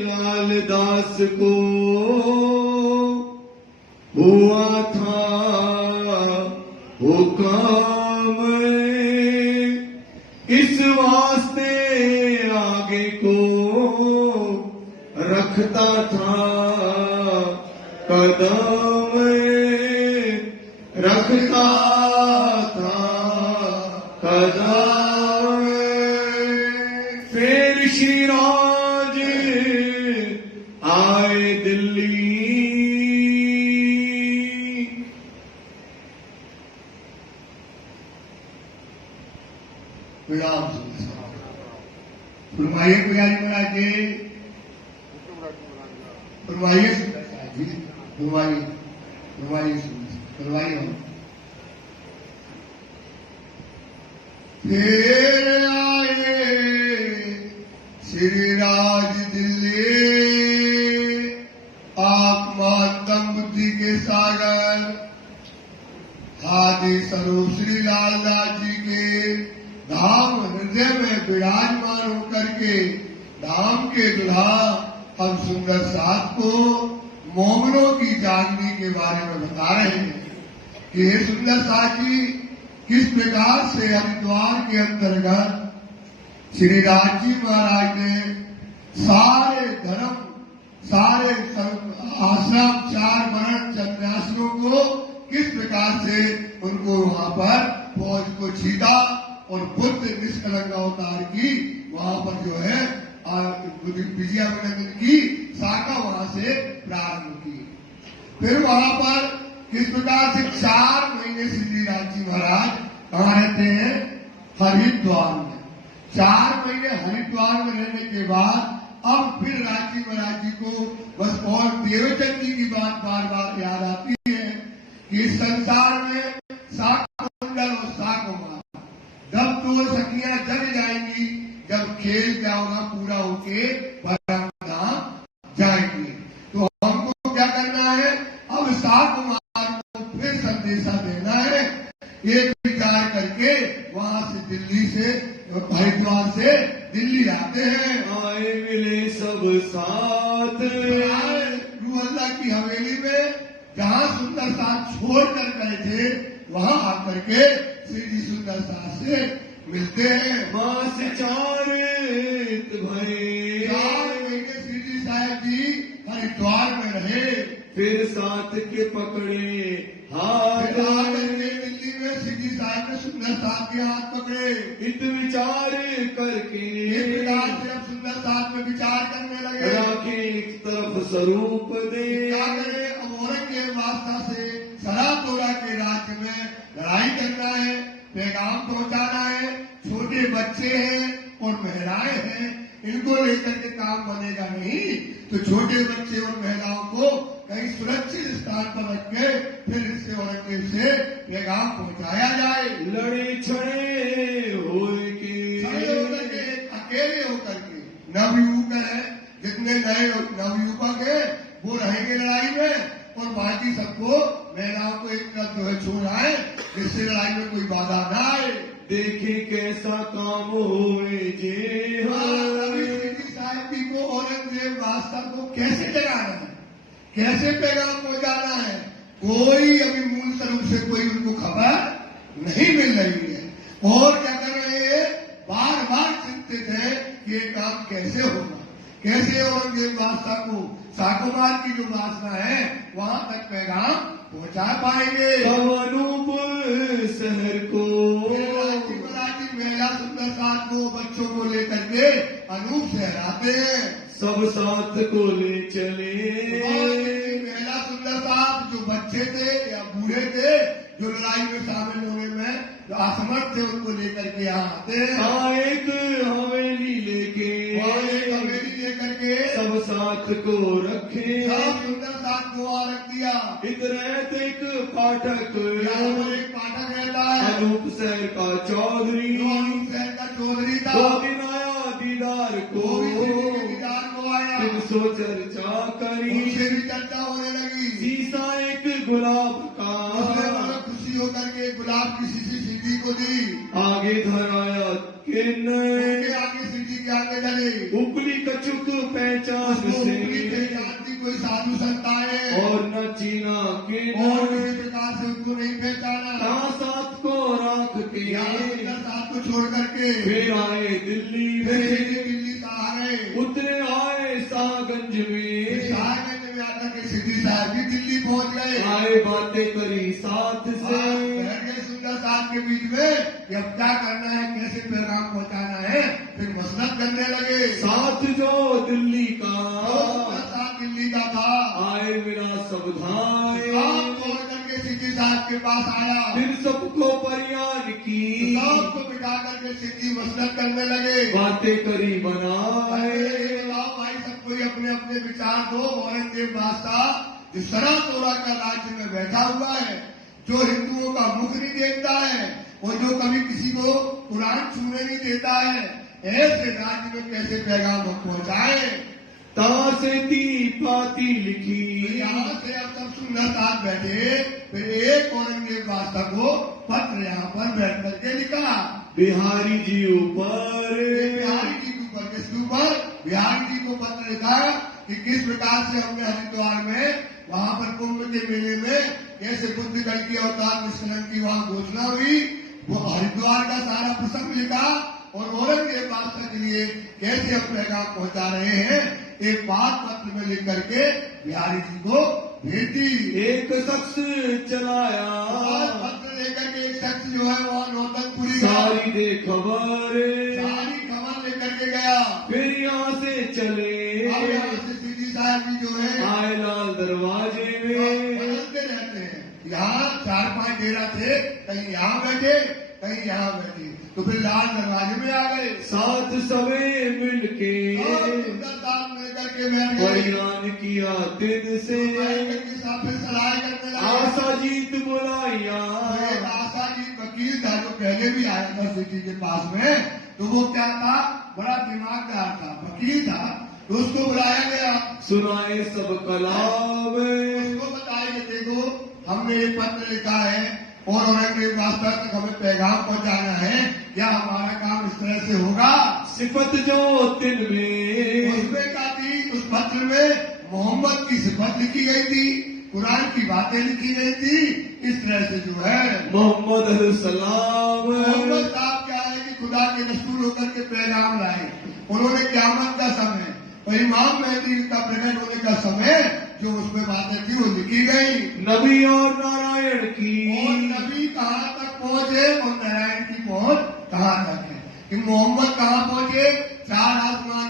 लाल दास को हुआ था हुक्म, इस वास्ते आगे को रखता था कदम, रखता था कदम। फिर श्रीराज आए दिल्ली, फरमाइए पुजारी महाराज जी, फरमाइए जी, फरमाइए फरमाइए फरमाइए। फिर आए श्री राज दिल्ली, आप महात्म बुद्धि के सागर आदि स्वरूप श्री लालदास जी के धाम हृदय में विराजमान होकर के धाम के दुल्हा अब सुंदर साथ को मोमनों की जागनी के बारे में बता रहे हैं कि हे सुंदर साथ जी, किस प्रकार से हरिद्वार के अंतर्गत श्री राज जी महाराज ने सारे धर्म, सारे आश्रम, 4 वर्ण सन्यासियों को किस प्रकार से उनको वहां पर फौज को छीटा और बुद्ध निष्कलंक अवतार की वहां पर जो है विजयानंद की शाखा वहां से प्रारंभ की। फिर वहां पर किस प्रकार से 4 महीने श्री राज जी महाराज कहाँ रहते हैं? हरिद्वार में। 4 महीने हरिद्वार में रहने के बाद अब फिर राज जी महाराज जी को बस और देवचंद जी की बात बार बार याद आती है कि इस संसार में शाकुंडल और शाकुमार जब 2 सखियां जग जाएंगी, जब खेल क्या होगा पूरा होके परम धाम जाएंगे, तो हमको क्या करना है? अब शाकुमार को फिर संदेशा देना है। एक विचार करके वहां से दिल्ली से, हरिद्वार से दिल्ली आते हैं। आए मिले सब साथ, अल्लाह की हवेली में जहां सुंदर साथ छोड़ कर गए थे वहां आकर के श्री जी सुंदर साथ से मिलते हैं। मास 4 भरे, 4 महीने श्री जी साहब जी हरिद्वार में रहे। फिर साथ के पकड़े हाथ, दिल्ली में श्री जी साहब ने सुंदर साथ के हाथ पकड़े। इत विचार करके सुंदर साथ में विचार करने लगे, राखे एक तरफ स्वरूप दे। क्या करे? अब औरंगजेब बादशाह से सरातोरा के राज्य में लड़ाई करना है, पैगाम पहुंचाना है। छोटे बच्चे हैं और महिलाएं हैं, इनको लेकर के काम बनेगा नहीं, तो छोटे बच्चे और महिलाओं को कहीं सुरक्षित स्थान पर रख के फिर इससे औरंगजेब से पैगाम पहुंचाया जाए। लड़े छड़े अकेले होकर के नवयुवक है, जितने नए नवयुवक है वो रहेंगे लड़ाई में, और बाकी सबको महिलाओं को एक तरफ जो है छोड़ आए, जिससे लड़ाई में कोई बाधा न आए। देखे कैसा काम होए जे साहब जी को औरंगजेब बादशाह को कैसे जगाना है, कैसे पैगाम पहुंचाना है, कोई अभी मूल स्वरूप से कोई उनको खबर नहीं मिल रही है। और क्या कर रहे हैं? बार बार चिंतित है कि ये काम कैसे होगा, कैसे औरंगजेब बादशाह को शाकुमार की जो वासना है वहां तक पैगाम पहुंचा पाएंगे। अनूप शहर को महिला सुंदर साथ को, बच्चों को लेकर के अनूप शहर आते हैं। सब साथ को ले चले, महिला सुंदर साथ जो बच्चे थे या बूढ़े थे जो लड़ाई में शामिल होने में जो असमर्थ थे, उनको लेकर के यहाँ आते हैं। एक हवेली लेके, हवेली लेकर के सब साथ को रखे, सब सुंदर साथ को रख दिया। इधर एक पाठक, एक पाठक रहता है, अनूप शहर का चौधरी, अनूप शहर का चौधरी था। 2 दिन आया दीदार को, दीदार को आया, सो चर्चा करी, उनसे भी चर्चा होने लगी। सीसा एक गुलाब का, खुशी होकर के गुलाब की शीशी सिद्धि को दी। आगे धराया किन, आगे सिद्धि के आगे चले। उपली कछुक पहचान उसको से ऊपरी पहचानती कोई साधु संत आए और न चीना के और किसी प्रकार से उनको नहीं पहचाना। कहाँ साथ को राख के यहाँ सुंदर साथ को छोड़ करके फिर आए दिल्ली फिर में सीधे दिल्ली का आ गए। उतरे आए शाहगंज में शाहगंज में आकर के सिद्धि साहब भी दिल्ली पहुंच गए। आए बातें करी साथ से बैठ गए सुंदर साहब के बीच में कि अब क्या करना है, कैसे पैगाम पहुंचाना है। फिर मसलत करने लगे। साथ जो दिल्ली का सुंदर साहब दिल्ली का था आए मेरा सब धाए सब छोड़ करके सिद्धि साहब के पास आया। फिर सबको परियान की सबको बिठा करके सिद्धि मसलत करने लगे। बातें करी अरे बनाए ये बताओ भाई, सब कोई अपने अपने विचार दो। औरंगजेब बादशाह जो सरा तोड़ा का राज्य में बैठा हुआ है, जो हिंदुओं का मुख नहीं देखता है और जो कभी किसी को कुरान छूने नहीं देता है, ऐसे राज्य में कैसे पैगाम हम पहुंचाए। ता से ती पाती लिखी यहाँ से अब सब सुंदर साथ बैठे। फिर एक औरंगजेब बादशाह को पत्र यहाँ पर बैठ करके लिखा। बिहारी जी ऊपर बिहारी जी के ऊपर, किसके ऊपर? बिहारी जी को पत्र लिखा कि किस प्रकार से हमने हरिद्वार में वहां पर कुंभ के मेले में कैसे बुद्ध गण की अवतार निष्कलन की वहां घोषणा हुई, वो हरिद्वार का सारा प्रसंग लिखा और औरंगजेब बादशाह के लिए कैसे हम पैगाम पहुंचा रहे हैं, एक बात पत्र में लिख करके बिहारी जी को भेज दी। एक शख्स चलाया और पत्र लेकर के एक शख्स जो है वहाँ नौतनपुरी गया। सारी दे खबर सारी खबर लेकर के गया। फिर यहाँ से चले अब यहाँ से सीधी साहब जी जो है आए लाल दरवाजे में बदलते रहते हैं। यहाँ 4-5 डेरा थे, कहीं यहाँ बैठे कहीं यहाँ बैठे, तो फिर लाल दरवाजे में आ गए। साथ सवे मिलके और सुंदर साथ मिलकर के बैठ गए। परियान किया दिन से के साथ फिर सलाह करने लगे। आशा जीत बुलाइया तो एक आशा जी वकील था जो पहले भी आया था सिटी के पास में, तो वो क्या था, बड़ा दिमागदार था, वकील था, तो उसको बुलाया गया। सुनाए सब कलाम उसको बताया कि देखो हमने एक पत्र लिखा है और औरंगजेब बादशाह तक हमें पैगाम पहुंचाना है, क्या हमारा काम इस तरह से होगा। सिफत जो तिन में उसमें क्या थी, उस पत्र में मोहम्मद की सिफत लिखी गई थी, कुरान की बातें लिखी गई थी। इस तरह से जो है मोहम्मद सलाम मोहम्मद साहब क्या है कि खुदा के रसूल होकर के पैगाम लाए। उन्होंने क़यामत का समय और इमाम मेहदी का प्रकट होने का समय जो उसमें बातें थी वो लिखी गई। नबी और नारायण की और नबी कहाँ तक पहुंचे और नारायण की पहुंच कहाँ तक है, कि मोहम्मद कहाँ पहुंचे, 4 आसमान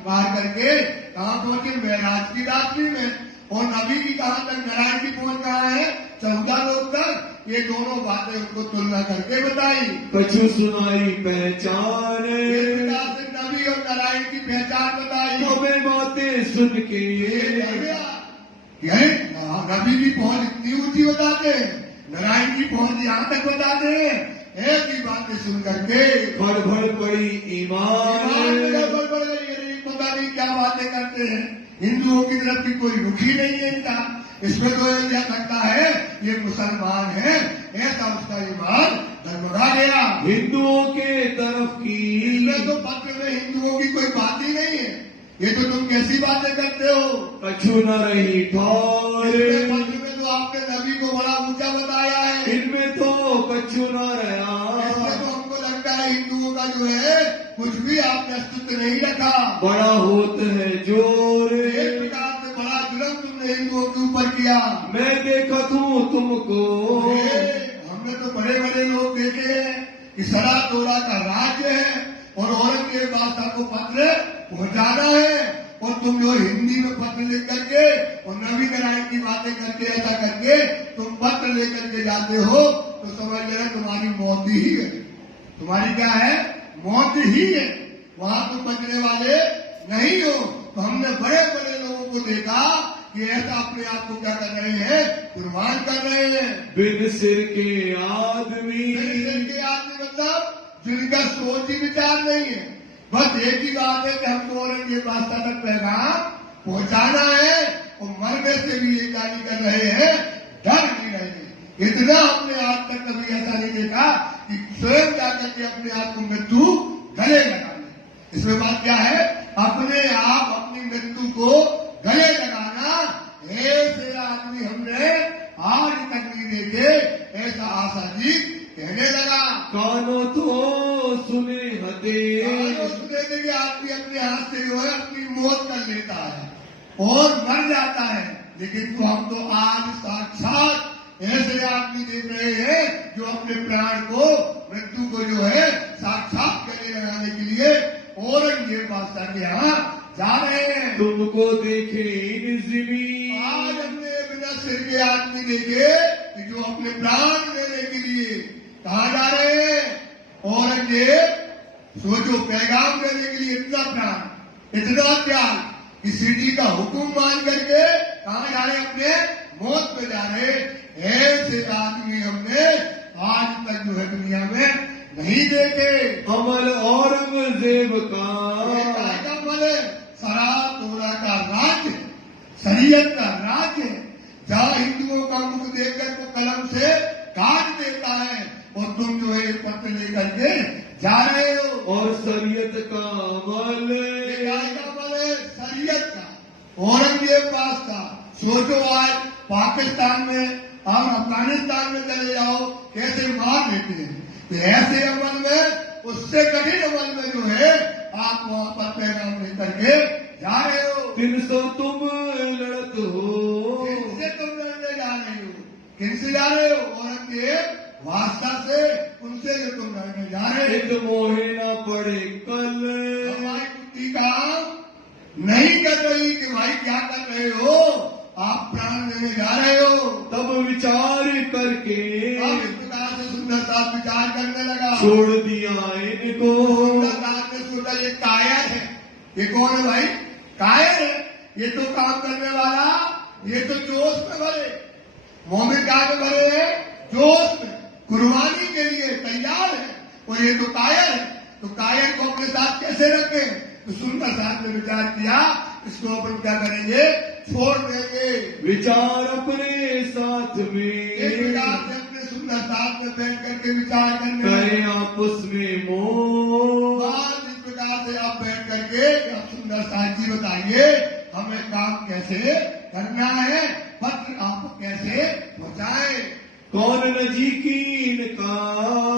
पार करके कहाँ पहुंचे, मेराज की रात्रि में। और नबी की कहाँ तक, नारायण की पहुंच कहाँ है, 14 लोग तक। ये दोनों बातें उनको तुलना करके बताई। कछु सुनाई पहचान नबी और नारायण की पहचान बताई। तो वे बातें सुन के नबी की पहुंच इतनी ऊंची बताते हैं, नारायण की पहुंच यहाँ तक बताते हैं। ऐसी बातें सुन करके भड़ पड़ी ईमान पता नहीं क्या बातें करते हैं। हिंदुओं की तरफ की कोई रुखी नहीं है इनका, इसमें तो यह लगता है ये मुसलमान है, ऐसा उसका ईमान धर्मरा गया। हिंदुओं के तरफ की इसमें तो पत्र में हिंदुओं की कोई बात ही नहीं है। ये तो तुम कैसी बातें करते हो, कछु न रही ठौर पत्र में तो आपने नबी को बड़ा ऊंचा बताया है, इनमें तो कछु न रहा। इसमें तो हमको लगता है हिंदुओं का जो है कुछ भी आपने अस्तित्व नहीं रखा। बड़ा होत है जोर एक प्रकार से बड़ा जुल्म तुमने हिंदुओं के ऊपर किया। मैं देखा हूँ तुमको हमने तो बड़े बड़े लोग देखे हैं कि सरा तोड़ा का राज्य है और औरंगजेब बादशाह को पत्र पहुंचाना है, और तुम जो हिंदी में पत्र लिख करके और नबी नारायण की बातें करके ऐसा करके तुम पत्र लेकर के जाते हो, तो समझ लेना तुम्हारी मौत ही है। तुम्हारी क्या है, मौत ही है। वहां तुम बचने वाले नहीं हो। तो हमने बड़े बड़े लोगों को देखा कि ऐसा अपने आप को क्या कर रहे हैं, कुर्बान कर रहे हैं। बिन सिर के आदमी के आदमी मतलब जिनका सोच ही विचार नहीं है, बस एक ही बात है कि हमको औरंगजेब बादशाह तक पैगाम पहुंचाना है, और मरने से भी ये जारी कर रहे हैं, डर नहीं रहे। इतना हमने आज तक कभी ऐसा नहीं देखा कि स्वयं जाकर के अपने आप को मृत्यु गले लगा ले। इसमें बात क्या है? अपने आप अपनी मृत्यु को गले लगाना। ऐसे आदमी हमने आज तक नहीं देखे, ऐसा आशा जी कहने लगा। कानो तो सुने हते, कानों सुने थे कि आदमी अपने हाथ से जो है अपनी मौत कर लेता है और मर जाता है, लेकिन तो हम तो आज साक्षात ऐसे आदमी देख रहे हैं जो अपने प्राण को, मृत्यु को जो है साक्षात गले लगाने के लिए औरंगजेब बादशाह के यहाँ जा रहे हैं। तुमको देखे इन जिमी, आज हमने बिना सिर के आदमी देखे कि जो अपने प्राण देने के लिए कहाँ जा रहे हैं। औरंगजेब सोचो, पैगाम देने के लिए इतना प्राण, इतना प्यार, कि सीढ़ी का हुक्म मान करके कहाँ जा रहे? अपने मौत पे जा रहे। ऐसे आदमी हमने आज तक जो है दुनिया में नहीं देखे। अमल औरंगजेब का, अमल शराब तोड़ा का राज्य, शरीयत का राज्य, जहाँ हिंदुओं का मुख देखकर को कलम से काट देता है और तुम जो है पत्र लेकर के जा रहे हो। और शरीयत का अमल, अमल है शरीयत का। औरंगजेब पास का सोचो, आज पाकिस्तान में और अफगानिस्तान में चले जाओ कैसे मार देते हैं। तो ऐसे अमल में, उससे कठिन अमल में जो है आप वहां पर पैगाम लेकर के जा रहे हो। 300 तुम लड़त हो, किनसे तुम लड़ने जा रहे हो? किनसे जा रहे हो? औरंगजेब वास्ता से, उनसे जो तुम लड़ने जा रहे हो। इत मोहे न पड़े कल, हमारी बुद्धि काम नहीं कर रही कि भाई क्या कर रहे हो, आप प्राण लेने जा रहे हो। तब विचार करके अब इस प्रकार से सुंदरदास विचार करने लगा, छोड़ दिया इनको। सुंदरदास ने सोचा ये कायर है। ये कौन है भाई? कायर है। ये तो काम करने वाला, ये तो जोश में भरे, मोमिन का में भरे है, जोश में कुर्बानी के लिए तैयार है, और ये तो कायर है। तो कायर को अपने साथ कैसे रखे? तो सुंदरदास ने विचार किया, इसको अपन क्या करेंगे? छोड़ देंगे। विचार अपने साथ में, इस प्रकार से अपने सुंदर साथ में बैठ करके विचार करने कहे आपस में मोह। आज इस प्रकार से आप बैठ करके आप सुंदर साथ जी बताइए हमें काम कैसे करना है, पत्र आप कैसे पहुंचाए। कौन नजीकीन का,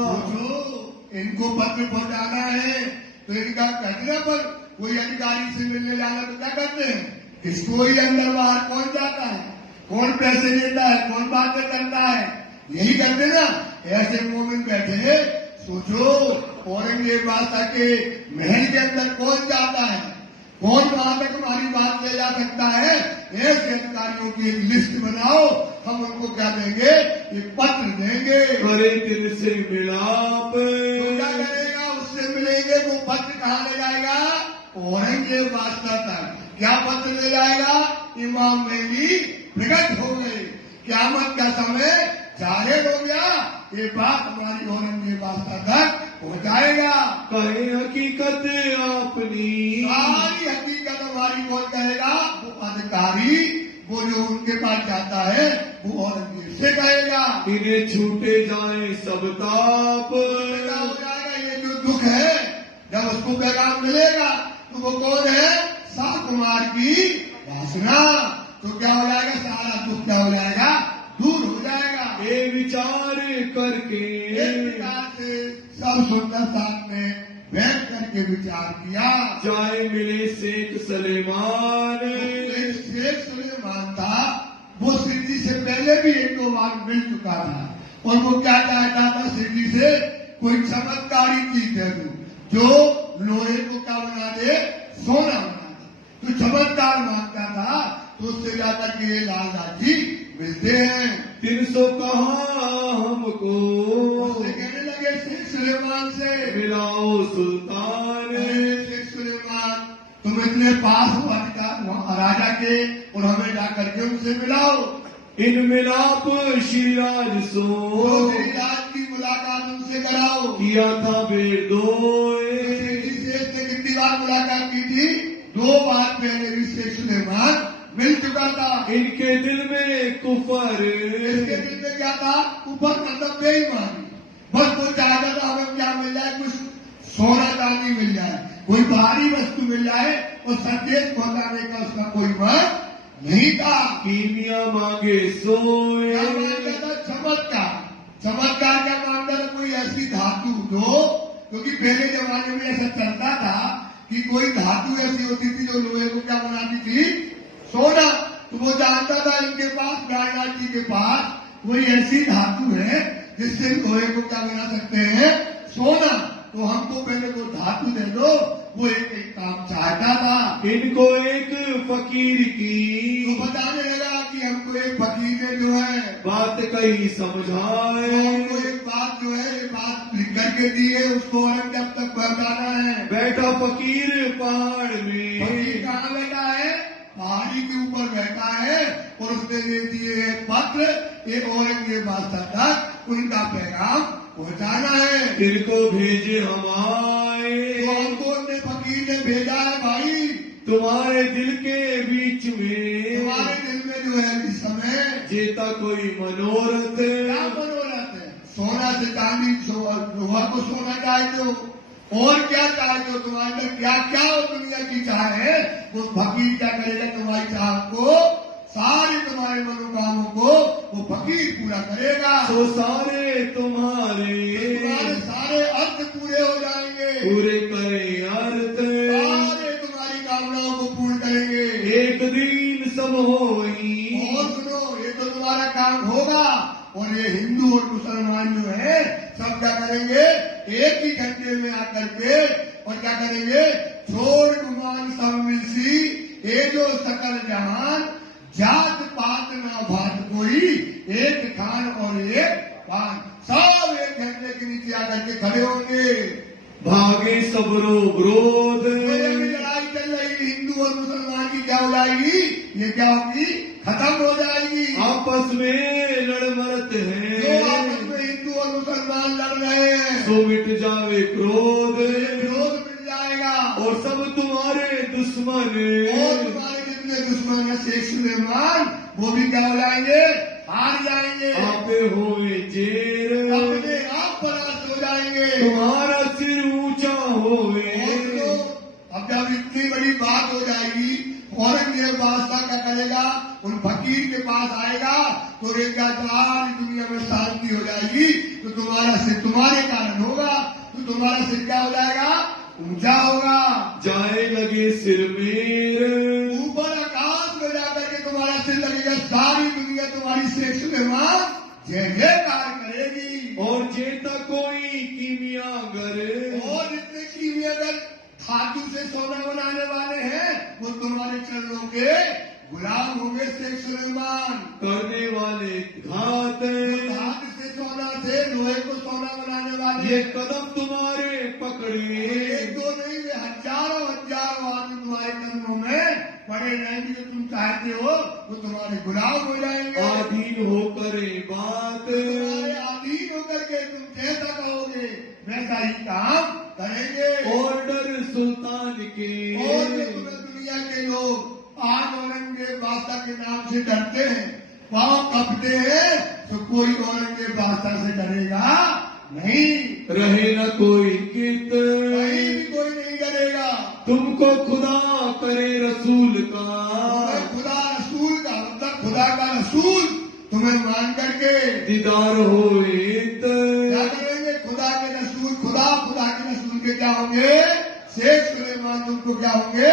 सोचो इनको पत्र पहुंचाना है तो इनका कहने पर कोई अधिकारी से मिलने जाना तो क्या करते हैं? किसको ही अंदर बाहर कौन जाता है, कौन पैसे देता है, कौन बातें करता है, यही करते ना। ऐसे मोमिन बैठे, सोचो औरंगजेब बादशाह के महल के अंदर कौन जाता है, कौन वहां तक हमारी बात ले जा सकता है। ऐसे अधिकारियों की एक लिस्ट बनाओ, हम उनको क्या देंगे? एक पत्र देंगे। करे तिन से मिलाप, तो क्या करेगा? उससे मिलेंगे। वो पत्र कहाँ ले जाएगा? औरंगजेब बादशाह तक। क्या पत्र ले जाएगा? इमाम मेहदी प्रकट हो गए, क़यामत का समय जाहिर हो गया, ये बात हमारी औरंगजेब बादशाह तक पहुंचाएगा। कहे हकीकत अपनी, सारी हकीकत हमारी कौन कहेगा? वो अधिकारी, वो जो उनके पास जाता है वो औरंगजेब से कहेगा। इन्हें छूटे जाए सब ताप, क्या हो जाएगा? ये जो दुख है, जब उसको पैगाम मिलेगा तो वो कौन है? शाकुमार की वासना। तो क्या हो जाएगा? सारा दुख क्या हो जाएगा? दूर हो जाएगा। ये विचार करके एक प्रकार से सब सुंदर साथ में बैठ करके विचार किया। जाए मिले शेख सलेमान, एक शेख सुलेमान था, वो सिद्धि से पहले भी एक दो बार मिल चुका था, और वो क्या चाहता था? सिद्धि से कोई चमत्कारी चीज दे दूं जो लोहे को क्या बना दे? सोना बना दे। तो चमत्कार मांगता था, तो उससे जाकर के लालदास जी मिलते हैं। 300 कहा हमको, उससे कहने लगे शेख सुलेमान से, मिलाओ सुल्तान। शेख सुलेमान तुम इतने पास हो राजा के, और हमें जाकर के उनसे मिलाओ। इन मिलाप शिराज सो, श्रीराज की मुलाकात उनसे कराओ। किया था बेदोए, ने कितनी बार मुलाकात की थी? 2 बार पहले भी शेख सुलेमान मिल चुका था। इनके दिल में कुफर, इसके दिल में क्या था? कुफर मतलब बेईमानी। बस वो चाहता था हमें क्या मिल जाए? कुछ सोना चांदी मिल जाए, कोई बाहरी वस्तु मिल जाए और संदेश पहुंचाने का उसका कोई मन नहीं था। कीमिया मांगे सोए। क्या मांगता था? चमत्कार। चमत्कार क्या मांगता था? कोई ऐसी धातु दो, क्योंकि पहले जमाने में ऐसा चलता था कि कोई धातु ऐसी होती थी जो लोहे को क्या बनाती थी? सोना। तो वो जानता था इनके पास, नारायण जी के पास कोई ऐसी धातु है जिससे लोहे को क्या बना सकते हैं? सोना। तो हमको पहले वो धातु दे दो। वो एक काम चाहता था। इनको एक फकीर की तो बताने लगा कि हमको एक फकीर ने जो है बात कही समझाए। हमको एक बात जो है, ये बात लिख करके दी है, उसको औरंगजेब तक पहुंचाना है। बैठा फकीर पहाड़ में। फकीर कहाँ बैठा है? पहाड़ी के ऊपर बैठा है और उसने दे दिए एक पत्र, एक औरंगजेब बादशाह तक उनका पैगाम पहुंचाना है। इनको भेजे हम आए। तो हमको अपने फकीर ने भेजा है भाई, तुम्हारे दिल के बीच में तुम्हारे दिल में जो है इस समय जेता कोई मनोरथ। क्या मनोरथ है? सोना से चांदी, लोहा को सोना चाहते हो और क्या चाहते हो? तुम्हारे अंदर क्या क्या हो दुनिया की चाह है? वो फकीर क्या करेगा? तुम्हारी चाह को, सारे तुम्हारे मनोकामों को वो फकीर पूरा करेगा। तो सारे तुम्हारे सारे अर्थ पूरे हो जाएंगे। पूरे करें अर्थ। सारे तुम्हारी कामनाओं को पूर्ण करेंगे। एक दिन सब होई। और सुनो, ये तो तुम्हारा काम होगा। और ये हिंदू और मुसलमान जो है सब क्या करेंगे? एक ही घंटे में आकर के और क्या करेंगे? छोड़ गुमान सब मिलसी, ये जो सकल जहान, जात पात ना भात कोई, एक खान और एक पान। सब एक घंटे के नीचे आकर के खड़े होंगे। भागे सबरो विरोध। लड़ाई चल रही हिंदू और मुसलमान की, क्या हो जाएगी? ये क्या होगी? खत्म हो जाएगी। आपस में लड़ मरत जो है। आपस में हिंदू और मुसलमान लड़ रहे हैं, सो मिट जावे क्रोध। विरोध मिल जाएगा। और सब तुम्हारे दुश्मन और तुम्हारे जितने दुश्मन है शेख सुलेमान, वो भी क्या हो जाएंगे? हार जाएंगे। आपे होए जेर। अपने आप परास्त हो जाएंगे। तुम्हारा सिर ऊंचा होए। और तो अब जब इतनी बड़ी बात हो जाएगी, औरंगजेब बादशाह क्या करेगा? उन फकीर के पास आएगा तो कहेगा सारी दुनिया में शांति हो जाएगी, तो तुम्हारा सिर तुम्हारे कारण होगा, तो तुम्हारा सिर क्या हो जाएगा? ऊंचा होगा। जाए लगे सिर मेर। ऊपर आकाश में जाकर के तुम्हारा सिर लगेगा। सारी दुनिया तुम्हारी शेख सुलेमान जय जयकार करेगी। और जेता कोई कीमियागर। और जितने कीमियागर धातु से सोना बनाने वाले हैं, वो तुम्हारे चरणों के गुलाम होंगे शेख सुलेमान। करने वाले घात। धातु से सोना से लोहे को सोना बनाने वाले, ये कदम तुम्हारे पकड़े। एक दो नहीं, वे हजारों हजारों आदमी तुम्हारे कदमों में पड़े रहेंगे। जो तुम चाहते हो वो तुम्हारे गुलाम हो जाएंगे। आधीन होकर बात। तुम्हारे अधीन होकर के तुम जैसा कहोगे वैसा ही काम करेंगे। ऑर्डर सुल्तान के। और पूरी दुनिया के लोग आज औरंगजेब बादशाह के नाम से डरते हैं, पांव कपते हैं, तो कोई औरंगजेब बादशाह से डरेगा नहीं। रहे न कोई कित। कहीं भी कोई नहीं डरेगा। तुमको खुदा करे रसूल का। तुम्हें खुदा रसूल का, मतलब खुदा का रसूल तुम्हें मान करके दीदार होए। क्या करेंगे? खुदा के रसूल, खुदा के रसूल के क्या होंगे? शेख सुलेमान तुमको क्या होंगे?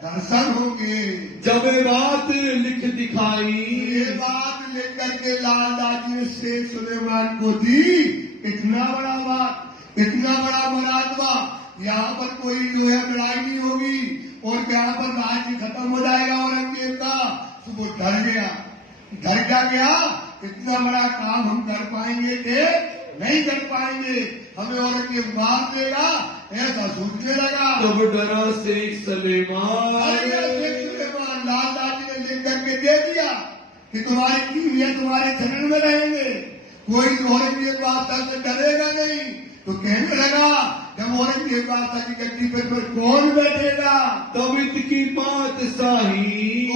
दर्शन होंगे। जब ये बात लिख दिखाई। ये बात लेकर के लाल दादी ने शेख सुलेमान को दी। इतना बड़ा बात, इतना बड़ा मुरादवा, यहाँ पर कोई जो है लड़ाई नहीं होगी और यहाँ पर राज्य खत्म हो जाएगा औरंगजेब का। तो वो डर गया। डर क्या गया? इतना बड़ा काम हम कर पाएंगे कि नहीं कर पाएंगे, हमें औरंगजेब मार देगा, ऐसा सोचने लगा। तब डरा शेख सुलेमान। लाल दादी ने लिख करके दे दिया कि तुम्हारी कीमिया तुम्हारे चरण में रहेंगे, कोई औरंगजेब बादशाह से डरेगा नहीं। तो कहने लगा जब औरंगजेब बादशाह की गद्दी पर कौन बैठेगा? तब इतकी बात साही।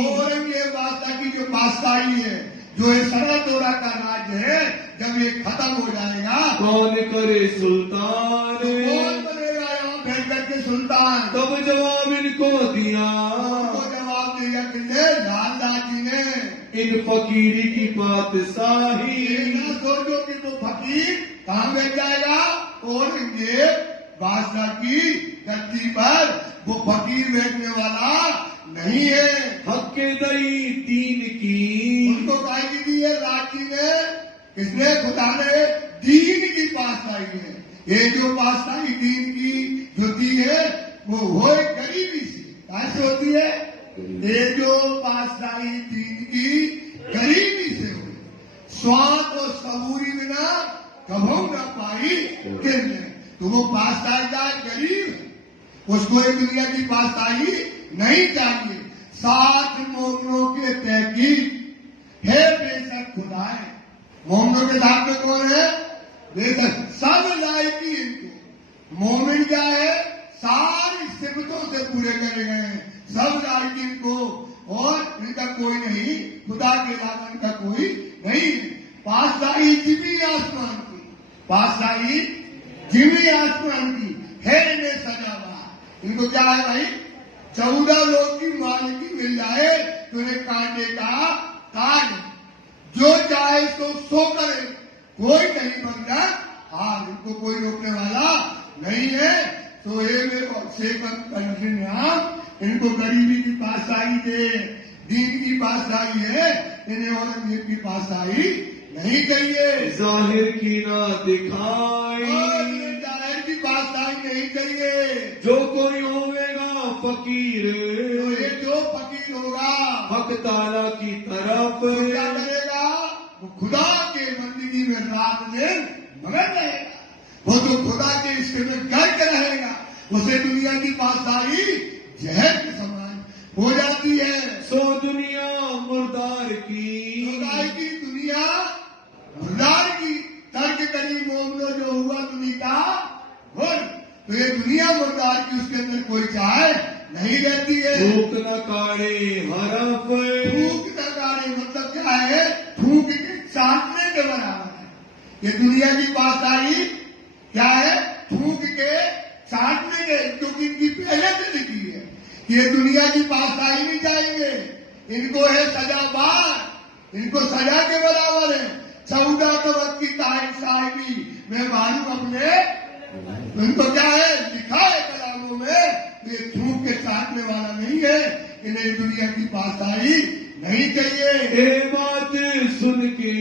औरंगजेब बादशाह की जो बादशाही है, जो ये सरा दौरा का राज्य है, जब ये खत्म हो जाएगा, कौन करे सुल्तान। तो कौन बनेगा यहाँ बैठ बैठ करके सुल्तान तब जवाब इनको दिया, उनको जवाब दिया किसने? लालदास जी ने। इन फकीरी की बादशाही। ये ना सोचो कि वो फकीर कहाँ बैठ जाएगा और ये बादशाह की गद्दी पर वो फकीर बैठने वाला नहीं है। हक के दई तीन की, उनको काय की दी है? राजी ने। किसने? खुदा ने दीन की बादशाही है। ये जो बादशाही दीन की जो दी है वो हो गरीबी से। कैसे होती है? ये जो बादशाही दीन की गरीबी से हो, स्वाद और सबूरी बिना कभू न पाई किरने। तो वो बादशाह गरीब है, उसको ये दुनिया की बादशाही नहीं चाहिए। साथ मोमनों के तहकीक है बेशक खुदा है। मोमनों के साथ में कौन है? बेशक सब लायकी इनको। मोमिन क्या है? सारी सिफतों से पूरे करे गए हैं, सब लायकी इनको, और इनका कोई नहीं, खुदा के अलावा इनका कोई नहीं। बादशाही जिमी आसमान की, बादशाही जिमी आसमान की है इन्हें सजावा। इनको क्या है भाई? 14 लोग की मालिकी मिल जाए तो इन्हें कांटे का काट, जो चाहे तो सो करे, कोई नहीं बनता। हाँ, इनको कोई रोकने वाला नहीं है। तो ये मेरे सेकंड कंट्री नाम इनको गरीबी की बादशाही दे, दीन की बादशाही है, इन्हें औरंगजेब की बादशाही नहीं चाहिए। जाहिर की ना दिखाई, जाहिर की बादशाही नहीं चाहिए। जो कोई होवेगा फकीर, तो ये जो फकीर होगा हक ताला की तरफ, तो क्या करेगा? वो खुदा के बंदगी में रात दिन मगन रहेगा। वो जो खुदा के इश्क में गर्क रहेगा, उसे दुनिया की बादशाही जहर के समान हो जाती है। सो दुनिया मुर्दार की, खुदाई की दुनिया मुर्दार की। तर्क करी मोमनो जो हुआ दुनिया का गुण, तो ये दुनिया मुर्दार की, उसके अंदर कोई चाय नहीं रहती है। थूक न काढ़े हरफ, थूक न काढ़े मतलब क्या है? थूक के चाटने के बराबर है। ये दुनिया की बादशाही क्या है? थूक के चाटने के, क्योंकि इनकी पहले से लिखी है। ये दुनिया की बादशाही नहीं चाहेंगे, इनको है सजाबार, इनको सजा के बराबर है। 14 कवच की तारीख साहिबी मैं मालूम अपने, इनको क्या है? लिखा है कलामों में। ये थूक के चाटने वाला नहीं है, इन्हें दुनिया की बादशाही नहीं चाहिए। ये बात सुन के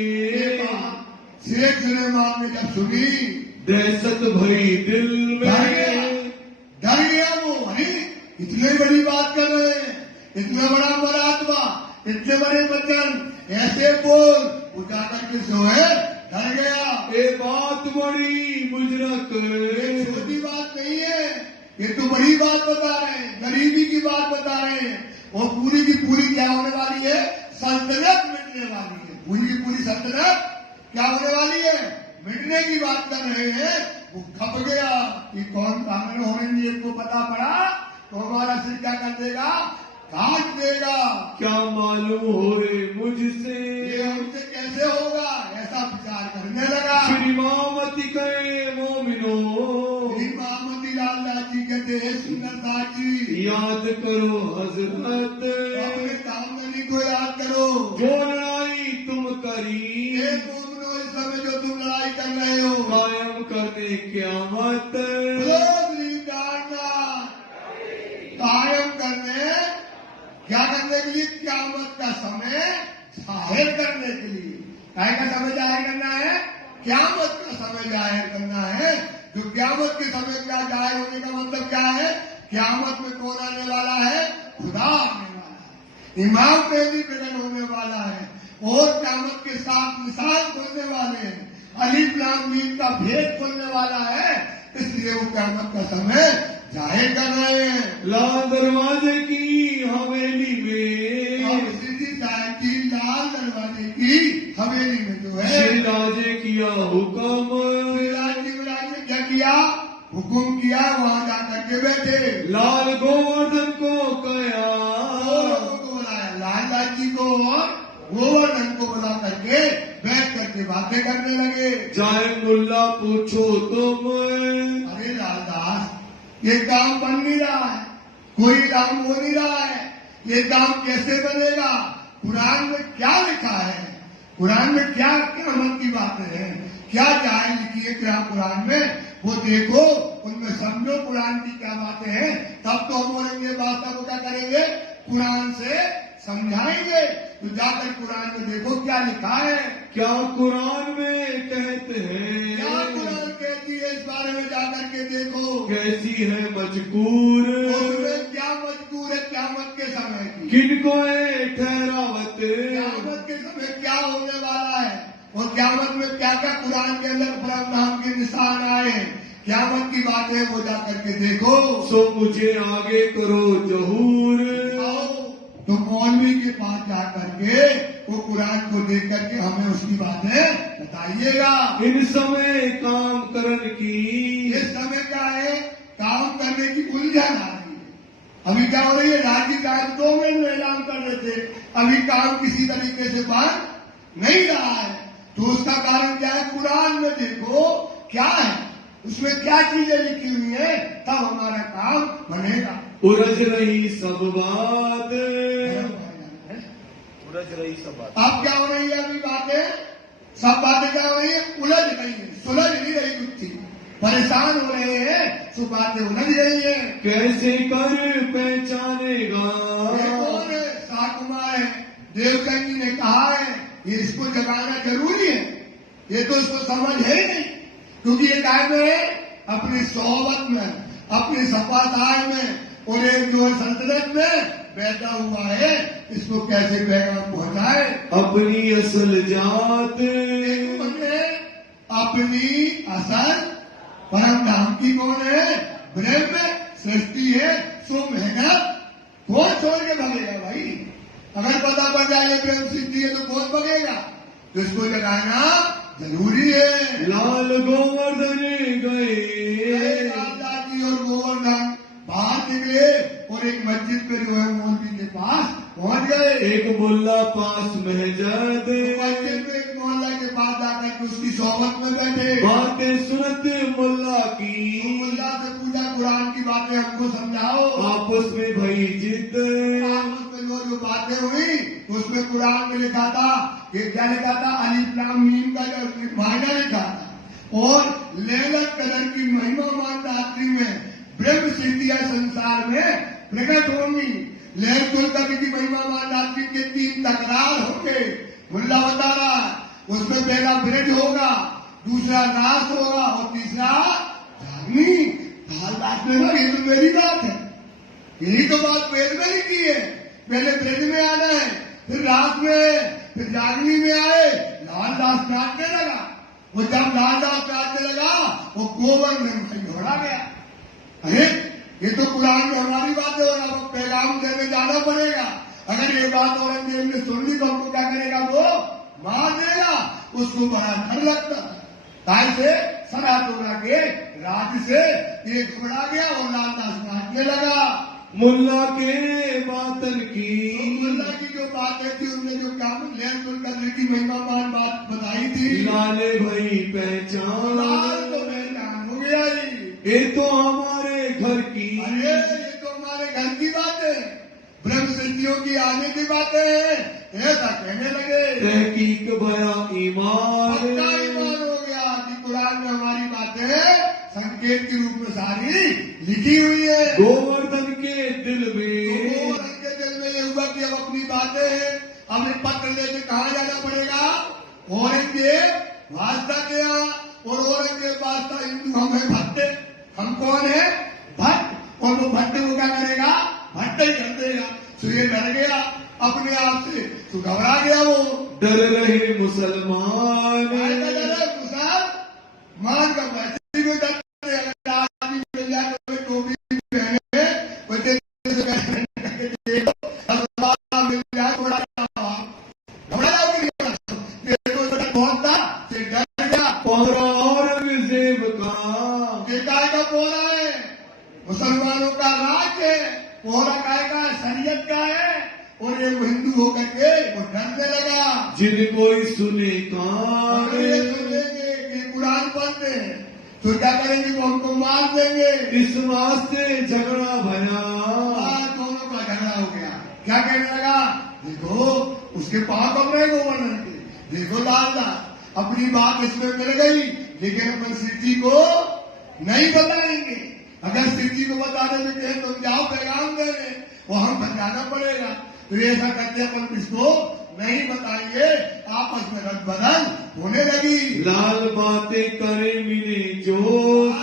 शेख सुलेमान ने जब सुनी, दहशत भरी दिल में, डर गया वो। अरे इतने बड़ी बात कर रहे हैं, इतना बड़ा मरातबा, इतने बड़े वचन ऐसे बोल, उठा करके सोए, डर गया। ये बात बड़ी मुजरक, ये छोटी बात नहीं है, ये तो बड़ी बात बता रहे हैं, गरीबी की बात बता रहे हैं। और पूरी की पूरी क्या होने वाली है? सल्तनत मिटने वाली है। पूरी की पूरी सल्तनत क्या होने वाली है? मिटने की बात कर रहे हैं। वो खप गया कि कौन कानून औरंगजेब को पता पड़ा तो हमारा सिर क्या कर देगा? काट देगा। क्या मालूम हो रे मुझसे, ये हमसे कैसे होगा? ऐसा विचार करने लगा। श्री मामती कहे मोमिनो, श्री मामती लालदास जी कहते हैं, सुंदरदास जी याद करो हजरत, अपने सामने को याद करो, जो लड़ाई तुम करी, ये मोमिनो इस समय जो तुम लड़ाई कर रहे हो, कायम करने क़यामत, कायम करने, क्या करने के लिए? क़यामत का समय जाहिर करने के लिए। काय का समय जाहिर करना है? क़यामत का समय जाहिर करना है। जो क़यामत के समय का जाहिर होने का मतलब क्या है? क़यामत में कौन आने वाला है? खुदा आने वाला है, इमाम मेहदी प्रकट होने वाला है, और क़यामत के साथ निशान खोलने वाले हैं, अलीफ लाम मीम का भेद खोलने वाला है। इसलिए वो क़यामत का समय जाहिर कर रहे हैं। लाल दरवाजे की हवेली में, सीधी साहब की लाल दरवाजे की हवेली में जो है, श्री राजे किया हुक्म, शिवराज ने क्या किया? हुक्म किया, वहां जाकर के बैठे। लाल गोवर्धन को कया, लोगों को बुलाया, लालदास जी को और गोवर्धन को बुला करके बैठ करके बातें करने लगे। चाहे मुल्ला पूछो तुम, अरे लालदास, ये काम बन नहीं रहा है, कोई काम हो नहीं रहा है, ये काम कैसे बनेगा? कुरान में क्या लिखा है? कुरान में क्या क़यामत की बातें हैं? क्या जाए लिखी है क्या कुरान में? वो देखो, उनमें समझो कुरान की क्या बातें हैं, तब तो हम बोलेंगे बातों को क्या करेंगे? कुरान से समझाएंगे। तो जाकर कुरान में देखो क्या लिखा है। क्या कुरान में कहते हैं? क्या कुरान कहती है इस बारे में जाकर के देखो। कैसी है मजकूर, उसमें क्या मजकूर है क़यामत के समय की? किनको है ठहरावत, क़यामत के समय क्या होने वाला है और क़यामत में क्या क्या कुरान के अंदर परम नाम के निशान आए हैं, क़यामत की बातें वो जाकर के देखो। सो मुझे आगे करो जहूर, आओ तो मौलवी के पास जाकर के वो कुरान को देख करके हमें उसकी बातें बताइएगा। इन समय काम करन की, इस समय क्या है? काम करने की उलझन आ रही है। अभी क्या हो रही है? राज्य काम 2 महीने में ऐलान कर रहे थे, अभी काम किसी तरीके से बन नहीं रहा है। तो उसका कारण क्या है? कुरान में देखो क्या है, उसमें क्या चीजें लिखी हुई है, तब हमारा काम बनेगा। उलझ रही सब बात, उलझ रही सब बात। अब क्या हो रही है? अभी बातें, सब बातें क्या हो रही है? उलझ रही है, सुलझ नहीं रही कुछ चीज, परेशान हो रहे हैं, सब बातें उलझ रही है। कैसे कर पहचानेगा? ये कौन है? शाहकुमार है, देवचंद जी ने कहा है ये इसको जगाना जरूरी है। ये तो इसको समझ है ही नहीं, क्योंकि ये काय में है? अपनी सोहबत में, अपनी सफाताय में और एक जो है सल्तनत में बैठा हुआ है, इसको कैसे पैगाम पहुंचाए? अपनी असल जात, अपनी असल परम धाम की कौन है? ब्रह्म सृष्टि है, सो मेहनत कौन छोड़ के भगेगा भाई? अगर पता पड़ जाए ये ब्रह्म सिद्धि है तो कौन भगेगा? तो इसको लगाना जरूरी है। लाल गोवर्धन गए, राजा जी और गोवर्धन बाहर निकले और एक मस्जिद पे जो है मौलवी के पास पहुंच गए। एक मुल्ला पास महजद, मस्जिद में एक मोहल्ला के पास जाकर के उसकी सोहबत में बैठे, बातें सुनते मुल्ला की, मुल्ला से पूछा कुरान की बातें हमको समझाओ। आपस में भई जिद, आपस में जो बातें हुई उसमें कुरान में लिखा था, ये क्या लिखा था? अलीफ लाम मीम का जो मायना लिखा था, और लैलत कदर की महिमामान रात्रि में ब्रह्म सिद्धियां संसार में प्रकट होंगी। लैलतुल कद्र की महिमामान रात्रि के 3 तकरार होंगे। मुल्ला बता रहा है उसमें पहला ब्रज होगा, दूसरा रास होगा और तीसरा जागनी। बात में ना, ये तो मेरी बात है, यही तो बात वेद में लिखी है। पहले ब्रज में आना है, फिर रात में, फिर जागनी में आए। लालदास नाचने लगा, वो जब लालदास नाचने लगा वो गोवर्धन से जोड़ा गया। अरे ये तो कुरान में हमारी बात है और अब पैगाम देने जाना पड़ेगा। अगर ये बात औरंगजेब ने सुन ली तो हमको क्या करेगा? वो मार देगा। उसको बड़ा डर लगता था, से सरा तोड़ा के राज से ये घबरा गया और लालदास नाचने लगा। मुल्ला के बातन की, मुल्ला की जो बातें थी उनने जो काम लैलतुल कद्र की महिमामान बात बताई थी, लाले भई पहचान, लाल तो पहचान हो गया ही। ये तो हमारे घर की, अरे ये तो हमारे घर की बात है, ब्रह्म सिद्धियों की आने की बातें हैं, ऐसा कहने लगे। तहकीक भया ईमान, पक्का ईमान हो गया कि कुरान में हमारी बातें संकेत के रूप में सारी लिखी हुई है। गोवर्धन के दिल में, गोवर्धन के दिल में ये हुआ कि अब अपनी बातें हैं, हमें पत्र लेके कहाँ जाना पड़ेगा? औरंगजेब वास्ता के यहाँ, और औरंगजेब वास्ता हिंदू हम है भट्टे। हम कौन है? भट्ट। और वो भट्टे को क्या करेगा? भट्टे ही कर देगा। तो ये डर गया अपने आप से, तो घबरा गया वो। डर रहे मुसलमान, मुसलमान का वैसे भी डर, अगर आदमी मिल जाए तो टोपी पहने, वैसे मिल जाए थोड़ा घबरा बहुत था, डर गया। औरंगजेब का काय का पोला है? मुसलमानों का राज है, पोला काय का शरीयत का है, और ये हिंदू होकर के वो डरने लगा। जिन कोई सुने कान, अगर ये सुनेंगे कि कुरान पढ़ते हैं, तो क्या करेंगे, वो हमको मार देंगे। इस वास्ते झगड़ा भया। दोनों का झगड़ा हो गया। क्या कहने लगा, देखो उसके पाप अब रहे गोवर्धन के, देखो लालदास अपनी बात इसमें मिल गई, लेकिन अपन शिव जी को नहीं बताएंगे। अगर शिव जी को बताने में कहें तुम जाओ पैगाम देने, वो हम बताना पड़ेगा। तो ऐसा करते अपन इसको नहीं बताएंगे। आपस में रद बदल होने लगी। लाल बातें करे मिले जोश।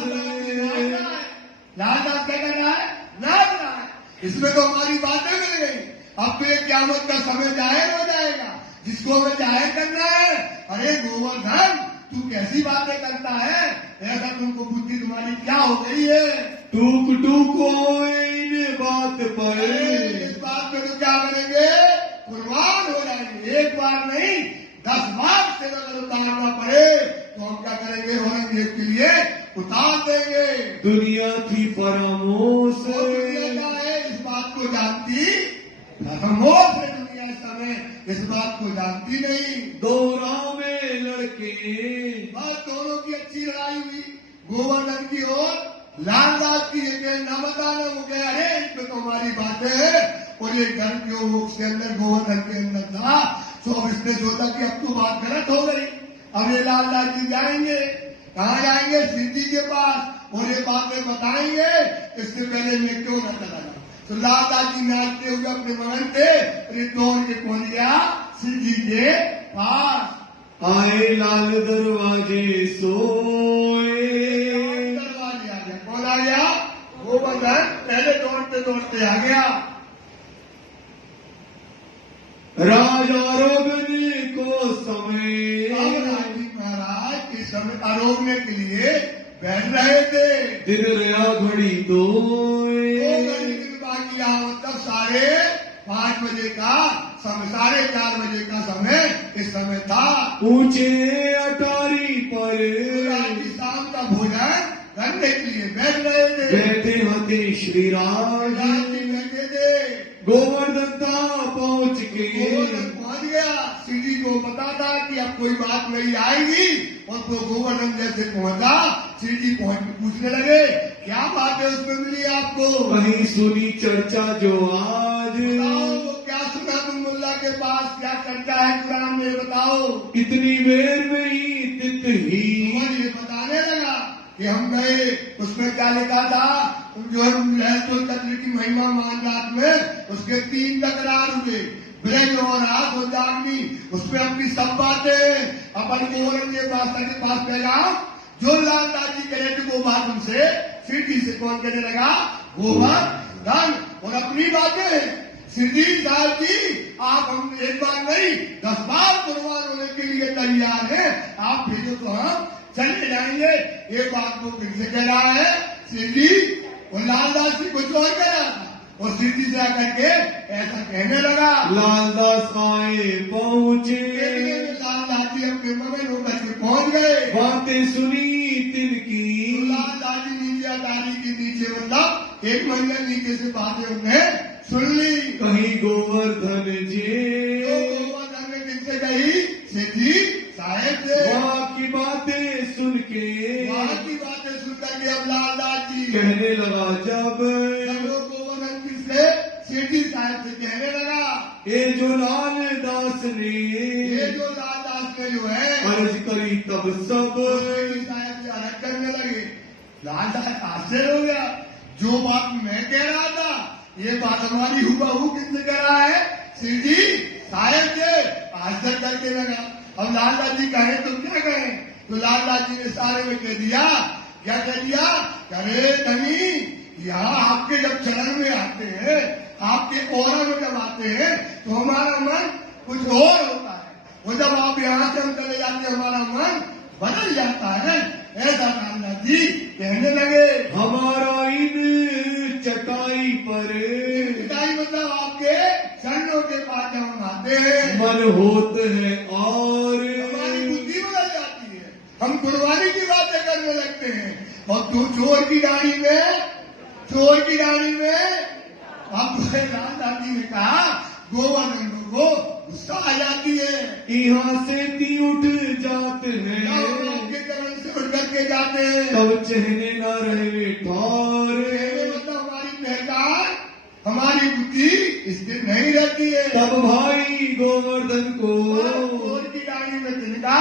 लालदास क्या कर रहा है, नाच रहा है। इसमें तो हमारी बातें मिल गई। अब तो ये क़यामत का समय जाहिर हो जाएगा, जिसको हमें जाहिर करना है। अरे गोवर्धन, तू कैसी बातें करता है, ऐसा तुमको बुद्धि तुम्हारी क्या हो गई है। टूक टूक इन बात पर। इस बात में तो क्या करेंगे, कुर्बान हो जाएंगे। एक बार नहीं 10 बार से अगर उतारना पड़े तो हम क्या करेंगे, औरंगजेब के लिए उतार देंगे। दुनिया थी फरामोश। दुनिया क्या है, इस बात को जानती खामोश है। दुनिया इस समय इस बात को जानती नहीं। दो राह में लड़के। बस दोनों की अच्छी लड़ाई हुई, गोवर्धन की और लालदास की। ये न बताना हो गया, अरे इसमें तो हमारी बातें है। और ये घर जो उसके अंदर गोवर्धन के अंदर था, तो अब इसने सोचा कि अब तो बात गलत हो गई। अब ये लालदास जी जाएंगे, कहाँ जाएंगे, शिव जी के पास, और ये बातें बताएंगे। इससे पहले मैं क्यों न चला जाऊं। तो लालदास जी नाचते हुए अपने मगन थे, दौड़ के पहुंच गया शिव जी के पास। आए लाल दरवाजे सोए। दरवाजे आ गया। कौन आ गया, गोवर्धन पहले दौड़ते दौड़ते आ गया। राजा रोगने को समय। अब राजी महाराज इस समय आरोगने के लिए बैठ रहे थे। दिन रहा घड़ी दो। बाकी मतलब 5:30 बजे का समय, 4:30 बजे का समय इस समय था। ऊंचे अटारी पर शाम का भोजन करने के लिए बैठ रहे थे। बैठे होते श्री राज। बैठे थे। गोवर्धन था पहुंच के। गोवर्धन पहुंच गया। शिव जी को पता था कि अब कोई बात नहीं आएगी, और तो गोवर्धन जैसे पहुंचा, शिव जी पहुंच के पूछने लगे, क्या बात है उसमें मिली आपको। कहीं सुनी चर्चा जो आज। बताओ वो क्या सुना तुम मुल्ला के पास, क्या चर्चा है कुरान में, बताओ। इतनी देर में ही तित ही। ये बताने लगा कि हम गए, उसमें क्या लिखा था, जो है लहसुल कद्र की महिमा मान रात में उसके 3 तकरार हुए, ब्रज और आस और जागनी। उसमें अपनी सब बातें अपन गोवर्धन के पास पैगाम जो लालदास जी कह रहे थे वो बात उनसे शिव जी से कौन कहने लगा, गोवर्धन। और अपनी बातें शिव जी साहब जी, आप हम एक बार नहीं 10 बार कुर्बान होने के लिए तैयार हैं, आप भेजो तो हम चले जाएंगे। ये बात वो फिर से कह रहा है शिव जी, और लालदास जी कुछ और कह रहा था, और शिव जी से आकर के ऐसा कहने लगा। लालदास आए पहुंचे। लालदास जी अपने मगन होकर के पहुंच गए। बातें सुनी तिनकी। लालदास जी नीचे अटारी के नीचे, मतलब 1 मंजिल नीचे से बातें उन्हें सुन ली। कहीं गोवर्धन जी। गोवर्धन ने किनसे कही, शिव जी साहेब से। वहाँ की बातें सुन के। वहाँ की बातें सुनकर के अब लालदास जी कहने लगा जब गोवर्धन किससे, शिव जी साहब से कहने लगा, ये जो लालदास ने। ये जो लालदास ने जो है अर्ज करी तब सब। शिव जी साहब से अलग करने लगे। लालदास आश्चर्य हो गया, जो बात मैं कह रहा था ये बात हमारी हुबहू किससे कह रहा है, शिव जी साहब से। आश्चर्य करके लगा। अब लालदास जी कहे तो क्या कहें, तो लालदास जी ने सारे में कह दिया, क्या कह दिया, अरे धनी यहाँ आपके जब चरण में आते हैं, आपके ओरा में जब आते हैं तो हमारा मन कुछ और होता है, और जब आप यहाँ से हम चले जाते हैं हमारा मन बदल जाता है। ऐसा लालदास जी कहने लगे। हमारा इन चटाई पर। चटाई मतलब आपके चरणों के पास जब हम आते हैं मन होत है और हमारी बुद्धि बदल जाती है, हम कुर्बानी की बातें करने लगते हैं। और तू चोर की दाढ़ी में अब लालदास जी ने कहा गोवर्धन को गुस्सा आ जाती है। यहाँ से ती उठ जाते हैं, आपके चरण से उठ करके जाते हैं। तब चहने न रहे ठारे, मतलब हमारी पहचान, हमारी बुद्धि स्थिर नहीं रहती है। तब भाई गोवर्धन को गोर की डाली में तिनका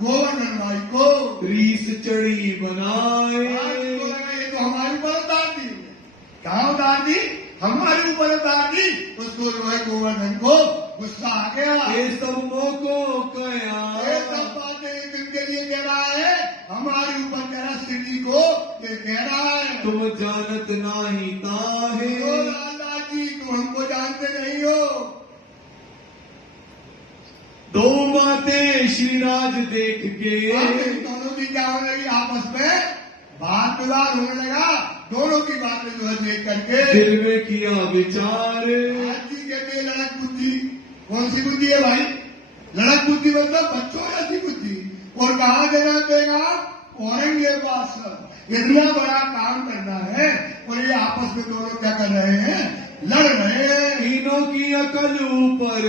गोवर्धन भाई को रीस चढ़ी बनाए। ये तो हमारी ऊपर उतार दी, कहाँ उतार दी? हमारे ऊपर उतार दी। उसको जो है गोवर्धन को गुस्सा आ गया। ये सब मोको कया, ये सब बातें किनके लिए कह रहा है? हमारे ऊपर कह रहा, स्थिति को ये कह रहा है। तुम जानत नाही ताहे, ओ लाला जी तुम हमको जानते नहीं हो। दो बातें श्रीराज देख के, दोनों की क्या होने लगी? आपस में बात विवाद होने लगा। दोनों की बातें जो है देख करके दिल में किया विचार। आज जी कहते हैं लड़क बुद्धि। कौन सी बुद्धि है भाई? लड़क बुद्धि मतलब बच्चों जैसी बुद्धि। और कहाँ देना देगा? औरंगजेब पास। इतना बड़ा काम करना है और ये आपस में दोनों क्या कर रहे हैं? लड़ रहे हैं। तीनों की अकल ऊपर,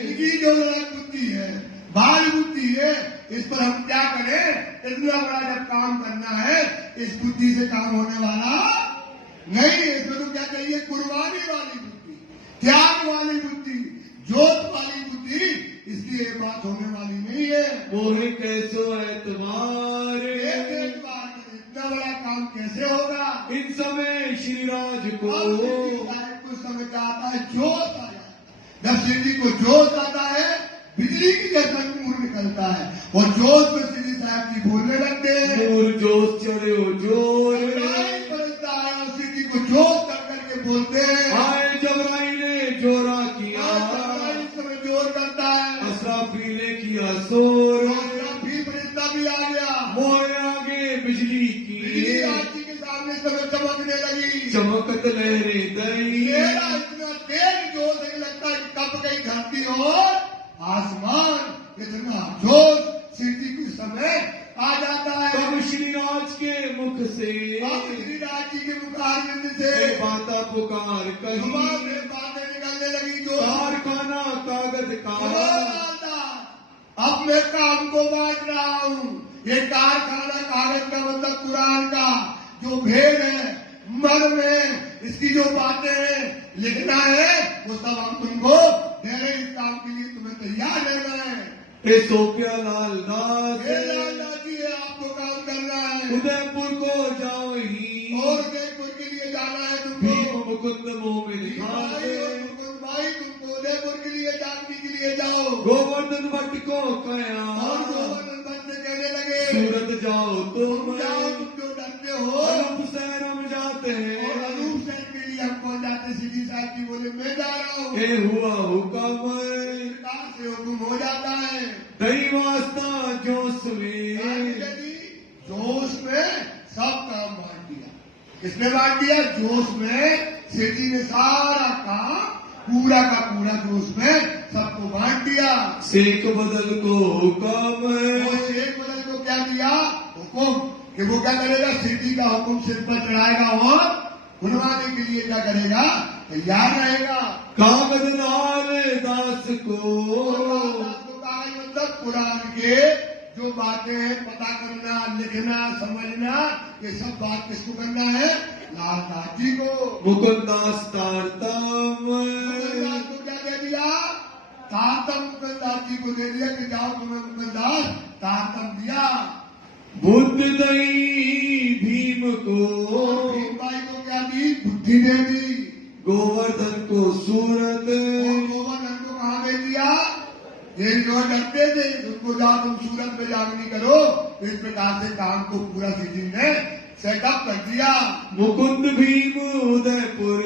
इनकी जो लड़क बुद्धि है, बाल बुद्धि है, इस पर हम क्या करें? इतना बड़ा जब काम करना है, इस बुद्धि से काम होने वाला नहीं है। इसमें तो क्या चाहिए? कुर्बानी वाली बुद्धि, त्याग वाली बुद्धि, जोत वाली बुद्धि। इसलिए ये बात होने वाली नहीं है। मोहे कैसो है तुम्हारे, एक बात, इतना बड़ा काम कैसे होगा? इन समय श्रीराज को कुछ समय क्या आता है? जोश आ जाता है। जब शिव जी को जोश आता है, बिजली की जैसा नूर निकलता है और जोश में श्री साहब जी बोलने लगते हैं। नूर जोश चढ़े हो जोर, बरसता है और श्री जी को जोश कर करके बोलते हैं। आए जबराई ने जोरा किया, इस समय जोर करता है। असराफी ने किया शोर, फिर फरिश्ता भी आ गया। मोरे आगे बिजली की, बिजली आज जी के सामने इस समय चमकने लगी। चमकत लहरे दई। मेरा इतना तेज जोश नहीं लगता कि कब गई धरती और आसमान। इतना जोश श्री जी के समय आ जाता है। तब श्रीराज के मुख से श्रीराज जी के मुखारविंद से बाता पुकार कही, बातें निकलने लगी। जो कारखाना कागज का, अब मैं काम को बांट रहा हूँ। ये कारखाना कागज का मतलब कुरान का जो भेद है, मर्म है, इसकी जो बातें हैं, लिखना है, वो सब हम तुमको दे रहे। इस काम के लिए तुम्हें तैयार रहना है। हे सोफिया लाल दास, लाल दास जी है, आपको काम करना है। उदयपुर को जाओ ही, और उदयपुर के लिए जाना है भीम तुमको। मुकुंद मोमिन खान, मुकुंद भाई तुमको उदयपुर के लिए जानने के लिए जाओ। गोवर्धन भट्ट को कया, और गोवर्धन भट्ट से कहने लगे, सूरत जाओ तुम, जाओ तुम जो डरते हो। अनूप शहर हम जाते और हैं, अनूप सेन के लिए हम कौन जाते? सीधी साहब जी बोले मैं जा रहा हूँ। ये हुआ हुक्म, सरकार से हुक्म हो जाता है। दई वास्ता जोश में, जोश में सब काम बांट दिया। किसने बांट दिया? जोश में सेठी ने सारा काम पूरा का पूरा जोश में सबको बांट दिया। शेख बदल को हुक्म, और शेख बदल को क्या दिया? हुक्म कि वो क्या करेगा? सेठी का हुक्म सिर पर चढ़ाएगा और बनवाने के लिए क्या करेगा? तैयार रहेगा। कागज लाल दास को, कागज मतलब कुरान के जो बातें हैं, पता करना, लिखना, समझना, ये सब बात किसको करना है? लाल दास जी को। मुकुंदास तारतम, मुकुंदास को क्या दे दिया? तारतम मुकुंदास जी को दे दिया कि जाओ तुम्हें मुकुंदास तारतम दिया। बुद्ध दई भीम को, भीम भाई को क्या दी? बुद्धि दे दी। गोवर्धन को सूरत, और गोवर्धन को कहाँ दे दिया? ये जो डरते थे उनको जाओ तुम सूरत में जागनी करो। इस प्रकार से काम को पूरा सिटी ने सेटअप कर दिया। मुकुंद भीम उदयपुर,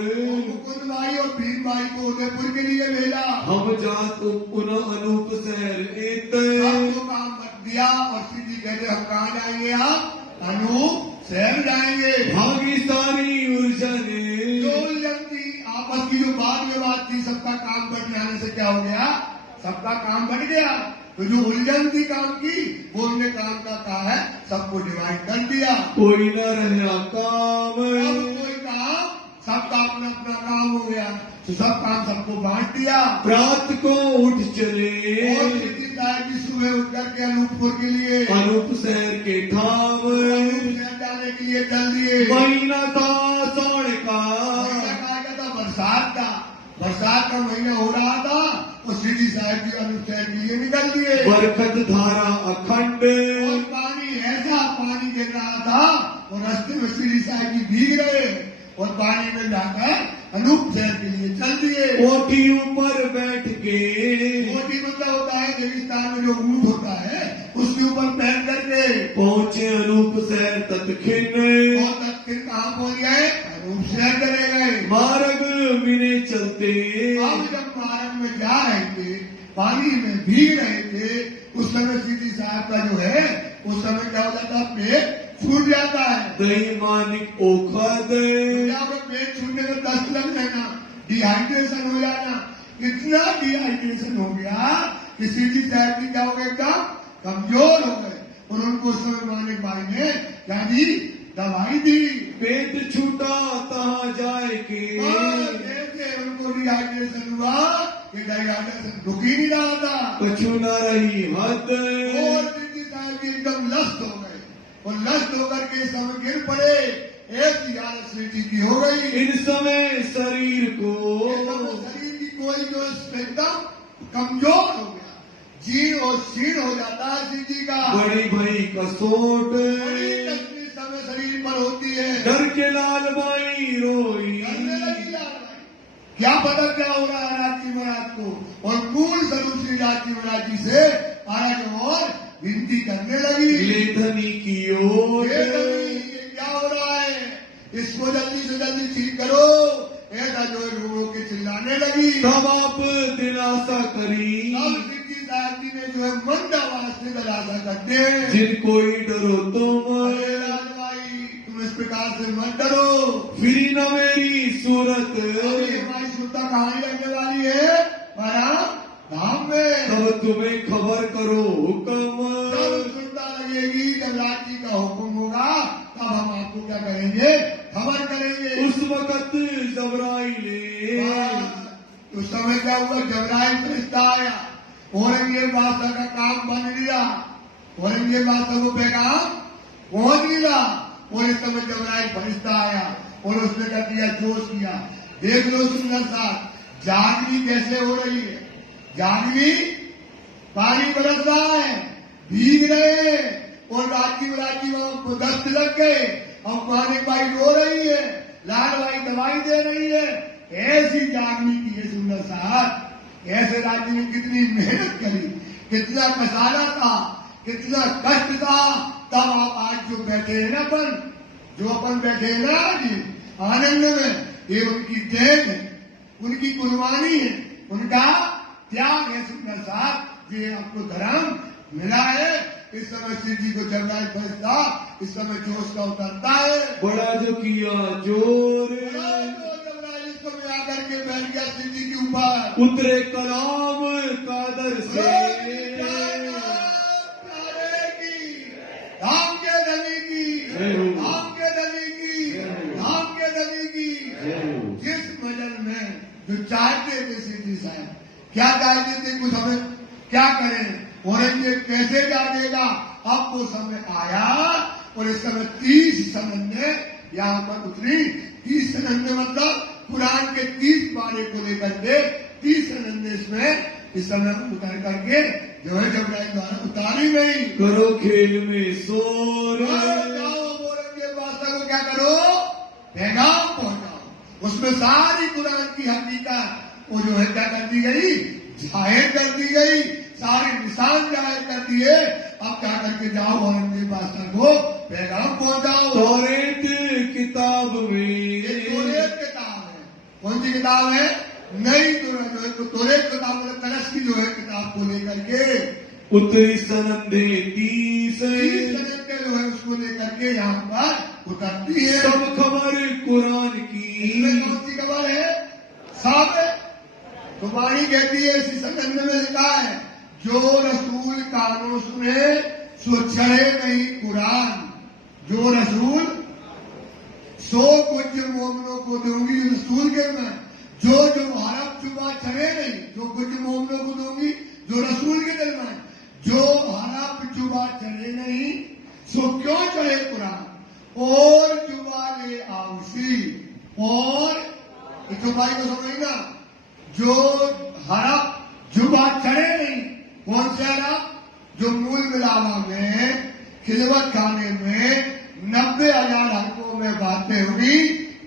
मुकुंद भाई और भीम भाई को उदयपुर के लिए भेजा। हम जात पुनः अनूप शहर एत, सबको काम कर दिया और सिटी कहते हम कहाँ जाएंगे? आप अनूप शहर जाएंगे। भागी सारी उलझने, जो उलझन थी आपस की, जो बात विवाद थी, सबका काम बढ़ जाने से क्या हो गया? सबका काम बढ़ गया। तो जो उलझन थी काम की, वो उनने काम का कहा है, सबको डिवाइड कर दिया। कोई न रहा काम, अब कोई काम, सबका अपना अपना काम हो गया। तो सब काम सबको बांट दिया। प्रात को उठ चले और सिद्धि साहब जी सुबह उठ करके अनूपपुर के लिए अनूप शहर के ठाम शहर जाने के लिए चल दिए। महीना था सावन का महीना कहा गया था बरसात का महीना हो रहा था और सिद्धि साहब जी अनूप शहर के लिए निकल दिए। बरखत धारा अखंड और पानी ऐसा पानी गिर रहा था और रास्ते में सिद्धि साहब जी भीग रहे और पानी में जाकर अनूप शहर के लिए चल दिए। कोठी ऊपर बैठ के कोठी मतलब होता है रेगिस्तान में जो ऊंट होता है उसके ऊपर बैठ करके पहुंचे अनूप शहर तत्खिन और तब फिर कहाँ पहुंच गए? अनूप शहर चले गए। मार्ग मिने चलते अब जब मार्ग में जा रहे थे पानी में भीग रहे थे उस समय सिद्धि साहब का जो है उस समय क्या हो जाता है? पेट छूट जाता है। दही मानिक ओखद पेट छूटने में 10 लग जाना, डिहाइड्रेशन हो जाना। इतना डिहाइड्रेशन हो गया कि सिद्धि साहब जी क्या हो गए? एकदम कमजोर हो गए और उनको उस समय मानिक भाई ने क्या दी? दवाई दी। पेट छूटा तहाँ जाए के जैसे उनको डिहाइड्रेशन हुआ कि डिहाइड्रेशन रुक ही नहीं रहा था कछु न रही हद और सिद्धि साहब जी एकदम लस्त हो गए और लस्त होकर के समय गिर पड़े। ऐसी हालत सिद्धि की हो गई। इन समय शरीर को शरीर की कोई जो एकदम कमजोर हो गया, जीर्ण और शीर्ण हो जाता है सिद्धि का। बड़ी भई कसोट बड़ी तकलीफ समय शरीर पर होती है। डर के लाल बाई रोई डरने लगी लाल भाई। क्या पता क्या हो रहा है राज जी महाराज को और पूर्ण स्वरूप श्री राज जी महाराज जी से महाराज और विनती करने लगी। ले धनी की ओर ये क्या हो रहा है? इसको जल्दी से जल्दी ठीक करो। ऐसा जो है रो के चिल्लाने लगी। तब आप दिलासा करी अब सिद्धि साहब जी ने जो है मंद आवाज से दिलासा करते हैं, जिन कोई डरो तुम अरे राजभाई तुम इस प्रकार से मत डरो। फिरी न मेरी सूरत अरे हमारी सुरता कहानी लगने वाली है महाराज धाम में। तब तुम्हें खबर करो हुक्म जब सुरता लगेगी जब राज जी का हुक्म होगा तब हम आपको क्या करेंगे? खबर करेंगे। उस वक्त जबराइले उस समय क्या हुआ? जबराइल फरिश्ता आया। औरंगजेब बादशाह का काम बन लिया। औरंगजेब बादशाह को पैगाम पहुंच गया और इस समय जबराइल फरिश्ता आया और उसने कर दिया जोश किया। देख लो सुंदर साहब जागनी कैसे हो रही है। जागनी पानी बरस रहा है, भीग रहे हैं और राजी वहां को दस्त लग गए। अब मानिक भाई रो रही है, लाल भाई दवाई दे रही है। ऐसी जागनी की है सुंदर साहब। ऐसे राज्य ने कितनी मेहनत करी, कितना मसाला था, कितना कष्ट था। तब आप आज जो बैठे हैं ना जो अपन बैठे हैं ना आज आनंद में, ये उनकी देन है, उनकी कुर्बानी है, उनका त्याग है सुंदर साहब। ये आपको धर्म मिला है। इस समय शिव जी को जबराइल फरिश्ता इस समय जोश का उतरता है। बड़ा जो किया जोर जबराइल इसको मिला करके बैठ गया शिव जी के ऊपर। उतरे कलाम कादर से धाम के धनी की, धाम के धनी की, धाम के धनी की। जिस मजल में जो चाहते थे सिद्धि साहब, क्या चाहते थे? कुछ हमें क्या करें? औरंगजेब कैसे जागेगा? अब वो समय आया और इस समय 30 संबंधे यहाँ पर उतरी। 30 संबंधे मतलब पुराण के 30 पारे को लेकर के 30 संबंधे इसमें इस समय उतर करके जो है जबराइल द्वारा उतारी गई। करो खेल में शोर जाओ औरंगजेब बादशाह को क्या करो? पैगाम पहुंचाओ। उसमें सारी कुरान की हकीकत वो जो है क्या कर दी गई? जाहिर कर दी गई। सारे निशान जाहिर कर दिए। अब क्या करके जाओ औरंगजेब बादशाह को पैगाम पहुंचाओ। तौरेत किताब में तौरेत किताब है। कौन सी किताब है? नई तौरेत किताब कलश की जो है किताब को लेकर के उतरी सनंदे 30 संबंधे जो है उसको लेकर के यहाँ पर उतरती है। सब खबर कुरान की। इसमें कौन सी खबर है? सब तुम्हारी कहती है। इसी संबंध में लिखा है जो रसूल कानों सुने सो चढ़े नहीं कुरान। जो रसूल 100 कुछ मोमिनों को दूंगी रसूल के मैं, जो हरफ जुबा चढ़े नहीं, जो कुछ मोमिनों को दूंगी, जो रसूल के दिल में, जो हरफ जुबा चढ़े नहीं, सो क्यों चढ़े कुरान, और जुबा ले आवसी, और चौपाई को समझ ना, जो हरफ जुबा चढ़े नहीं, कौन से हरफ, जो मूल मिलावा में खिदमत खाने में 90,000 हरफों में बातें हुई,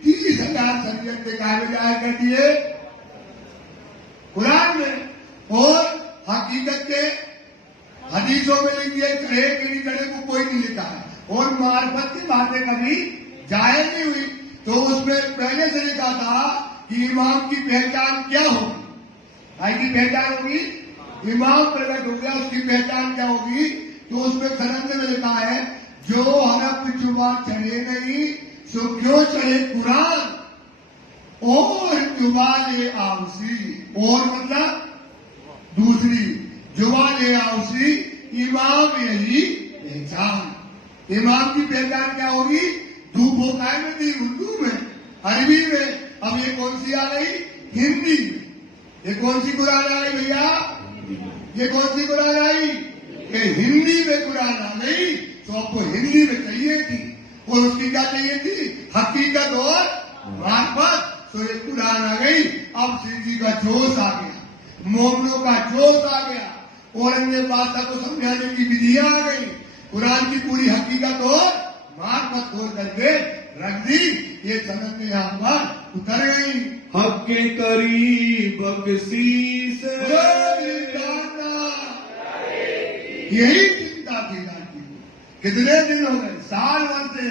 30,000 शरीयत के कायदे जाहिर कर दिए कुरान में, और हकीकत के हदीसों में लिख दिए, कहे कि नहीं कहे को कोई नहीं लिखा है, और मार्फत की बातें कभी जाहिर नहीं हुई। तो उसमें पहले से लिखा था कि इमाम की पहचान क्या होगी, भाई की पहचान होगी, इमाम प्रकट हो गया, उसकी पहचान क्या होगी, तो उसमें सनद में लिखा है, जो हरफ जुबा चढ़े नहीं, सो क्यों चढ़े कुरान, और जुबा ले आवसी, और मतलब दूसरी जुबा ले आवसी, इमाम यही पहचान, इमाम की पहचान क्या होगी, धूप होता में थी उर्दू में, अरबी में, अब ये कौन सी आ गई, हिंदी में। ये कौन सी कुरान आ गई भैया, ये कौन सी कुरान आई, ये हिंदी में कुरान आ गई, तो आपको हिंदी में चाहिए थी, और उसकी क्या चाहिए थी, हकीकत और मार्फत, तो ये कुरान आ गई। अब सिंधी का जोश आ गया, मोमिनों का जोश आ गया, औरंगजेब बादशाह को समझाने की विधियां आ गई, कुरान की पूरी हकीकत और मार्फत खोल करके रख दी, ये सनद में यहाँ पर उतर गई। हक के करीब बख्शीश यही चिंता थी लाठी को, कितने दिन हो गए, साल भर से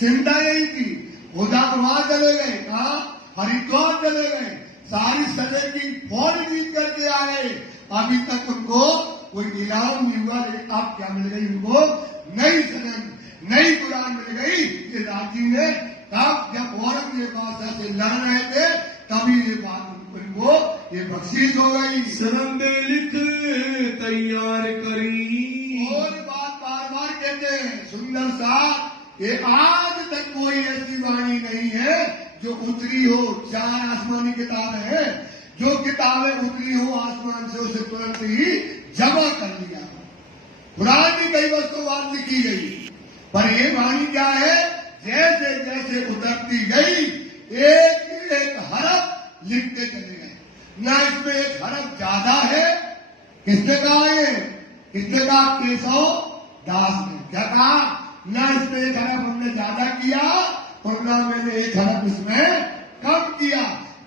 चिंता यही थी। खुदा वहां चले गए, कहा हरिद्वार चले गए, सारी सदर की फौज जीत करके आ गए, अभी तक उनको कोई इनाम नहीं हुआ, लेकिन अब क्या मिल गई उनको, नई सनद, नई कुरान मिल गई। ये राजी ने तब जब औरंगजेब बादशाह से लड़ रहे थे, तभी ये बात उनको ये बख्शीश हो गई। सनद लिख तैयार करी, और बात बार बार कहते हैं सुंदर सा, ये आज तक कोई ऐसी वाणी नहीं है जो उतरी हो, 4 आसमानी किताबें हैं, जो किताबें उतरी हो आसमान से, उसे तुरंत ही जमा कर लिया। कुरान की कई वस्तुवाद लिखी गई, पर ये वाणी क्या है, जैसे जैसे उतरती गई, एक एक हरफ लिखते चले गए, ना इसमें एक हरफ ज्यादा है, किसने कहा ये, किसने कहा, केशव दास ने क्या कहा, ना इसमें एक हरफ हमने ज्यादा किया, और ना मैंने एक हरफ इसमें कम किया।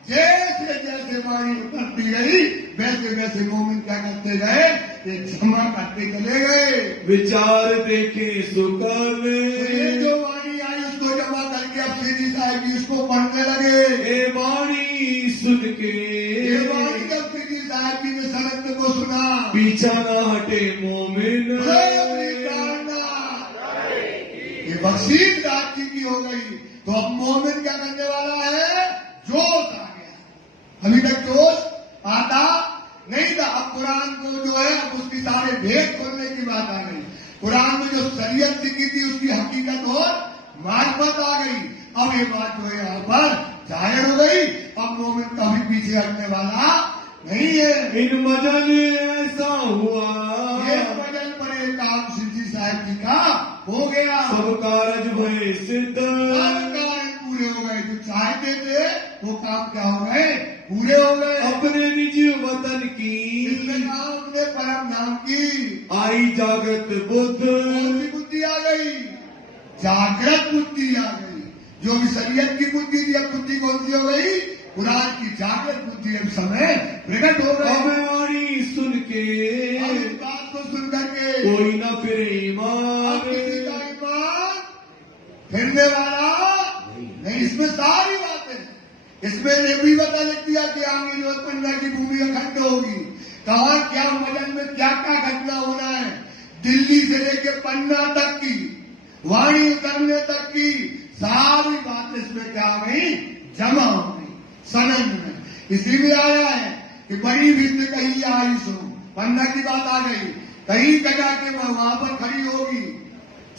जैसे जैसे वाणी उतरती गई, वैसे वैसे मोमिन क्या करते गए, ये जमा करते चले गए। विचार देखे सुकल, ये जो वाणी आई उसको जमा करके अब सीधी साहब जी उसको पढ़ने लगे। ए वाणी सुन के, ये वाणी जब सीधी साहब जी ने सनद को सुना, पीछा न हटे मोमिन, ये बख्शीश रात की हो गई। तो अब मोमिन क्या करने वाला है, जोश आ गया, अभी तक जोश आता नहीं था। अब कुरान को जो है, अब उसकी सारे भेद खोलने की बात आ गई, कुरान में जो शरीयत लिखी थी उसकी हकीकत और मार्फत आ गई। अब ये बात जो है यहाँ पर जाहिर हो गई, अब मोमिन कभी पीछे हटने वाला नहीं है। इन मजल ऐसा हुआ, ये मजल पर एक काम सिंधी साहब जी का हो गया, सब कारज भय सिद्ध, सब कार्य पूरे हो गए, जो चाहते थे वो काम क्या हो गए, पूरे हो गए। अपने निज वतन की, इसने कहा अपने परम नाम की आई जागृत बुद्ध, कौन सी बुद्धि आ गई, जागृत बुद्धि आ गई। जो भी शरीयत की बुद्धि थी, अब बुद्धि कौन सी हो गई, कुरान की जागृत बुद्धि अब समय प्रकट हो गई। अब वाणी सुन के, अब इस बात को सुन करके कोई न फिर ईमान, अब किसी का ईमान फिरने वाला नहीं। इसमें सारी बातें, इसमें ये भी बता लिख दिया कि आगे जो 15 की भूमि अखंड होगी, कहा क्या मदन में क्या क्या घटना होना है, दिल्ली से लेकर पन्ना तक की, वाणी उतरने तक की सारी बात इसमें क्या हो गई, जमा हो गई सनद में। इसी में आया है कि बड़ी भीड़ कहीं आई सो, पन्ना की बात आ गई, कहीं कजा के वहां पर खड़ी होगी,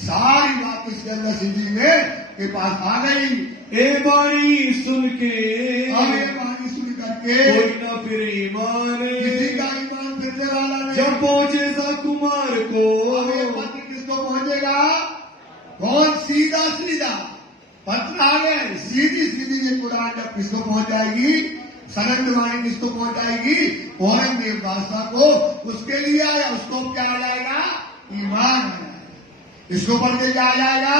सारी बात इसके अंदर सिंधी में के पास आ गई। ए वाणी सुन के, अब ये वाणी सुन चुके, कोई न फिर ईमान। किसी का ईमान फिरने वाला नहीं। जब पहुंचे सा कुमार को, अब ये पत्र किसको पहुंचेगा? कौन? सीधा सीधा पत्र आ गए, सीधी सीधी ये कुरान जब किसको पहुंचाएगी? सनंद वाणी किसको पहुंचाएगी? औरंगजेब बादशाह को। उसके लिए आया, उसको क्या आ जाएगा? ईमान आ जाएगा। इसको पढ़ के क्या आ जाएगा?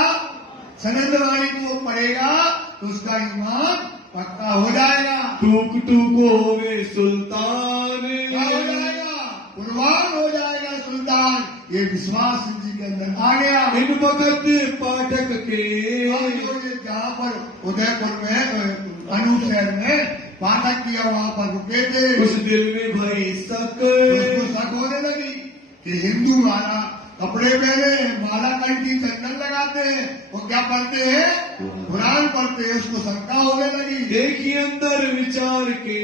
सनंद वाणी को पढ़ेगा तो उसका ईमान पक्का हो जाएगा। टूक टूक होवे सुल्तान। क्या हो जाएगा? कुर्बान हो जाएगा सुल्तान। ये विश्वास जी के अंदर आ गया। इन वक्त पाठक के, जहाँ पर उदयपुर में अनु शहर में पाठक किया, वहाँ पर रुके थे। उस दिल में भई शक, उसको शक होने लगी कि हिंदू माला कपड़े पहने, माला कंठी चंदन लगाते हैं, वो क्या पढ़ते हैं? कुरान पढ़ते हैं। उसको शंका होने लगी। देखिए अंदर विचार के,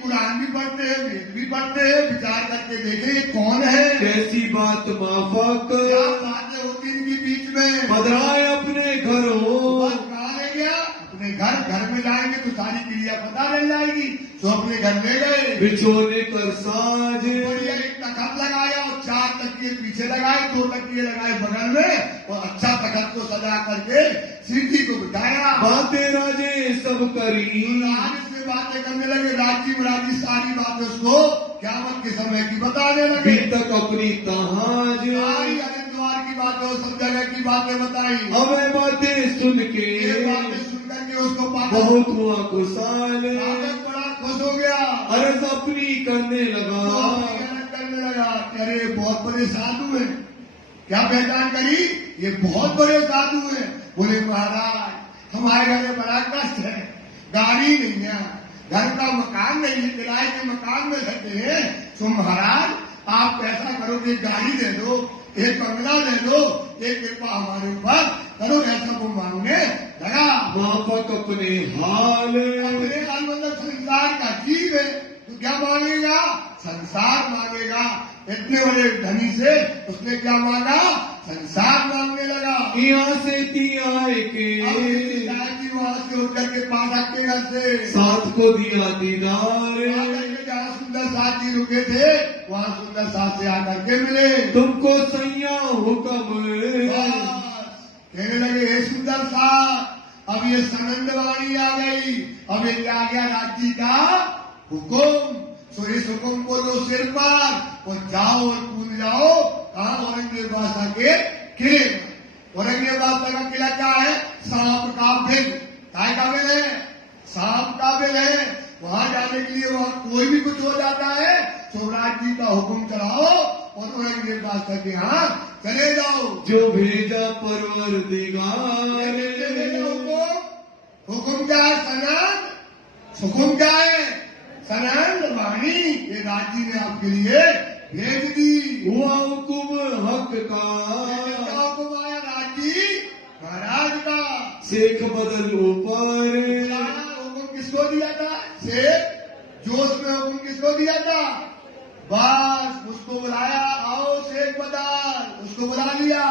कुरान भी पढ़ते हैं, वेद भी पढ़ते हैं, विचार करके देखे ये कौन है? कैसी बात माफक, क्या बातें होती इनके बीच में? बदराए अपने घरों। कहाँ ले गया? अपने घर में जाएंगे तो सारी क्रिया पता चल जाएगी। तो अपने घर ले गए, बिछोने कर साज, बढ़िया एक तखत लगाया और 4 तकिए पीछे लगाए, 2 तकिए लगाए बगल में, और अच्छा तखत को सजा करके सीढ़ी को बिठाया। बातें राजे सब करी, से बातें करने लगे, राजी मराजी सारी बातें उसको क़यामत के समय की बताने लगे। अभी तक अपनी तहाज, सारी हरिद्वार की बातें, सब जगह की बातें बताई। अब ये बातें सुन के, ये बातें सुनकर के उसको बहुत हुआ खुशाल। बड़ा खुश हो गया। अर्ज अपनी करने लगा, करने लगा कि अरे बहुत बड़े साधु हैं। क्या पहचान करी? ये बहुत बड़े साधु हैं। बोले महाराज हमारे घर में बड़ा कष्ट है, गाड़ी नहीं है, घर का मकान नहीं है, किराए के मकान में रहते हैं। तो महाराज आप ऐसा करो कि गाड़ी दे दो, एक बंगला दे दो, एक कृपा हमारे ऊपर करो, ऐसा वो मांगने लगा। माफक अपने हाल, अपने हाल मतलब संसार का जीव है तो क्या मांगेगा? संसार मांगेगा। इतने बड़े धनी से उसने क्या मांगा? संसार मांगने लगा। यहाँ से ती आए के, वहां से उठ करके पाठक के घर से साथ को दिया दीदार, जहाँ सुंदर साथ जी रुके थे वहाँ सुंदर साथ से आकर के मिले। तुमको सैया हुक्म, कहने लगे हे सुंदर साथ, अब ये सनंद वाणी आ गई, अब ये आ गया राज्य का हुक्म। तो इस हुक्म को लो सिर पर और जाओ और कूद जाओ। कहा? औरंगजेब बादशाह के किले में। औरंगजेब बादशाह का किला क्या है? सांप का बिल। काय का बिल है? सांप का बिल है। वहां जाने के लिए वहां कोई भी कुछ हो जाता है, स्वराज जी का हुक्म चलाओ और औरंगजेब बादशाह के यहाँ चले जाओ। जो भेजा परवरदिगार, हुक्म क्या है? सनंद। हुक्म क्या है? सनंद वाणी ये राजी ने आपके लिए भेज दी। हुआ हुक्म हक का, हुक्म आया राजी महाराज का। शेख बदल ऊपर, हुक्म किसको दिया था? शेख जोश में हुक्म किसको दिया था? बस उसको बुलाया, आओ शेख बदल, उसको बुला लिया।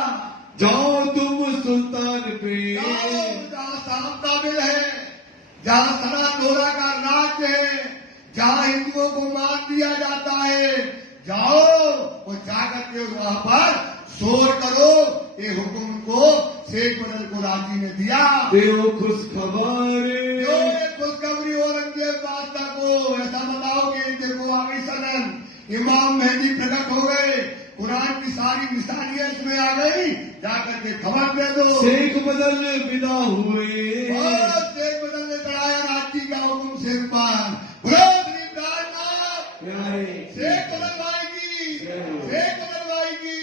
जाओ तुम सुल्तान पे, जहाँ सांप का बिल है, जहाँ सना दोरा का राज्य है, जहाँ हिंदुओं को मार दिया जाता है, जाओ और जाकर के वहां पर शोर करो। ये हुक्म को शेख बदल को राजी ने दिया। देव खुश खबर, खुशखबरी औरंगजेब बादशाह को ऐसा बताओ कि देखो आ गई सनन, इमाम मेहदी प्रकट हो गए, कुरान की सारी निशानियां इसमें आ गई, जाकर के खबर दे दो। शेख बदल विदा हुए, शेख बदल ने चढ़ाया राज्य का हुक्म सिर पर। शेख बदलवाई की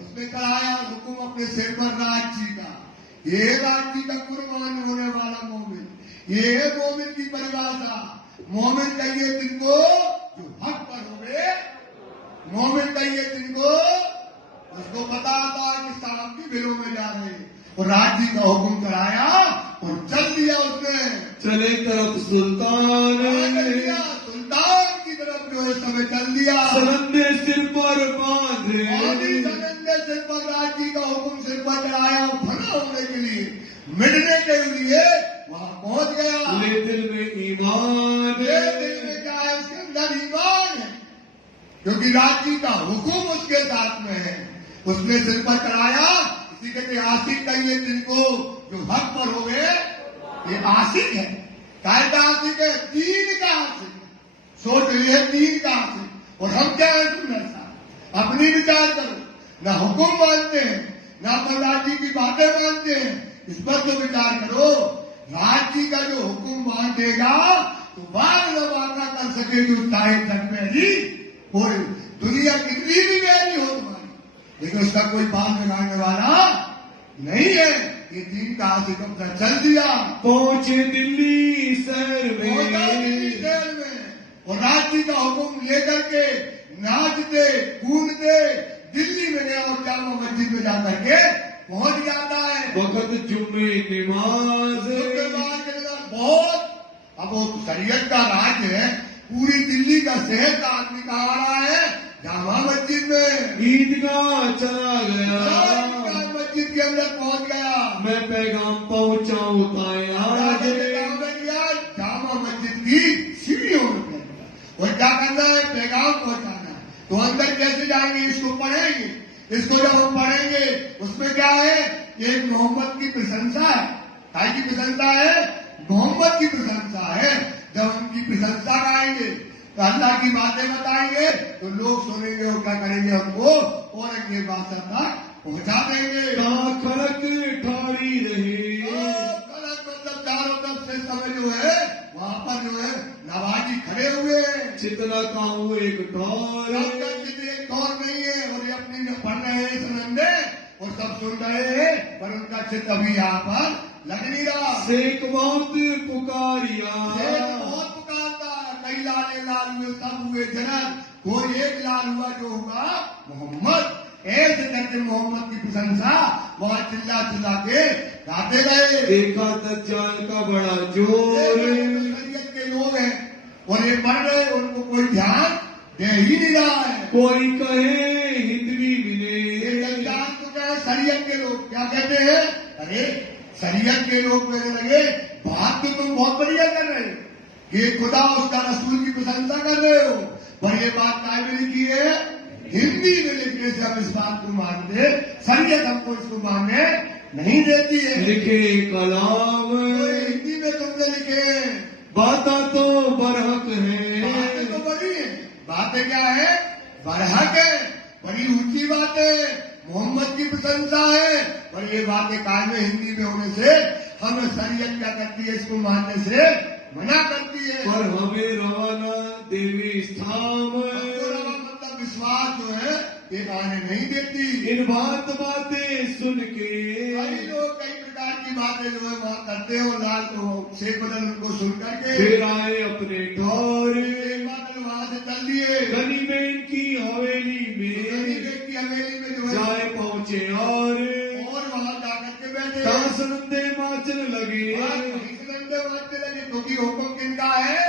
उसने चढ़ाया हुक्म अपने सिर पर राज्य का। ये राज्य का कुर्बान होने वाला मोमिन, ये है मोमिन की परिभाषा। मोमिन कहिए जिनको जो हक पर हुए, मोमिन कहिए जिनको उसको पता था कि सांप की बिलों में जा रहे, और राज्य का हुक्म चढ़ाया और चल दिया उसने। चले तरफ सुल्तान, सुल्तान की तरफ जो है समय चल दिया। सनंदे सिर पर बांधे, सनंदे सिर पर राज्य का हुक्म सिर पर चढ़ाया, फना होने के लिए, मिटने के लिए वहां पहुंच गया। ले दिल में ईमान ये दिल में क्या है, उसके अंदर ईमान है, क्योंकि राज्य का हुक्म उसके साथ में है। उसने सिर पर चढ़ाया, इसी के आशिक कहिए जिनको जो हक पर हो गए, ये आशिक है। काय का आशिक है? दीन का आशिक। सोच रही है दीन का आशिक। और हम क्या है सुंदर सा, अपनी विचार करो, न हुक्म मानते हैं, न प्रहलाद जी की बातें मानते हैं, इस पर तो विचार करो। राज्य का जो हुक्म मान देगा तो बार न वादा कर सके जो चाहे जग में ही कोई दुनिया कितनी भी गहरी हो तुम्हारी, लेकिन उसका कोई बात लगाने वाला नहीं है। ये दीन का आशिक अपना चल दिया, पहुंचे दिल्ली शहर पहुंचा दिल्ली में। शहर में, और राज्य का हुक्म लेकर के नाचते कूदते दिल्ली में गया और जामा मस्जिद में जाकर के पहुंच जाता है। वक्त जुम्मे नमाज उसके बाद के अंदर बहुत, अब वो शरीयत का राज है, पूरी दिल्ली का शहर का आदमी कहाँ आ रहा है? जामा मस्जिद में। ईदगाह चला गया, जामा मस्जिद के अंदर पहुंच गया। मैं पैगाम पहुंचाऊं ताया जामा मस्जिद की सीढ़ियों में और क्या करना है? पैगाम पहुंचाना है। तो अंदर कैसे जाएंगे? इसको पढ़ेंगे। इसको जब हम पढ़ेंगे उसमें क्या है? ये मोहम्मद की प्रशंसा है। काय की प्रशंसा है? मोहम्मद की प्रशंसा है। जब उनकी प्रशंसा गाएंगे तो अल्लाह की बातें बताएंगे तो लोग सुनेंगे और क्या करेंगे? हमको औरंगजेब बादशाह तक पहुंचा देंगे। खड़क ठारी रहे, कलक मतलब चारों तरफ से समय जो है वहां पर जो है नवाजी खड़े हुए हैं। चितना काऊ एक ठौर, एक कौन नहीं है, और ये अपनी पढ़ रहे हैं सुनंदे और सब सुन रहे हैं, पर उनका चित्त अभी यहाँ पर लग नहीं रहा। शेख बहुत पुकारिया, बहुत पुकारता, कई लाले लाल हुए, सब हुए जनक, कोई एक लाल हुआ जो हुआ मोहम्मद। ऐसे करके मोहम्मद की प्रशंसा वहां चिल्ला चिल्ला के गाते गए। देखा दज्जाल का बड़ा जोर, शरीयत के लोग हैं और ये पढ़ रहे, उनको कोई ध्यान दे ही नहीं रहा है। कोई कहे हिंदवी मिले, दज्जाल तो क्या है? शरीयत के लोग क्या कहते हैं? अरे शरीयत के लोग कहने लगे, बात तो तुम बहुत बढ़िया कर रहे हो, ये खुदा उसका रसूल की प्रशंसा कर रहे हो, पर ये बात काय में लिखी है? हिंदी में लिखने से हम इस बात को मानते, शरीयत हमको इसको मानने नहीं देती है। लिखे कलाम, तो हिंदी में तुमने लिखे, बाता तो बरहक है, बातें तो बड़ी है, बातें क्या है? बरहक है, बड़ी ऊंची बातें, मोहम्मद की प्रशंसा है, पर ये बातें काय में हिंदी में होने से हमें शरीयत क्या करती है? इसको मानने से मना करती है। पर हमें रवाना देवी स्थाम, मतलब विश्वास जो है ये आने नहीं देती। इन बातें सुन के कई लोग कई प्रकार की बातें जो है वहाँ करते हो, लाल तो शेख बदल उनको सुन करके फिर आए अपने ठौर, वहां से चल दिए गनीमेन की हवेली में, की हवेली में जो है जाए पहुंचे और वहां जाकर के बैठे तासनंदे माचन लगे, सिलेंडर बांटने लगे, क्योंकि हुक्म किनका है?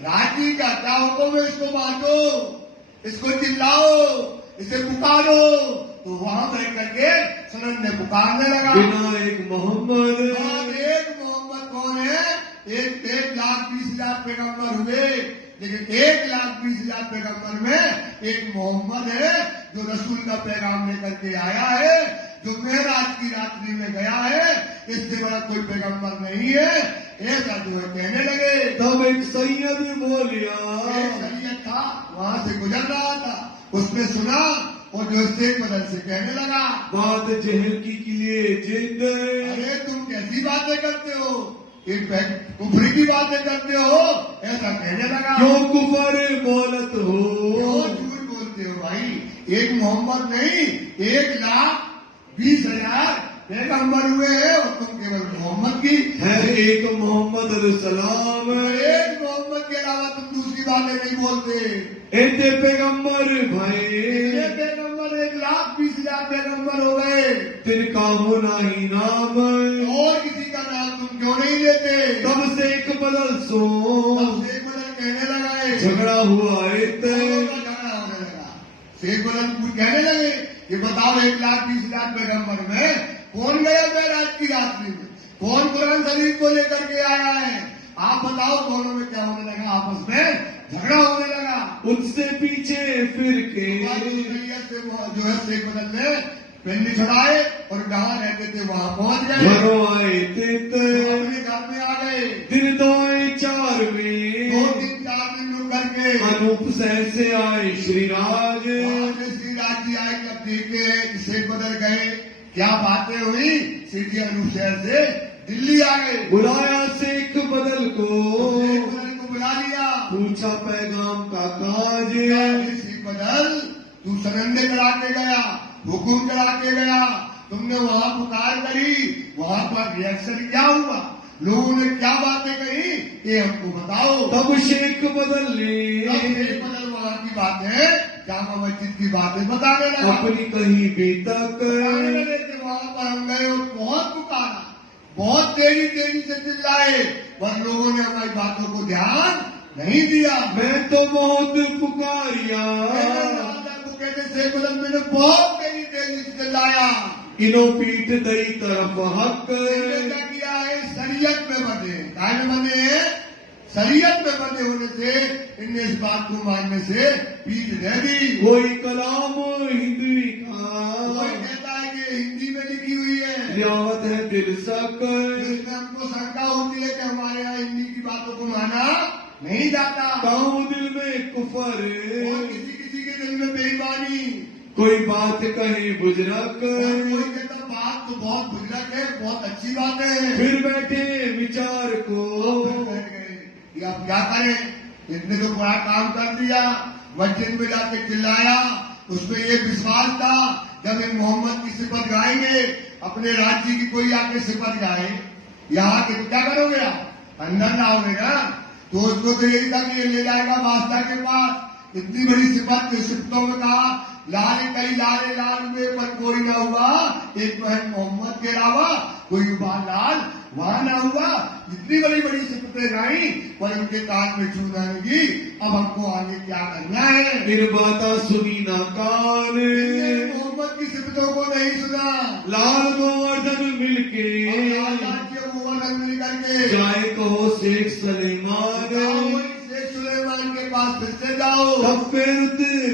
राज्य का। क्या हुक्म है? इसको बांटो, इसको चिल्लाओ, इसे पुकारो। तो वहां बैठ करके सुनंदे पुकारने लगा, बिना एक मोहम्मद, एक मोहम्मद कौन है? 1,20,000 पैगम्बर हुए, लेकिन 1,20,000 पैगम्बर में एक मोहम्मद है जो रसूल का पैगाम लेकर के आया है, जो मेराज की रात्रि में गया है, इससे बड़ा कोई पैगम्बर नहीं है। ऐसा जो है कहने लगे। तब एक सैयद बोलिया, एक सैयद था वहां से गुजर रहा था, उसने सुना और जो शेख बदल से कहने लगा, बात जहल की लिए जिद, अरे तुम कैसी बातें करते हो? एक कुफरी की बातें करते हो? ऐसा कहने लगा। क्यों कुफर बोलत हो, क्यों झूठ बोलते हो भाई? एक मोहम्मद नहीं 1,20,000 पैगम्बर हुए हैं और तुम केवल मोहम्मद की है एक मोहम्मद सलाम, एक मोहम्मद के अलावा तुम दूसरी बातें नहीं बोलते। इतने पैगम्बर भाई, ये पैगम्बर 1,20,000 पैगम्बर हो गए, तिनका होना ही नाम, और किसी का नाम तुम क्यों नहीं लेते? तब से एक बदल सो, शेख बदल कहने लगा, झगड़ा हुआ झगड़ा होने लगा। शेख बदल कहने लगे, ये बताओ 1,20,000 पैगम्बर में कौन गया मेराज की रात्रि में? कौन कुरान शरीफ को लेकर के आया है? आप बताओ दोनों में क्या होने लगा? आपस में झगड़ा होने लगा। उससे पीछे फिर के जो है शेख बदल में पिंडी छुड़ाए और जहाँ रहते थे वहाँ पहुँच गए। घरों आए तित अपने घर में आ गए। दिन दो आए चार में 2-3-4 दिन रुक करके अनूप सहर से आए श्री राज। वहाँ से श्री राज जी आए। जब देखे शेख बदल गए, क्या बातें हुई? सीधी अनूप शहर से दिल्ली आ गए। बुलाया शेख बदल को, शेख बदल को बुला लिया। पूछा पैगाम का काज। शेख बदल, तू सनंदे करा के गया, हुकुम करा के गया, तुमने वहाँ पुकार करी, वहाँ पर रिएक्शन क्या हुआ? लोगों ने क्या बातें कही? ये हमको बताओ। तब शेख बदल ने शेख बदल वहाँ की बातें, जामा मस्जिद की बातें बताने लगा। अपनी कहीं भी तक वहाँ पर हम गए और बहुत पुकारा, बहुत तेजी से चिल्लाए, पर लोगों ने हमारी बातों को ध्यान नहीं दिया। मैं तो बहुत पुकारिया, कहते शेख बदल मैंने बहुत तेजी से चिल्लाया। इनो पीठ दई तरफ हक। क्या किया है? शरीयत में बंधे। काय में बंधे हैं? शरीयत में बंधे होने से इनने इस बात को मानने से पीठ दे दी। कोई कलाम हिंदी का, कोई कहता है कि हिंदी में लिखी हुई है, रियावत है दिल सक। इसमें हमको शंका होती है कि हमारे यहाँ हिंदी की बातों को माना नहीं जाता। कहूँ दिल में कुफर, और किसी के दिल में बेईमानी। कोई बात कहे बुजरक। कोई कहता बात तो बहुत बुजुर्ग है, बहुत अच्छी बात है। फिर बैठे विचार को, अब क्या करें? इसने तो बड़ा काम कर दिया। मस्जिद में जाके चिल्लाया, उसमें ये विश्वास था जब इन मोहम्मद की सिफत गाएंगे, अपने राज्य की कोई आके सिफत गाए, यहाँ के तो क्या करोगे आप? अंदर लाओगे ना। तो उसको तो यही था कि ये ले जाएगा बादशाह के पास। इतनी बड़ी सिफत, सिफतों में कहा लाल कई लाले लाल में, पर कोई ना हुआ एक महल मोहम्मद के अलावा, कोई लाल वहां ना हुआ। इतनी बड़ी बड़ी सिफतें गाई, पर उनके कान में चूना लगी। अब हमको आगे क्या करना है? फिर बाता सुनी ना कान, मोहम्मद की सिफतों को नहीं सुना। लाल गोवर्धन मिलके, गोवर्धन मिल करके जाए कहो शेख सलेमान। शेख सुलेमान के पास फिर से जाओ। तब फिर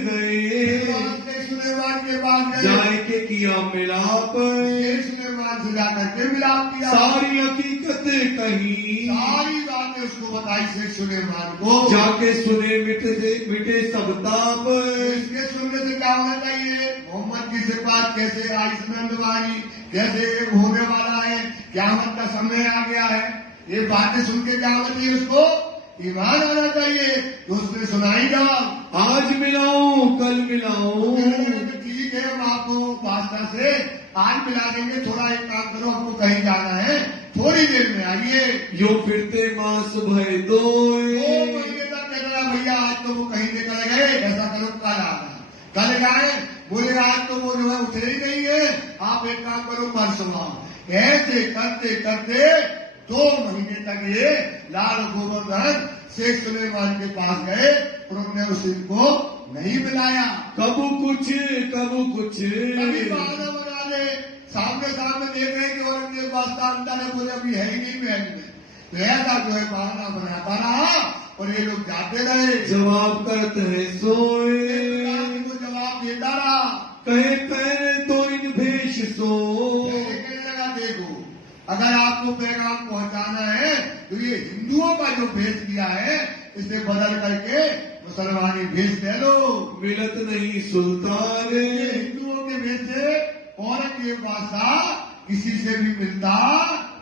गए, सुलेमान के पास गए, जाए के किया मिलाप। सुलेमान से जाकर के मिलाप किया। सारी हकीकत कही, सारी बातें उसको बताई शेख सुलेमान को। जाके सुने मिटे सब ताप। इसके सुनने से क्या होना चाहिए? मोहम्मद की सिफात कैसे आई, सुनंदवानी कैसे एक होने वाला है, क़यामत का समय आ गया है। ये बातें सुन के क्या होना चाहिए? उसको ईमान आना चाहिए। तो उसने सुनाई जवाब, आज मिलाऊं कल मिलाऊं। ठीक है, हम आपको बादशाह से आज मिला देंगे। थोड़ा एक काम करो, हमको कहीं जाना है, थोड़ी देर में आइए। यो फिरते मास भय दो, 2 महीने तक कह रहा भैया आज तो वो कहीं निकल गए, ऐसा करो कल आना। कल जाए, बोले आज तो वो जो है उठे ही नहीं है, आप एक काम करो परसों आओ। ऐसे करते करते 2 महीने तक ये लाल गोवर्धन शेख सुलेमान के पास गए और उन्होंने उनको नहीं मिलाया। कबू कुछ कबू कुछ, कभी बहाना बना ले। सामने सामने देख रहे कि औरंगजेब बादशाह अंदर है, बोले अभी है ही नहीं महल में। तो ऐसा जो है बहाना बनाता रहा और ये लोग जाते रहे। जवाब करते हैं सोए, वो जवाब देता रहा। कहे पहले तो इन भेष सो। कहने लगा देखो, अगर आपको पैगाम पहुंचाना है तो ये हिंदुओं का जो भेष किया है इसे बदल करके मुसलमानी भेष ले लो। मिलत नहीं सुल्तान, हिंदुओं के भेष से औरंगजेब बादशाह किसी से भी मिलता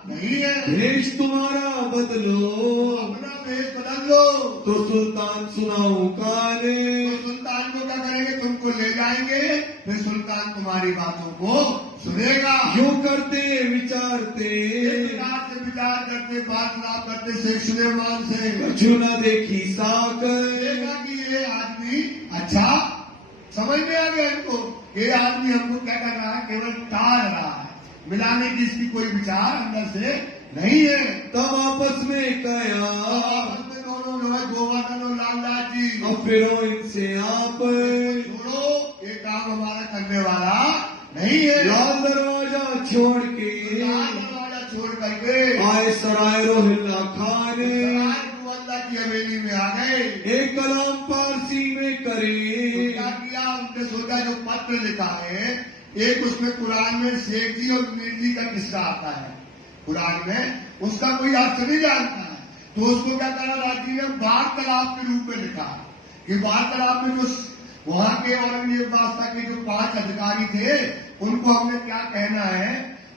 नहीं है। भेष तुम्हारा बदलो, अपना भेष बदल लो। तो सुल्तान सुनाऊं काने। तो सुल्तान को क्या करेंगे? तुमको ले जाएंगे, फिर सुल्तान तुम्हारी बातों को सुनेगा। यूं करते विचारते, विचार करते, बात करते शेख सुलेमान से कछु न देखी साक। देखा कि ये आदमी अच्छा समझ में आ गया इनको। ये आदमी हमको क्या कर रहा है? केवल टाल रहा है, मिलाने की इसकी कोई विचार अंदर से नहीं है। तब आपस में कया, दोनों जो है गोवर्धन और लालदास जी, अब फिरो इनसे आप। छोड़ो, ये काम हमारा करने वाला नहीं है। लाल दरवाजा छोड़ के, लाल दरवाजा छोड़ करके हिल्ला खाने वो अल्लाह की हवेली में आ गए। एक कलाम पारसी में करे। तो क्या किया, उनने सोचा जो पत्र लिखा है, एक उसमें कुरान में शेख जी और मीर जी का किस्सा आता है कुरान में, उसका कोई अर्थ नहीं जानता है, तो उसको क्या करा, राजी ने वार्तालाप के रूप में लिखा कि वार्तालाप में जो वहां के औरंगजेब बादशाह के जो 5 अधिकारी थे उनको हमने क्या कहना है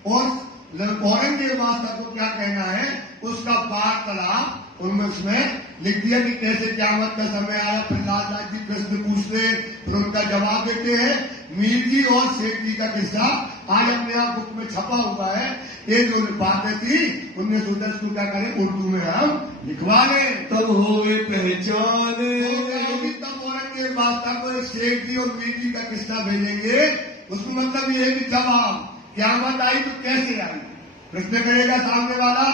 और औरंगजेब बादशाह को क्या कहना है, उसका वार्तालाप उनमें उसमें लिख दिया कि कैसे क़यामत का समय आया। फिर लाल जी प्रश्न पूछते, फिर उनका जवाब देते हैं। मीर जी और शेख जी का किस्सा आज अपने आप बुक में छपा हुआ है। ये जो बातें थी उनने सोचा इसको क्या करें, उर्दू में हम लिखवा लें। तब होवे पहचाने। तब औरंगजेब बादशाह को शेख जी और मीर जी का किस्सा भेजेंगे। उसको मतलब ये है कि जब आप क़यामत आई तो कैसे आई, प्रश्न करेगा सामने वाला,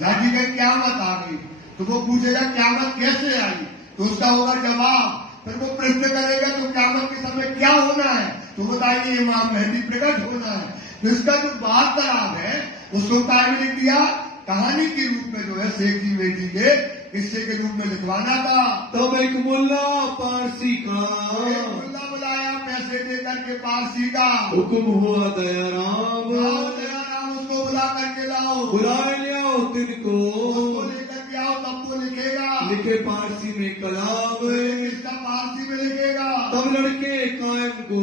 जाजी का क़यामत आ गई, तो वो पूछेगा क़यामत कैसे आई, तो उसका होगा जवाब। फिर वो प्रश्न करेगा तो क़यामत के समय क्या होना है, तो बताएंगे इमाम मेहदी प्रकट होना है। तो इसका जो वार्तालाप है उसको क्या लिख दिया, कहानी के रूप में जो है शेख जी मेजी के किस्से के रूप में लिखवाना था। तब एक मुल्ला पारसी का मुल्ला बुलाया पैसे देकर के पारसी का, हुक्म हुआ दयाराम। दयाराम उसको बुला करके लाओ, बुलाए लियाओ तिनको, उसको लेकर के आओ, तब वो लिखेगा, लिखे पारसी में कलाम, इसका पारसी में लिखेगा। तब लड़के कायम को,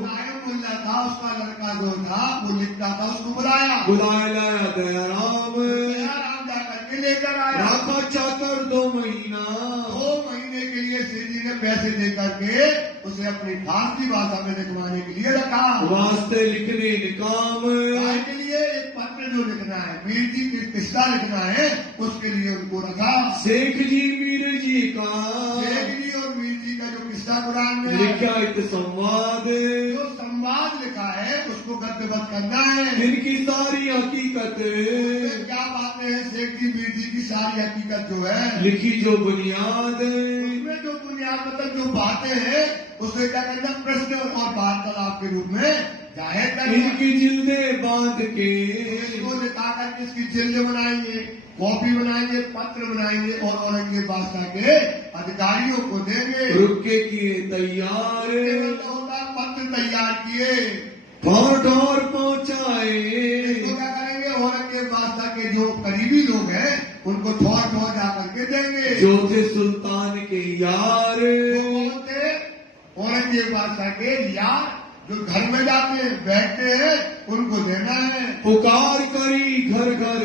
कायम मुल्ला था उसका लड़का जो था वो लिखता था, उसको बुलाया, बुलाए लाया दयाराम, दयाराम जाकर के लेकर आया। राखा चाकर 2 महीना, 2 महीने के लिए सेठी ने पैसे देकर के उसे अपनी फारसी भाषा में लिखवाने के लिए रखा। वास्ते लिखने निकाम, के लिए एक पत्र जो लिखना है, मीर जी की किस्सा लिखना है, उसके लिए उनको रखा। शेख जी मीर जी का, शेख जी और मीर जी का जो किस्सा कुरान में लिखा इत संवाद, जो संवाद लिखा है उसको गद्यबद्ध करना है। इनकी सारी हकीकत, क्या बातें हैं, शेख जी मीर जी की सारी हकीकत जो है लिखी जो बुनियाद, उसमें जो बुनियाद मतलब जो बातें हैं उसे क्या करना, प्रश्न और वार्तालाप के रूप में जाहिर करना। इनकी जिल्दे बांध के, इसको लिखा करके इसकी जिल्द बनाएंगे, कॉपी बनाएंगे, पत्र बनाएंगे और औरंगजेब बादशाह के अधिकारियों को देंगे। रुके किए तैयार, होता पत्र तैयार किए, ठौर पहुंचाए, इसको क्या करेंगे, औरंगजेब बादशाह के जो करीबी लोग हैं उनको ठौर जाकर के देंगे। जो थे सुल्तान के यार, वो थे औरंगजेब बादशाह के यार, जो घर में जाते हैं बैठते हैं उनको देना है। पुकार करी घर घर,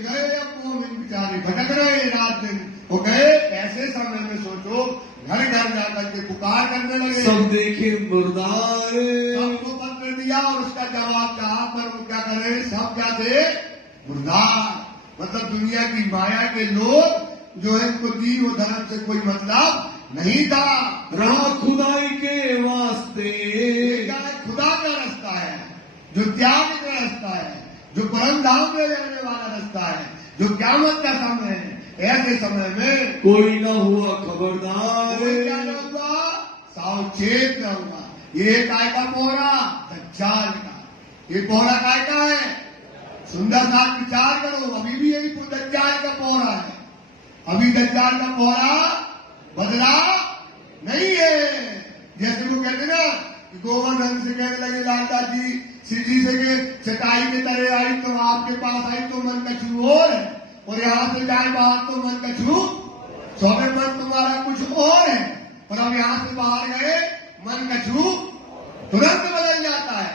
गए अब वो बेचारे भटक रहे रात दिन, वो गए ऐसे समय में सोचो घर घर जाकर के पुकार करने लगे। सब देखे मुर्दार, सबको पत्र दिया और उसका जवाब कहा, पर वो क्या कर रहे, सब क्या थे, मुर्दार। मतलब दुनिया की माया के लोग जो है उनको दीन और धर्म से कोई मतलब नहीं था। रहा खुदाई के वास्ते, खुदा का रास्ता है, जो त्याग का रास्ता है, जो परम धाम में रहने वाला रास्ता है, जो क़यामत का समय है। ऐसे समय में कोई न हुआ खबरदार, क्या न हुआ, सावचेत न हुआ। ये काय का पोहरा, दज्जाल का। ये पोहरा काय का है, सुंदर सा विचार करो, अभी भी यही दज्जाल का पोहरा है। अभी दज्जाल का पोहरा बदला नहीं है। जैसे वो कहते ना कि गोवर्धन से कहने लगे लालदा जी सीढ़ी से के चटाई के तरह आई तो आपके पास आई तो मन कछु और यहाँ से जाए बाहर तो मन कछु सौवे, मन तुम्हारा कुछ और है, और अब यहाँ से बाहर गए मन कछु तुरंत बदल जाता है।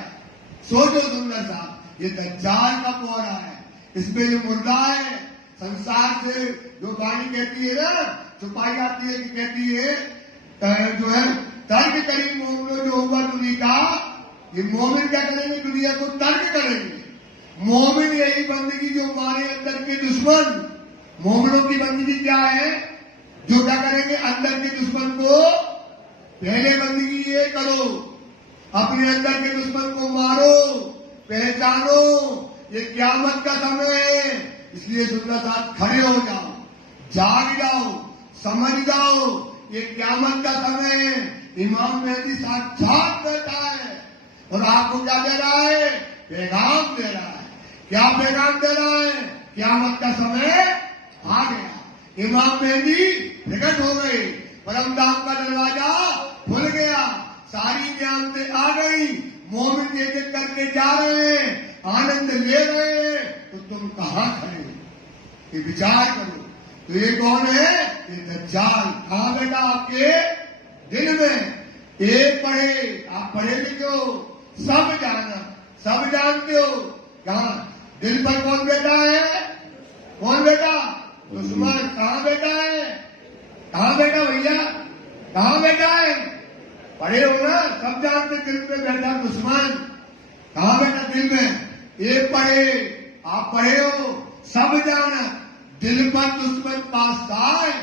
सोचो सुंदर साहब, ये दज्जाल का पोहरा है, इसमें जो मुर्दा है संसार से जो वाणी कहती है ना, छुपाई जाती है कि कहती है जो है तर्क करी मोमिनो जो हुआ दुनिया का, ये मोमिन क्या करेंगे, दुनिया को तर्क करेंगे। मोमिन यही बंदगी जो हमारे अंदर के दुश्मन, मोमिनों की बंदगी क्या है, जो क्या करेंगे, अंदर के दुश्मन को पहले बंदगी ये करो, अपने अंदर के दुश्मन को मारो, पहचानो, ये क़यामत का समय है। इसलिए सुंदर साथ खड़े हो जाओ, जाग जाओ, समझ जाओ, ये क़यामत का समय है। इमाम मेहदी साक्षात बैठा है और आपको क्या दे रहा है, पैगाम दे रहा है। क्या पैगाम दे रहा है क़यामत का समय आ गया। इमाम मेहदी प्रकट हो गए, परमधाम का दरवाजा खुल गया, सारी नियामतें आ गई, मोमिन एक एक करके जा रहे हैं, आनंद ले रहे हैं, तो तुम कहां खड़े हो? ये विचार करो। तो ये कौन है? ये दज्जाल। कहां बेटा? आपके दिल में। एक पढ़े, आप पढ़े लिखे हो, सब जाना, सब जानते हो। कहां दिल पर कौन बैठा है? कौन बेटा? दुश्मन। कहां बैठा है? कहां बैठा भैया? कहां बैठा है? पढ़े हो ना, सब जानते दिल में बैठा दुश्मन। कहां बैठा? दिल में। एक पढ़े, आप पढ़े हो, सब जाना, दिल पर दुश्मन पास आए,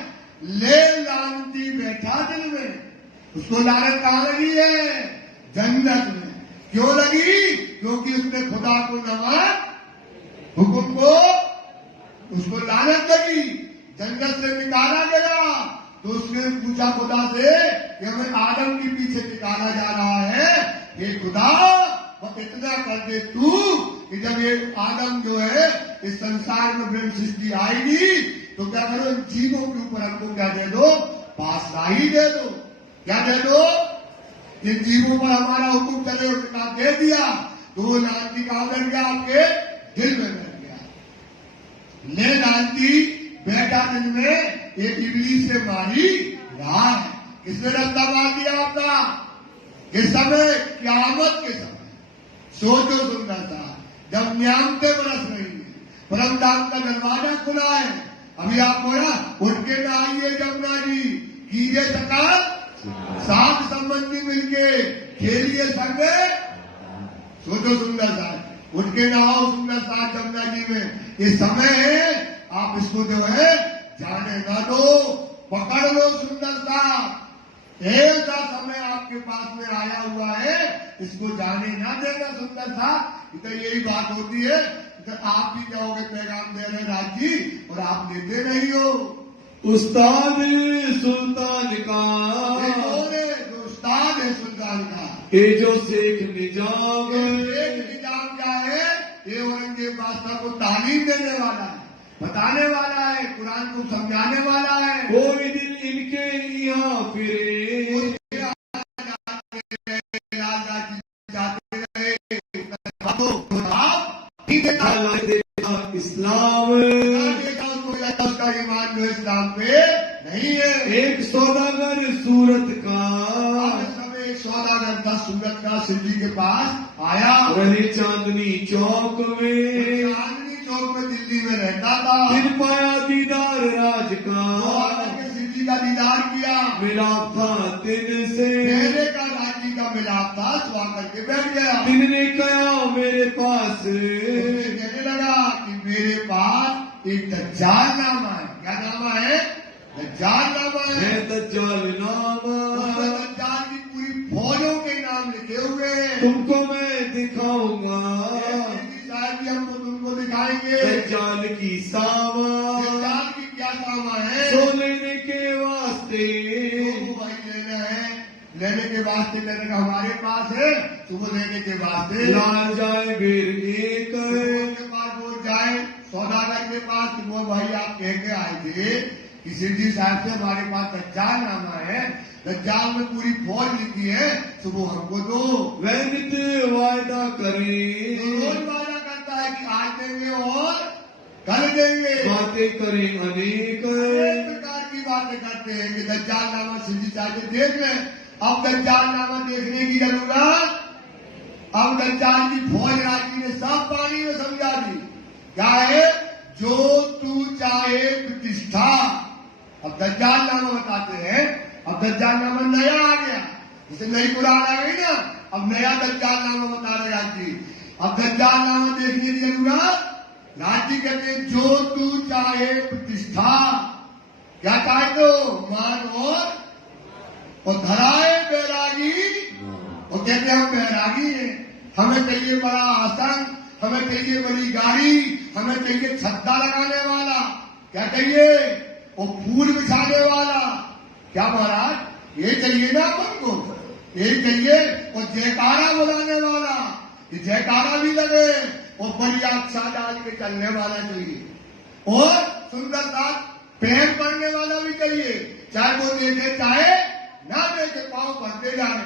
ले लानती बैठा दिल में। उसको लानत कहां लगी है? जन्नत में। क्यों लगी? क्योंकि उसने खुदा को नवाज हुक्म को, उसको लानत लगी, जन्नत से निकाला गया। तो उसने पूछा खुदा से कि हमें आदम के पीछे निकाला जा रहा है, हे खुदा वो इतना कर दे तू कि जब ये आदम जो है इस संसार में ब्रह्म सृष्टि आएगी तो क्या करो, इन जीवों के ऊपर हमको क्या दे दो? पातशाही दे दो। क्या दे दो? इन जीवों पर हमारा हुक्म चले, उसका दे दिया। तो वो लानती कहां बैठ गया? आपके दिल में बैठ गया। ले लानती बैठा दिल में, एक इबलीस से मारी रहा है। किसने रास्ता मार दिया आपका? इस समय क़यामत के समय सोचो सुनना था, जब नियामतें बरस रही है, परमधाम का दरवाजा खुला है। अभी आप बोला उठ के ना आइए जमुना जी, कीजिए सकाल, साथ संबंधी मिलके खेलिए संग। सोचो सुंदर साथ, उठ के नहाओ सुंदर साथ जमुना जी में। ये समय है, आप इसको जो है जाने ना दो, पकड़ लो सुंदर साथ। ऐसा समय आपके पास में आया हुआ है, इसको जाने ना देना सुंदर साथ। तो यही बात होती है, तो आप भी जाओगे पैगाम दे रहे राज जी, और आप लेते नहीं हो। उस्ताद सुल्तान का, जो उस्ताद है सुल्तान का, ये जो शेख निजाम, शेख निजाम क्या है? ये औरंगजेब बादशाह को तालीम देने वाला है, बताने वाला है, कुरान को समझाने वाला है। कोई दिन इनके यहाँ फिरे, इस्लाम उसका ईमान जो इस्लाम पे नहीं है। एक सौदागर सूरत का, सब एक सौदागर था सूरत का, शिव जी के पास आया। रहे चांदनी चौक में, चांदनी चौक में दिल्ली में रहता था। फिर पाया दीदार राज का, शिव जी का दीदार किया, मिलाप था दिन से, मेरे का राज जी का मिलाप था, तो आकर के बैठ गया। दिन ने कहा मेरे पास, कहने लगा कि मेरे पास एक दज्जाल नामा है। क्या नामा है? दज्जाल नामा है। दज्जाल नामा, दज्जाल की पूरी फौजों के नाम लिखे हुए हैं। तुमको मैं दिखाऊंगा, साहब जी हमको तुमको दिखाएंगे दज्जाल की सावा, दज्जाल की क्या सावा है? सो लेने के वास्ते, भाई लेना है, लेने के वास्ते लेने का हमारे पास है, सुबह लेने के वास्ते लाल जाए बेर एक, के पास वो जाए सौदागर के पास। वो भाई आप कह के आए थे कि शिव जी साहब से हमारे पास दज्जाल नामा है, दज्जाल में पूरी फौज लिखी है, सुबह हमको दो। वह नित वायदा करे, रोज वादा करता है कि आज देंगे और कल देंगे। बातें करें अनेक, प्रकार की बातें करते हैं कि दज्जाल नामा शिव जी साहब से देख लें। अब दज्जाल नामा देखने की जरूरत, अब दज्जाल की फौज राजी ने सब पानी में समझा दी। क्या है? जो तू चाहे प्रतिष्ठा। अब दज्जाल नामा बताते हैं, अब दज्जाल नामा नया आ गया, जैसे नई कुरान आ गई ना, अब नया दज्जाल नामा बता रहे राजी। अब दज्जाल नामा देखने की जरूरत, राजी कहते हैं जो तू चाहे प्रतिष्ठा। क्या चाहे तो मान और धराए बैरागी, और कहते हम बैरागी हैं, हमें चाहिए बड़ा आसन, हमें चाहिए बड़ी गाड़ी, हमें चाहिए छत्ता लगाने वाला, क्या चाहिए? और फूल बिछाने वाला। क्या महाराज? ये चाहिए ना अपन को, ये चाहिए। और जयकारा बुलाने वाला, ये जयकारा भी लगे, और बड़ी अच्छा डाल के चलने वाला चाहिए। और सुंदर साथ पैर पड़ने वाला भी चाहिए, चाहे वो देखे चाहे ना देखे, पांव पड़ते जाए,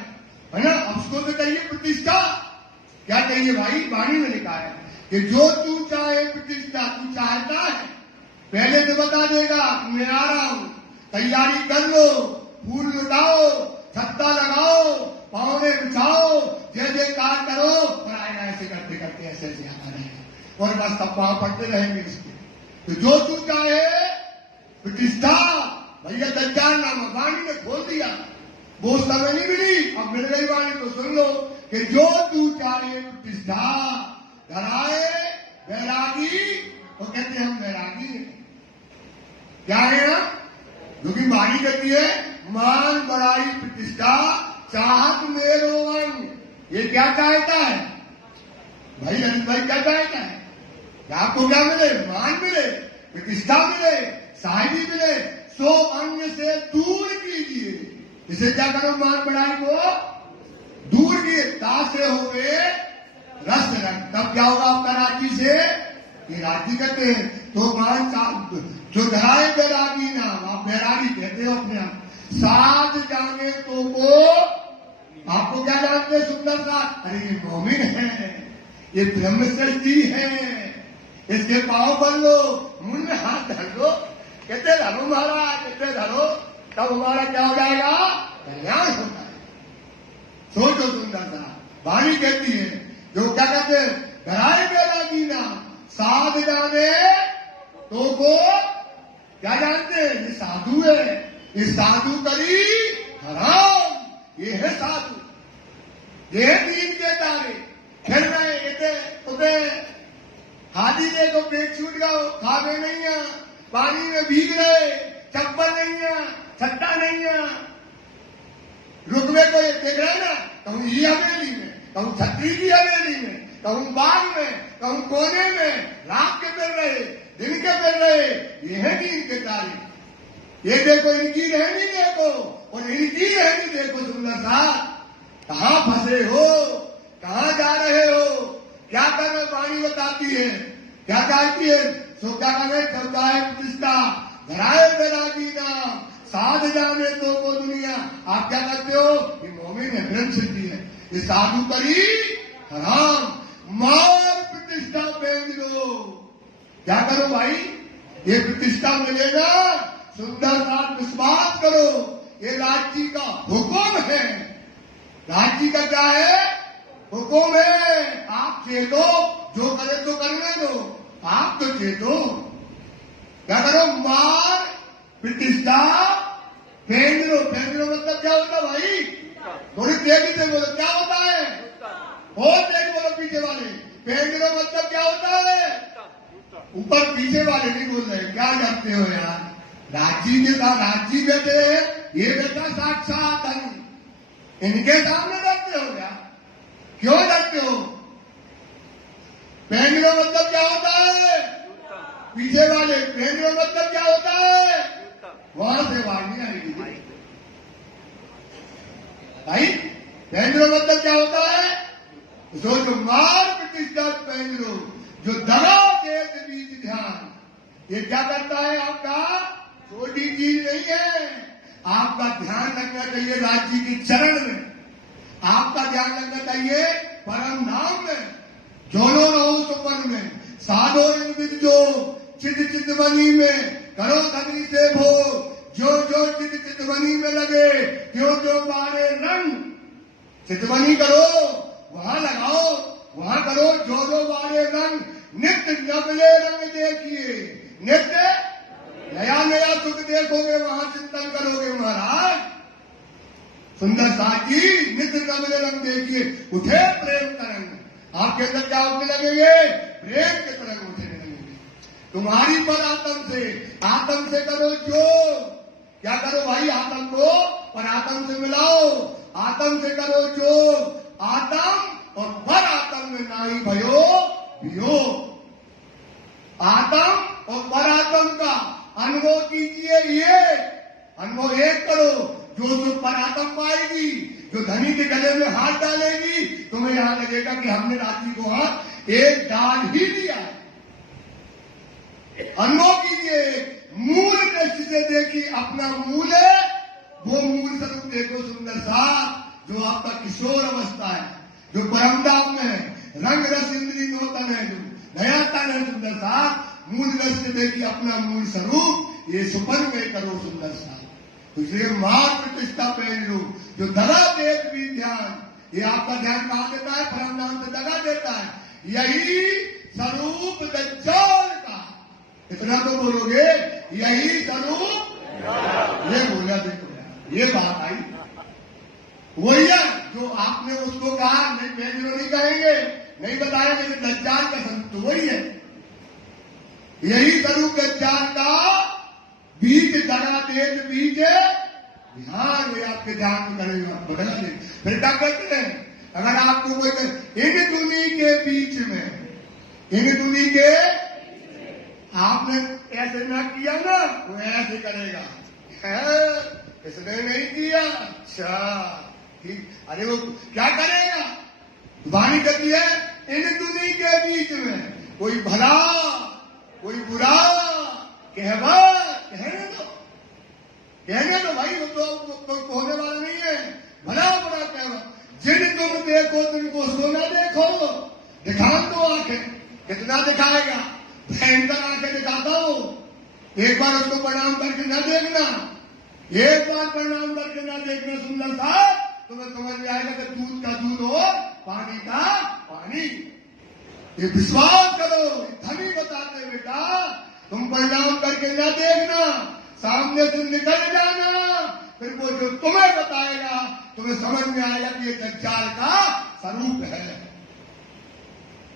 है ना। अब उसको तो चाहिए प्रतिष्ठा। क्या चाहिए भाई? वाणी में लिखा है कि जो तू चाहे प्रतिष्ठा, तू चाहता है पहले तो बता देगा मैं आ रहा हूं, तैयारी कर लो, फूल लुटाओ, छत्ता लगाओ, पावने बिछाओ, जय जयकार करो, और आएगा ऐसे करते करते ऐसे ऐसे आता रहेगा और बस सब पांव पड़ते रहेंगे इसके। तो जो तू चाहे प्रतिष्ठा, भैया दज्जाल नामा वाणी ने खोल दिया, वो समय नहीं मिली, अब मिल गई वाणी तो सुन लो कि जो तू चाहे प्रतिष्ठा, धराए वैरागी, तो कहते हम वैरागी हैं। क्या है हम? क्योंकि वाणी कहती है मान बड़ाई प्रतिष्ठा चाहत मेरो वन। ये क्या चाहता है भाई? अनिल भाई क्या चाहता है? आपको क्या मिले? मान मिले, प्रतिष्ठा मिले, साहिबी मिले, सो अन्य से दूर कीजिए। इसे क्या करो? मान बढ़ाई को दूर किए, दास से हो गए रस रंग। तब क्या होगा आपका? राजी से ये राजी कहते हैं। तो मान जो धराए बैरागी नाम, आप बैरागी कहते हो अपने आप। साध जाने तो वो आपको क्या जानते? सुंदर साथ। अरे ये मोमिन है, ये ब्रह्मचर्य है, इसके पांव बन लो, मुंह में हाथ धर लो, कहते धरो महाराज, कहते धरो, तब हमारा क्या हो जाएगा? कल्याण होता है। सोचो सुंदर सा वाणी कहती है, जो क्या कहते हैं? धराए बैरागी नाम, साध जाने तो को क्या जानते हैं? ये साधु है, ये साधु करी हराम, ये है साधु, ये है दीन के तारे। फिर मैं उधर हाथी देखो पेट छूट गया, खावे नहीं है, पानी में भीग रहे, चप्पल नहीं है, छत्ता नहीं है, रुकवे को देख रहे ना, कहूँ ये हवेली में, कहूँ छत्री की हवेली में, कहूँ बाग में, कहूँ कोने में, रात के मिल रहे, दिन के मिल रहे, ये है दीन के तारीफ। ये देखो इनकी रहनी देखो और इनकी रहनी देखो। सुंदर सा कहाँ फंसे हो, कहाँ जा रहे हो, क्या करना? वाणी बताती है, क्या कहती है? सो क्या करे? चलता है प्रतिष्ठा, धराए बैरागी नाम, साध जाने तो को दुनिया। आप क्या करते हो? ये मोमिन है, ब्रह्म सिद्धि है, ये साधु करी हराम, मार प्रतिष्ठा फेंक दो। क्या करो भाई? ये प्रतिष्ठा मिलेगा, सुंदर साथ विश्वास करो, ये लाची का हुक्म है। लाची का क्या है? हुक्म है। आप चेतो, जो करे तो करने दो, आप तो चेतो। क्या करो? मार प्रतिष्ठा फेंक दो। फेंक दो मतलब क्या होता भाई? थोड़ी तेजी से बोलो, क्या होता है? बहुत तेज बोलो पीछे वाले। फेंक दो मतलब क्या होता है? ऊपर पीछे वाले नहीं बोल रहे। क्या जानते हो यार? राजी के साथ राजी बैठे, ये बेटा साक्षात है, इनके सामने डरते हो क्या? क्यों डरते हो? फेंक दो मतलब क्या होता है? पीछे वाले। फेंक दो मतलब क्या होता है? वहां से वाणी आएगी भाई। फेंक दो मतलब क्या होता है? सोचो, मार प्रतिष्ठा फेंक दो, जो दगा देख बीज ध्यान। ये क्या करता है? आपका छोटी चीज नहीं है, आपका ध्यान रखना चाहिए राज्य के चरण में, आपका ध्यान रखना चाहिए परम धाम में। जोनो रहो सुपन में, साधो निर्विद जो चित चितवनी में, करो सगरी से भोग, जो जो चित चितवनी में लगे, क्यों जो बारे रंग। चितवनी करो, वहां लगाओ, वहां करो, जो जो बारे रंग, नित्य नवले रंग देखिए, नित्य नया नया सुख देखोगे, वहां चिंतन करोगे महाराज। सुंदर साथी, नित्य नवले रंग देखिए, उठे प्रेम तरंग। आपके अंदर क्या उठने लगेंगे? प्रेम के तरंग उठने लगेंगे तुम्हारी पर। आत्म से करो जो। क्या करो भाई? आत्म को पर आत्म से मिलाओ, आत्म से करो जो। आत्म और पर आत्म में नाही भयो वियो। आत्म और पर आत्म का अनुभव कीजिए। ये अनुभव एक करो, जो सुख पर आत्म पाएगी, जो धनी के गले में हाथ डालेगी, तुम्हें यहां लगेगा कि हमने रात्रि को हाथ एक डाल ही दिया है। अनुभव कीजिए, मूल दृष्टि से देखिए, अपना मूल है, वो मूल स्वरूप देखो सुंदर सा, जो आपका किशोर अवस्था है, जो परमधाम में है, रंग रस इंद्री नूतन है, जो नया तन है सुंदर सा, मूल दृष्टि देखिए अपना मूल स्वरूप, ये सुपन में करो सुंदर सा। इसलिए मार्ग प्रतिष्ठा पहन लो, जो दगा देख भी ध्यान, ये आपका ध्यान कहां देता है? परमधाम से दगा देता है। यही स्वरूप दज्जाल का, इतना तो बोलोगे, यही स्वरूप, ये बोला, देखो ये बात आई, वही है जो आपने उसको कहा, नहीं मैं नहीं कहेंगे, नहीं बताया, लेकिन दज्जाल का स्वरूप तो वही है, यही स्वरूप दज्जाल का, बीज दगा तेज बीज ध्यान, ये आपके ध्यान में करेगा, बदला दे। फिर क्या कहते हैं, अगर आपको कोई इन दुनी के बीच में, इन दुनी के, आपने ऐसे ना किया ना, वो ऐसे करेगा, इसने नहीं किया, अच्छा ठीक, अरे वो क्या करेगा? वाणी कहती है, इन दुनी के बीच में कोई भला कोई बुरा कहने दो भाई, वो तो होने वाला नहीं है, भला बुरा कहवा, जिन तुम देखो तुमको सोना देखो, दिखा दो आंखें, कितना दिखाएगा, भयंकर आंखें दिखाता हो, एक बार उसको प्रणाम करके न देखना, एक बार प्रणाम करके न देखना सुंदर सा, तुम्हें समझ में आएगा कि दूध का दूध और पानी का पानी। ये विश्वास करो, धनी बताते बेटा, तुम प्रणाम करके न देखना, सामने से निकल जाना, फिर वो जो तुम्हें बताएगा, तुम्हें समझ में आएगा कि ये दज्जाल का स्वरूप है।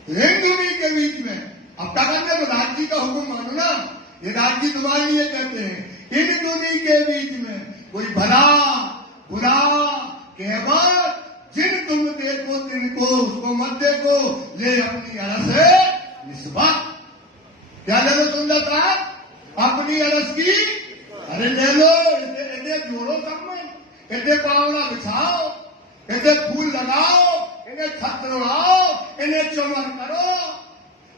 हिंदुनी के बीच में अब क्या करना, तो राज्य का हुक्म मानो ना, ये राज्य तुम्हारे लिए कहते हैं, इन दुनी के बीच में कोई भला बुरा कहवत, जिन तुम देखो तिनको, उसको मत देखो, ले अपनी अरस है निस्बत। क्या ले लो सुंदर साहब? अपनी अरस की, अरे ले लो, इसे जोड़ो सब में, इसे पावड़ा बिछाओ, इसे फूल लगाओ, इन्हें छत्र उड़ाओ, इन्हें चमन करो,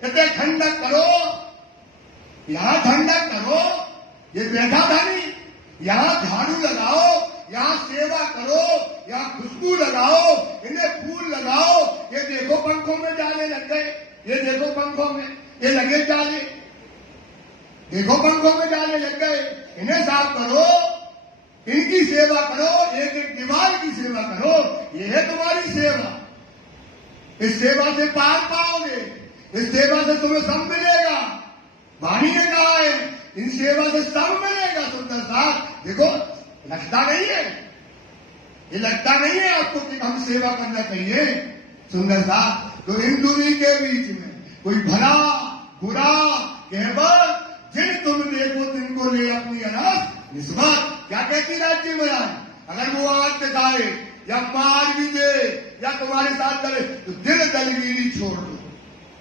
इसे ठंडक करो, यहां ठंडक करो, ये बैठा था नहीं, यहां झाड़ू लगाओ, यहां सेवा करो, यहां खुशबू लगाओ, इन्हें फूल लगाओ, ये देखो पंखों में जाले लग गए, ये देखो पंखों में ये लगे जाले, देखो पंखों में जाले लग गए, इन्हें साफ करो, इनकी सेवा करो, एक एक दीवार की सेवा करो, ये है तुम्हारी सेवा। इस सेवा से पार पाओगे, इस सेवा से तुम्हें सब मिलेगा। वाणी ने कहा है, इन सेवा से सब मिलेगा। सुंदर साहब देखो, लगता नहीं है, ये लगता नहीं है आपको कि हम सेवा करना चाहिए। सुंदर साहब, तो इन दूरी के बीच में कोई भला बुरा कहवत, जिन तुम देखो तिनको ले अपनी अरस निस्बत। क्या कहती राज्य महाराज, अगर वो आवाज दिखाए या मार भी दे या तुम्हारे साथ करे, तो दिल दलगीरी छोड़ दो।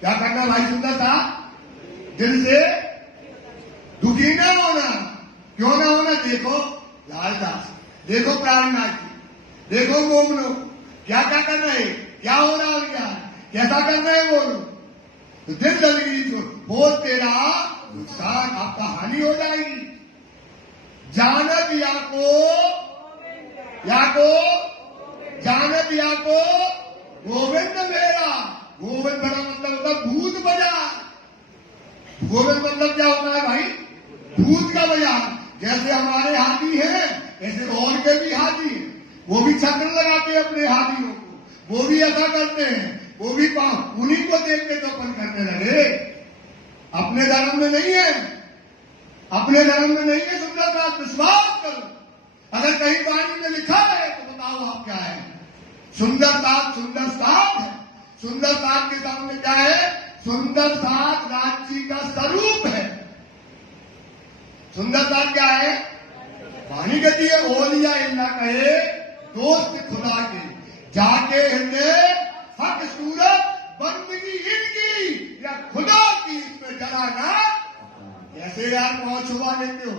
क्या करना भाई सुंदर साहब? दिल से दुखी ना होना। क्यों ना होना? देखो लालदास, देखो प्राणनाथ जी, देखो मोमनो, क्या क्या कर रहे, क्या हो रहा है, कैसा कर रहे हैं वो लोग। तो दिल दलगीरी छोड़, वो तेरा नुकसान, आपका हानि हो जाएगी। जानत याको गोविंद मेरा। गोविंद बड़ा मतलब होता है भूत बाजार। गोविंद मतलब क्या होता है भाई? भूत का बाजार। जैसे हमारे हाथी हैं, ऐसे और के भी हाथी हैं, वो भी छक्र लगाते हैं अपने हाथियों को, वो भी ऐसा करते हैं, वो भी उन्हीं को देख के तो अपन करने लगे। अपने धर्म में नहीं है, अपने धर्म में नहीं है। सुंदर बात, विश्वास करो। अगर कहीं वाणी में लिखा है तो बताओ आप क्या है? सुंदर साथ है। सुंदर साथ के सामने क्या है? सुंदर साथ राज्य का स्वरूप है। सुंदर साथ क्या है? वाणी कहती है, ओलिया इल्ला कहे दोस्त खुदा के, जाके हृदय हक सूरत बंदगी इनकी या खुदा की, इसमें जलाना। कैसे यार पांव छुपा लेते हो,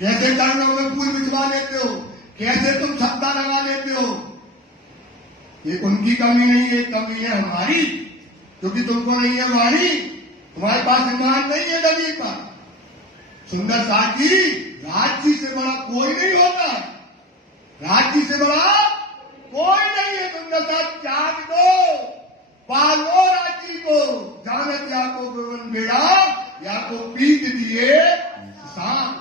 कैसे कर्णों में फूल बिछवा लेते हो, कैसे तुम छत्ता लगा लेते हो। ये उनकी कमी नहीं है, कमी है हमारी, क्योंकि तुमको नहीं है वाणी, तुम्हारे पास ईमान नहीं है नबी का। सुंदर साथ जी, राज्य से बड़ा कोई नहीं होता है, राज्य से बड़ा कोई नहीं है। सुंदर साथ त्याग दो, पालो राज्य को, जानत या को गगन बेड़ा या को पीट दिए सांप।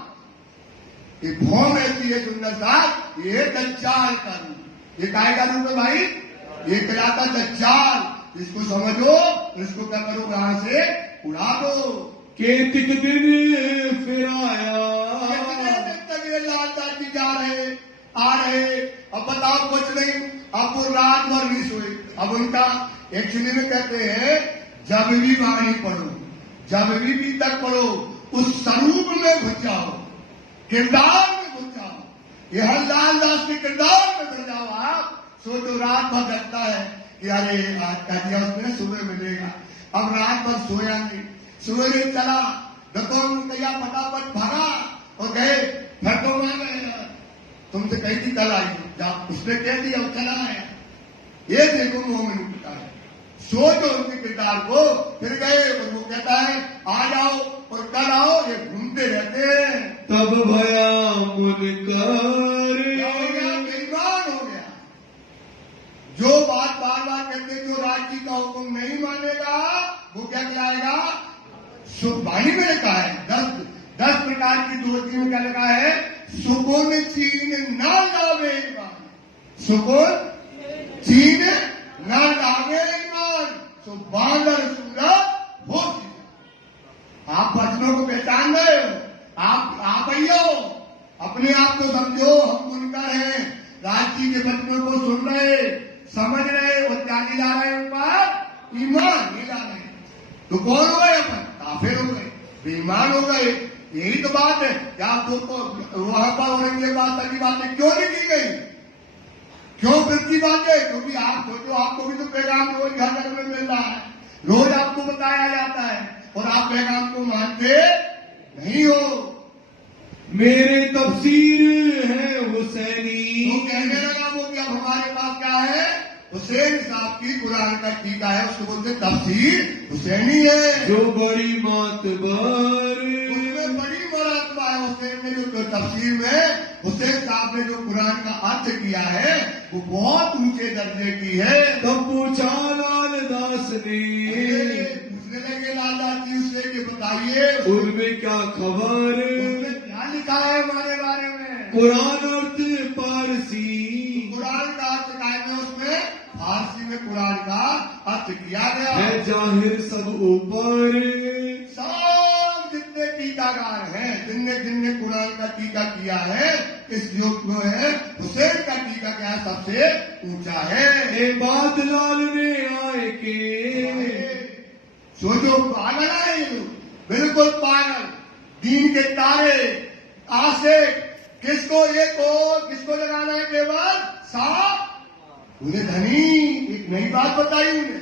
ये भौम ऐसी है सुंदर साथ, ये दज्जाल का रूप। ये काय का रूप है भाई? ये कहलाता दज्जाल। इसको समझो, इसको क्या करो, यहां से उड़ा दो। केतिक दिन फिर आया, कितने दिन तक ये लालदास जी जा रहे आ रहे, अब बताओ कुछ नहीं, अब वो रात भर नहीं सोए। अब उनका एक्चुअली में कहते हैं, जब भी वाणी पढ़ो, जब भी तक पढ़ो, उस स्वरूप में घुस जाओ, किरदार में घुस जाओ। ये हर लालदास के किरदार में घुस जाओ आप। सोचो रात भर लगता है कि अरे आज का दिया उसमें सुबह मिलेगा। अब रात भर सोया नहीं, सवेरे चला, दुकान गया, फटाफट भागा और गए। फिर तो मैं तुमसे कही थी कल आई, जब उसने कह दिया वो चला आया। ये देखो मोह में निकलता है। सोचो उनके किरदार को। फिर गए और वो कहता है आ जाओ और कल आओ। ये घूमते रहते हैं। तब भया मुनकर, बेईमान हो गया। जो बात बार बार कहते, जो राज्य का हुक्म नहीं मानेगा वो क्या कहलाएगा? वाणी में लिखा है 10 प्रकार की दोषी में क्या लिखा है? सुकुन चीन न लावे ईमान, सुकुन चीन न लावे ईमान, सो बांदर सूरत हो। आप वचनों को पहचान रहे हो, आप आइयो, अपने आप को समझो, हम सुनकर हैं, राज्य के वचनों को सुन रहे, समझ रहे और क्या नहीं ला रहे ऊपर? ईमान नहीं ला रहे। तो कौन हो गए? अपन काफिर हो गए, बेईमान हो गए। यही तो बात है। क्या आपको वहां पर औरंगजेब तक की बातें क्यों नहीं की गई? क्यों फिर की बातें? क्योंकि आप सोचो, आपको भी तो पैगाम रोज घर घर में मिल रहा है, रोज आपको बताया जाता है और आप पैगाम को मानते नहीं हो। मेरे तफसीर है हुसैनी। तो कहने लगा वो कि अब हमारे पास क्या है? हुसैन साहब की कुरान का टीका है, उसको बोलते तफसीर हुसैनी है, जो बड़ी मातबर, उसमें बड़ी मुरादबा है। हुसैन ने जो तफसीर में हुसैन साहब ने जो कुरान का अर्थ किया है वो बहुत ऊंचे दर्जे की है। तब पूछा लालदास ने, पूछने लगे लालदास जी उससे कि बताइए उनमें क्या खबर? उसमें क्या लिखा है हमारे बारे में? कुरान अर्थ पारसी, कुरान का अर्थ क्या है? उसमें फारसी में कुरान का अर्थ किया गया है जाहिर सब ऊपर। सब जितने टीकाकार हैं, जिनने कुरान का टीका किया है, इस युग में है हुसैन का टीका क्या है? सबसे ऊंचा है। ए बात लाल ने आए के, सोचो पागल है ये लोग, बिल्कुल पागल। दीन के तारे आसे किसको किसको लगाना है? केवल साफ। उन्हें धनी एक नई बात बताई, उन्हें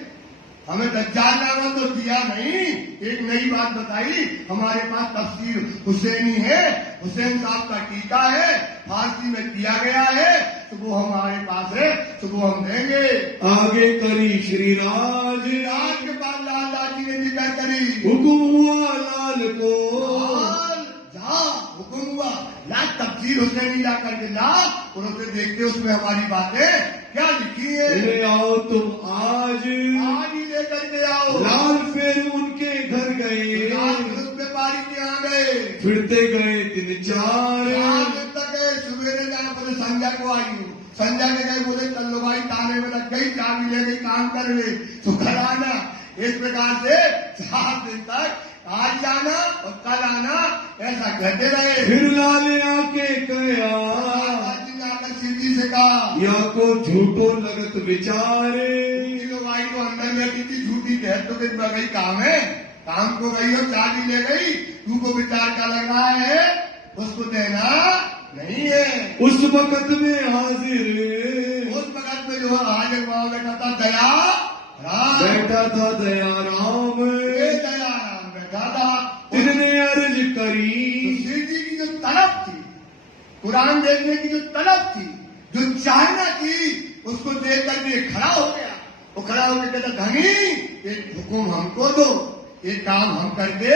हमें दज्जाल नाम तो दिया नहीं, एक नई बात बताई। हमारे पास तफसीर हुसैनी है, हुसैन साहब का टीका है, फारसी में दिया गया है, तो वो हमारे पास है, तो वो हम देंगे। आगे करी श्री राज के बाद लालदास जी ने जिक्र करी, हुकुम हुआ लाल को, जा हुकुम हुआ ला तफसीर हुसैनी ला करके ला, और उसे देखते उसमें हमारी बातें क्या लिखी है। ले आओ तुम आज ही लेकर के आओ। लाल फिर उनके घर गए, व्यापारी के यहाँ गए, फिरते गए 3-4 दिन तक गए। सवेरे जाए बोले संध्या को आई हूँ, संध्या के गए बोले चल लो भाई, ताने में लग गई, चाबी ले गई, काम कर ले तो कल आना। इस प्रकार से 4 दिन तक आज जाना और कल आना ऐसा कहते रहे। फिर लाल आके गया, आकर सीधी से कहा या को झूठो लगत विचारे, भाई को अंदर में कितनी झूठी कह तो फिर गई काम है, काम को गई और चाबी ले गई, तुमको विचार क्या लग रहा है? उसको देना नहीं है। उस वक्त में हाजिर, उस वक्त में जो हाजिर भाव बैठा था दया राम, बैठा था दया राम, दया राम बैठा था। इन्होंने अर्ज करी, तो शिव जी की जो तलब थी, कुरान देखने की जो तलब थी, जो चाहना थी, उसको देख करके खड़ा हो गया। वो खड़ा होकर कहता धनी एक हुक्म हमको दो, एक काम हम करके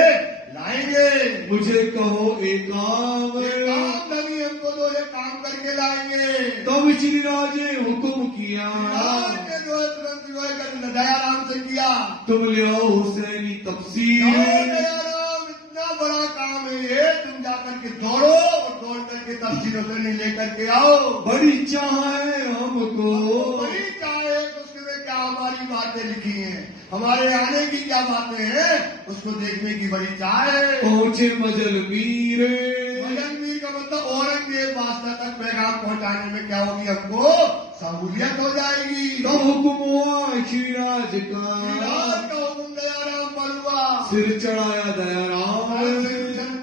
लाएंगे। मुझे कहो एक काम ये काम धनी हमको दो, ये काम करके लाएंगे। तब श्री राजे हुक्म किया राज ने जो है तुरंत जो है दयाराम से किया, तुम ले आओ हुसैनी और तफसीर। दयाराम इतना बड़ा काम है ये, तुम जाकर के दौड़ो और दौड़ करके तफसीर हुसैनी लेकर के आओ। बड़ी चाह है हमको, बड़ी चाहे उसमें क्या हमारी बातें लिखी हैं, हमारे आने की क्या बातें हैं, उसको देखने की बड़ी चाह है। पहुंचे मजल मीरे, मजनवीर का मतलब औरंगजेब वास्ता तक पैगाम पहुंचाने में क्या होगी, हमको सहूलियत हो जाएगी। तो हुक्म हुआ श्रीराज का, श्रीराज का हुक्म दयाराम पर हुआ। सिर चढ़ाया दयाराम,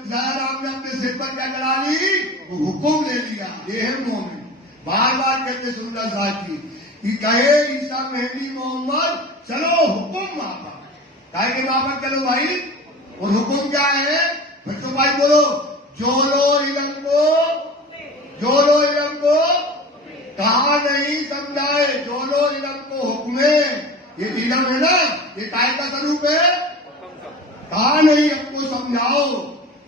दयाराम ने अपने सिर पर क्या चढ़ा ली, वो हुक्म ले लिया। ये है मोमिन। बार बार कहते सुंदर साहब की कि कहे ईसा मेहदी मोहम्मद चलो हुक्म माफक, कहे कि माफक चलो भाई। और हुक्म क्या है बच्चों, भाई बोलो, जोलो इलम को कहा नहीं समझाए, जोलो इलम को हुक्मे। ये इलम है ना, ये काय का स्वरूप है, कहा नहीं हमको समझाओ,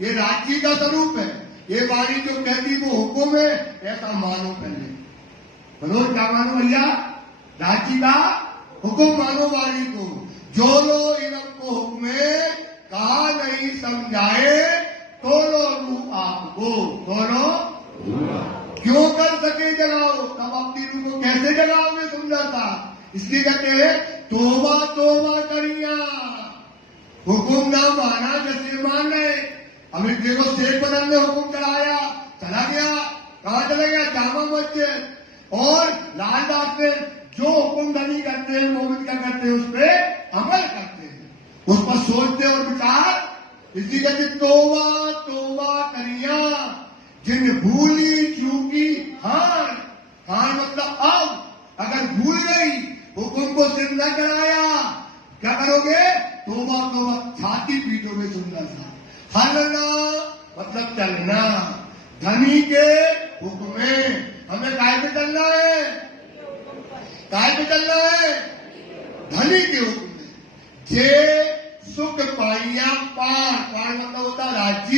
ये राजी का स्वरूप है। ये वाणी जो कहती वो हुक्म है, ऐसा मानो पहले। बोलो क्या मानो भैया, राजी का हुक्म मानो वाणी को। जोलो इलम को हुक्मे कहा नहीं समझाए, तोलो रूह आपको, तोलो क्यों कर सके जगाओ। तब अपनी रूह को कैसे जगाओगे सुंदरता, इसलिए कहते हैं तोबा तोबा करिया। हुक्म ना माना जैसे मान रहे। हमें देखो शेख बदल ने हुक्म चढ़ाया, चला गया, कहा चला गया, जामा मस्जिद। और लालबाग से जो हुक्म धनी करते हैं, मोमिन क्या करते हैं, उस पर अमल करते हैं, उस पर सोचते और विचार। इसलिए कहते तोबा तोबा करिया जिन भूली चूकी हार। हार मतलब अब अगर भूल गई, हुक्म को सिर न कराया, क्या करोगे, तोबा तोबा छाती पीटोगे। सुंदर सा हलना मतलब चलना, धनी के हुक्म में। हमें काय पे चलना है, काय पे चलना है, धनी के हुक्म में। जे सुख पाइया पार, पार मतलब होता राज्य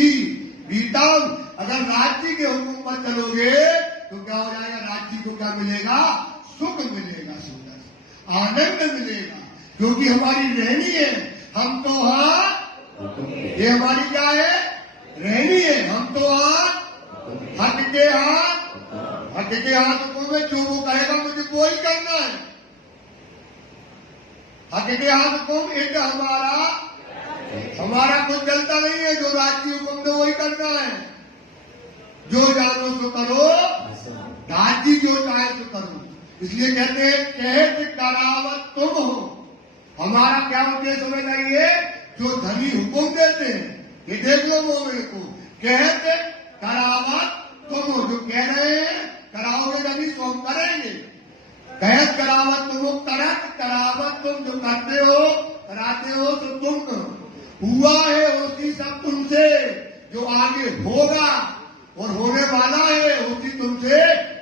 बीतम। अगर राज्य के हुक्म पर चलोगे तो क्या हो जाएगा, राज्य को क्या मिलेगा, सुख मिलेगा, सुंदर आनंद मिलेगा। क्योंकि हमारी रहनी है, हम तो हाँ, ये हमारी क्या है, रहनी है। हम तो हाँ हट के हाथ को में जो वो कहेगा मुझे वो ही करना है। हट के हाथ को एक हमारा कुछ चलता नहीं है, जो राज्य हुक्म दो वही करना है। जो जानो सो करो, राज्य जो चाहे सो करो। इसलिए कहते हैं कहत करावत तुम हो। हमारा क्या उद्देश्य होना चाहिए, जो धनी हुक्म देते हैं, ये देख लो मोमिन को, कहत करावत तुम हो, जो कह रहे हैं कराओगे धनी सो हम करेंगे। कहत करावत तुम हो, करत करावत तुम जो करते हो कराते हो तो तुम करो। हुआ है होती सब तुमसे, जो आगे होगा और होने वाला है होती तुमसे।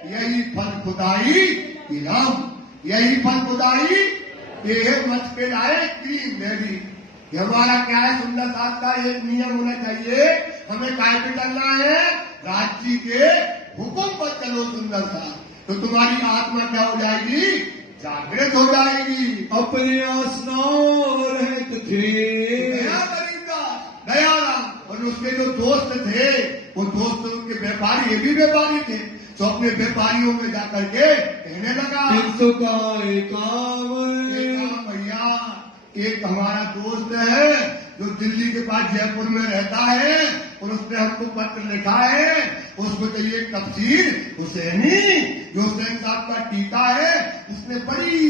यही फल खुदाई इनाम, यही फल खुदाई ये मच पे लाए क्रीम बेबी। हमारा क्या है, सुंदर साथ का एक नियम होना चाहिए, हमें काय पे चलना है, राज्य के हुक्म पर चलो सुंदर साथ। तो तुम्हारी आत्मा क्या हो जाएगी, जागृत हो जाएगी। अपने आसना रहते थे दयाराम, और उसके जो दोस्त थे, वो दोस्त उनके व्यापारी, ये भी व्यापारी थे, तो अपने व्यापारियों में जाकर के कहने लगा, काम भैया एक हमारा दोस्त है जो दिल्ली के पास जयपुर में रहता है, और उसने हमको पत्र लिखा है, उसको चाहिए तफसीर हुसैनी, जो हुसैन साहब का टीका है, उसने बड़ी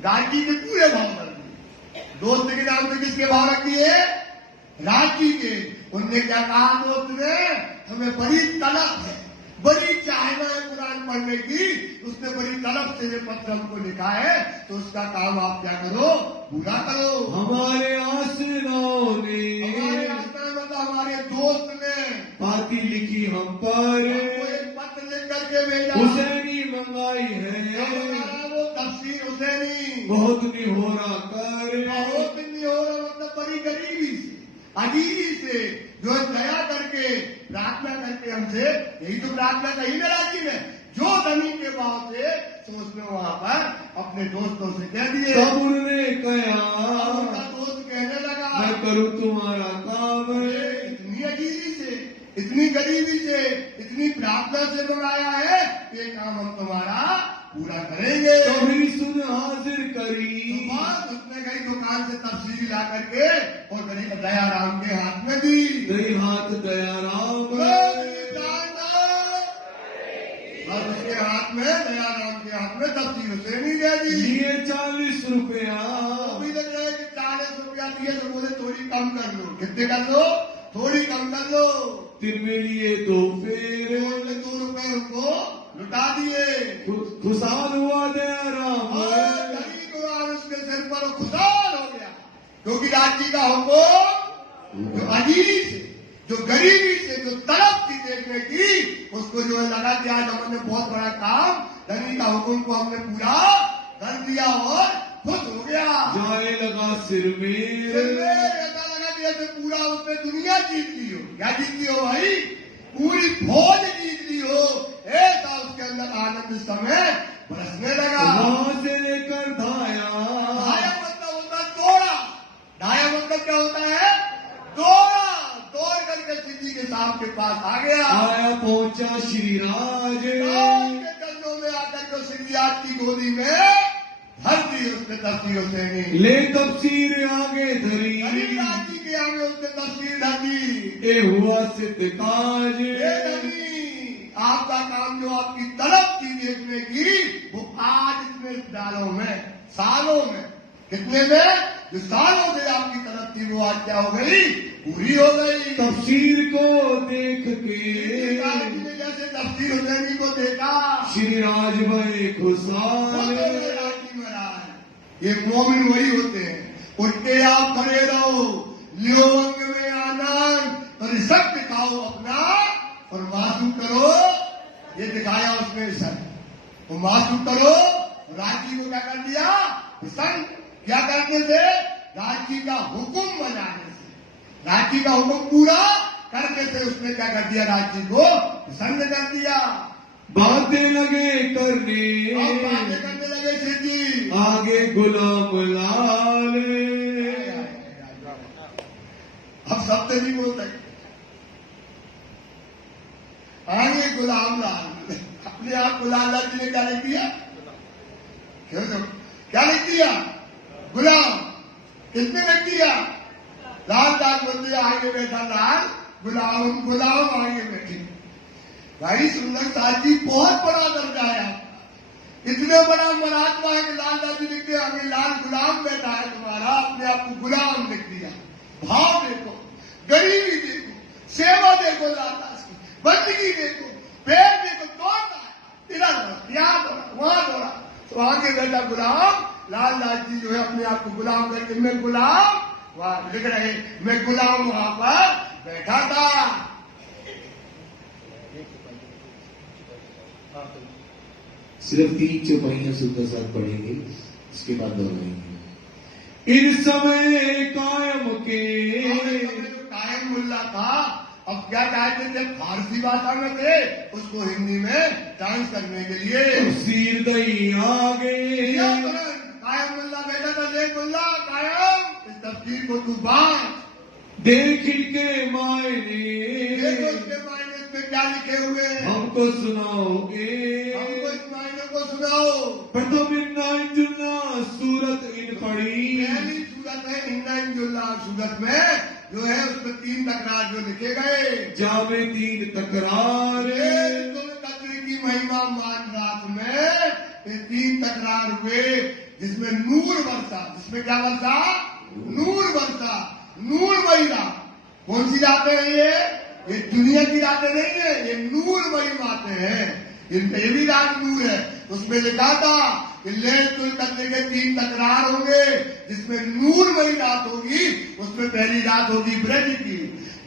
गाड़ी के पूरे भाव कर दिए। दोस्त के नाम पे किसके भाव रखी है, रांची के। उनने क्या कहा, दोस्त ने हमें बड़ी तलब है, बड़ी चाहना है कुरान पढ़ने की, उसने बड़ी तलब से ये पत्र हमको लिखा है, तो उसका काम आप क्या करो, पूरा करो। हमारे आसनों ने, हमारे आसना मतलब हमारे दोस्त ने पाती लिखी हम पर, एक पत्र लिख करके भेजा, हुसैनी मंगाई है, वो तफसीर हुसैनी बहुत निहोरा कर, बहुत निहोरा मतलब बड़ी गरीबी से, अजीबी से दया करके प्रार्थना करके हमसे, यही तो प्रार्थना कही ना राजी में, जो धनी के भाव से तो उसने वहां पर अपने दोस्तों से कह दिए। तब उन्होंने कहा, उनका दोस्त कहने लगा, मैं करूं तुम्हारा काम। इतनी अजीबी से, इतनी गरीबी से, इतनी प्रार्थना से मंगाया है, ये काम हम तुम्हारा पूरा करेंगे। तभी सुन हाजिर करी, तो बस उसने गई दुकान से तफसील ला करके और गरीब दयाराम के हाथ में दी। दई हाथ दयाराम, बस उसके हाथ में, दयाराम के हाथ में तफसील उसे नहीं दे दी। लिए 40 रुपया। अभी लग रहा है कि 40 रुपया दिए तो बोले थोड़ी कम कर लो। कितने कर लो? थोड़ी कम कर लो। तिनमें लिए 2 फेर, 2 रुपए उनको लुटा दिए। खुशहाल हुआ दयाराम, और उसके सिर पर खुशहाल हो गया, क्योंकि राज्य का हुक्म जो अजीबी से, जो गरीबी से, जो तड़प थी देखने की, उसको जो है लगा कि आज हमने बहुत बड़ा काम, धनी का हुक्म को हमने पूरा कर दिया और खुश हो गया। जाए लगा सिर में, ऐसा लगा कि जैसे पूरा उसने दुनिया जीत ली हो। क्या जीत ली हो भाई? पूरी फौज जीत ली हो। ऐसा उसके अंदर आनंद इस समय बरसने लगा। वहां से लेकर धाया, धाया मतलब होता है दौड़ा। धाया मतलब क्या होता है? दौड़ा। दौड़ करके सिद्धि के साहब के पास आ गया। आया पहुंचा श्रीराज, के चरणों में आकर के सिद्धियात की गोदी में भर दी उसने तस्वीर से। ले तफसीर आगे धरी, राज जी के आगे उसने तस्वीर ढकी। ए हुआ सिद्ध काज, आपका काम जो आपकी तलब थी देखने की, वो आज इतने सालों में, सालों में, कितने में, जो सालों से आपकी तलब थी वो आज क्या हो गई? पूरी हो गई। तफसीर को देख के जैसे तफसीर हुसैनी को देखा, श्रीराज भय खुशहाल। ये मोमिन वही होते हैं, उठ के आप खड़े रहो, लियो अंग में आनंद और सब दिखाओ अपना और मासूम करो। ये दिखाया उसने सर, वो मासूम करो। राजी को क्या कर दिया? सन क्या करने से? राजी का हुक्म बनाने से, राजी का हुक्म पूरा करने से उसने क्या कर दिया? राजी को प्रसन्न कर दिया। बातें लगे करने, बातें करने लगे सिद्धि। आगे गुलाम लाल, अब शब्द नहीं बोल सकते। आगे गुलाम लाल, अपने आप गुलाम लाल जी ने क्या लिख दिया? क्या लिख दिया? गुलाम। किसने लिख दिया? लाल लाल बोलते आगे बैठा लाल, गुलाम, गुलाम आगे बैठे। भाई सुंदर साथ जी बहुत बड़ा दर्जा है, इतने बड़ा महात्मा है कि लाल लाल जी लिखते आगे लाल गुलाम बैठा है तुम्हारा, अपने आप को गुलाम लिख दिया। भाव देखो, गरीबी देखो, सेवा देखो, लाल की बंदगी देखो, पैर देखो, दौड़ता है इधर यहाँ दौड़ा वहां दौड़ा, तो आगे बैठा गुलाम। लाल लाल जी जो है अपने आप को गुलाम करके मैं गुलाम, वहां लिख रहे मैं गुलाम वहां पर बैठा था। सिर्फ 3 चौपाइयां सुंदर साथ पढ़ेंगे, इसके बाद दोहराएंगे। इन समय कायम के, कायम मुल्ला था, अब क्या चाहते थे? फारसी भाषा में थे, उसको हिंदी में ट्रांस करने के लिए तफसीर दई आगे। कायम मुल्ला बैठा था, देख मुल्ला कायम, इस तफसीर को तू बांट। देख के मायने, देखो उसके मायने में क्या लिखे हुए हैं, हमको सुनाओगे, हमको इस मायने को सुनाओ। प्रथम इन्ना सूरत इन खड़ी, पहली सूरत है इन्ना सूरत में जो है उसमें 3 तकरार जो लिखे गए, जामे 3 तकरार, कद्र की महिमा मान रात में ये 3 तकरार हुए, जिसमें नूर बरसा। जिसमें क्या बरसा? नूर बरसा, नूरमयी रात। कौन सी रातें हैं ये दुनिया की रातें नहीं है, ये नूरमयी बातें हैं। ये भी रात नूर है। उसमें लिखा था कि लैलतुल कद्र के 3 तकरार होंगे, जिसमें नूरमयी रात होगी। उसमें पहली रात होगी ब्रज की,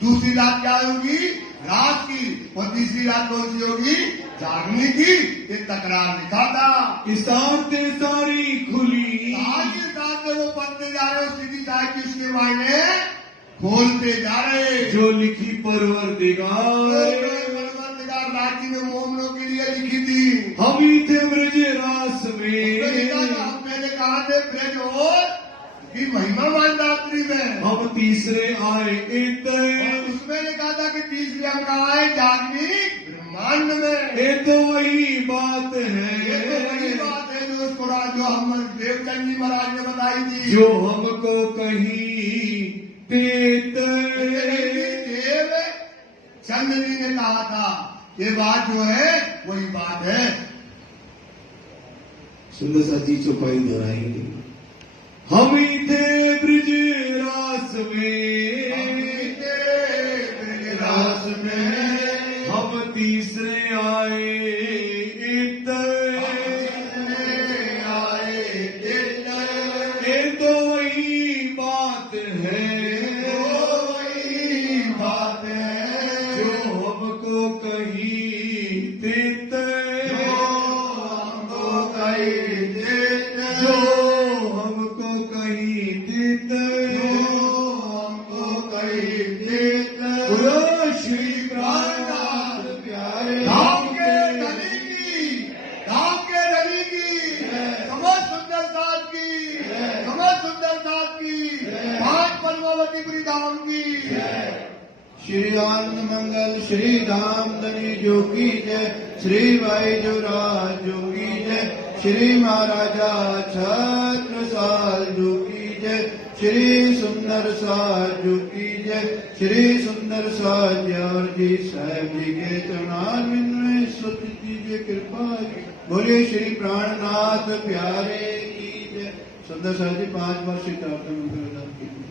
दूसरी रात क्या होगी? रात की, और तीसरी रात कौन सी होगी? जागने की। ये तकरार लिखा था। इसारते सारी खुली, साथ ही साथ वो पढ़ते जा रहे हो सीधी साहब की, उसके मायने खोलते जा रहे। जो लिखी परवरदिगार परवरदिगार राज्य में मोमनों के लिए लिखी थी। हम ही थे ब्रज रास में। मैंने कहा थे ब्रज और की महिमा मानदात्री में हम तीसरे आए एक उसमें ने कहा था कि तीसरे हम कहा है जागनिक ब्रह्मांड में। ये तो वही बात है, ये तो वही बात है जो कुरान जो हम देवचंद जी महाराज ने बताई थी, जो हमको कहीं देव चंद जी ने कहा था। ये बात जो है वही बात है। सुंदर सा जी चौपाई दोहराएंगे। हम ही थे ब्रज रास में, हम तीसरे आए ये तो वही बात है, जो हमको कहीं देते, जो हमको कहीं देते। बोलो श्री प्राणनाथ प्यारे धाम के नदी की समझ सुंदर साथ की 5 पद्मावतीपुरी धाम की। श्री आनंद मंगल श्री धाम धनी जो की जय, श्री भाई जो राज जो की जय, श्री महाराजा छत्रसाल जो की जय, श्री सुंदर साज जो की जय, श्री सुंदर साज और जी साहेब जी के चरणारविंद में स्तुति कीजिए कृपा। बोलिए श्री प्राणनाथ प्यारे की जय। सुंदर साज जी 5 वर्ष प्रार्थना मंगल कीजिए।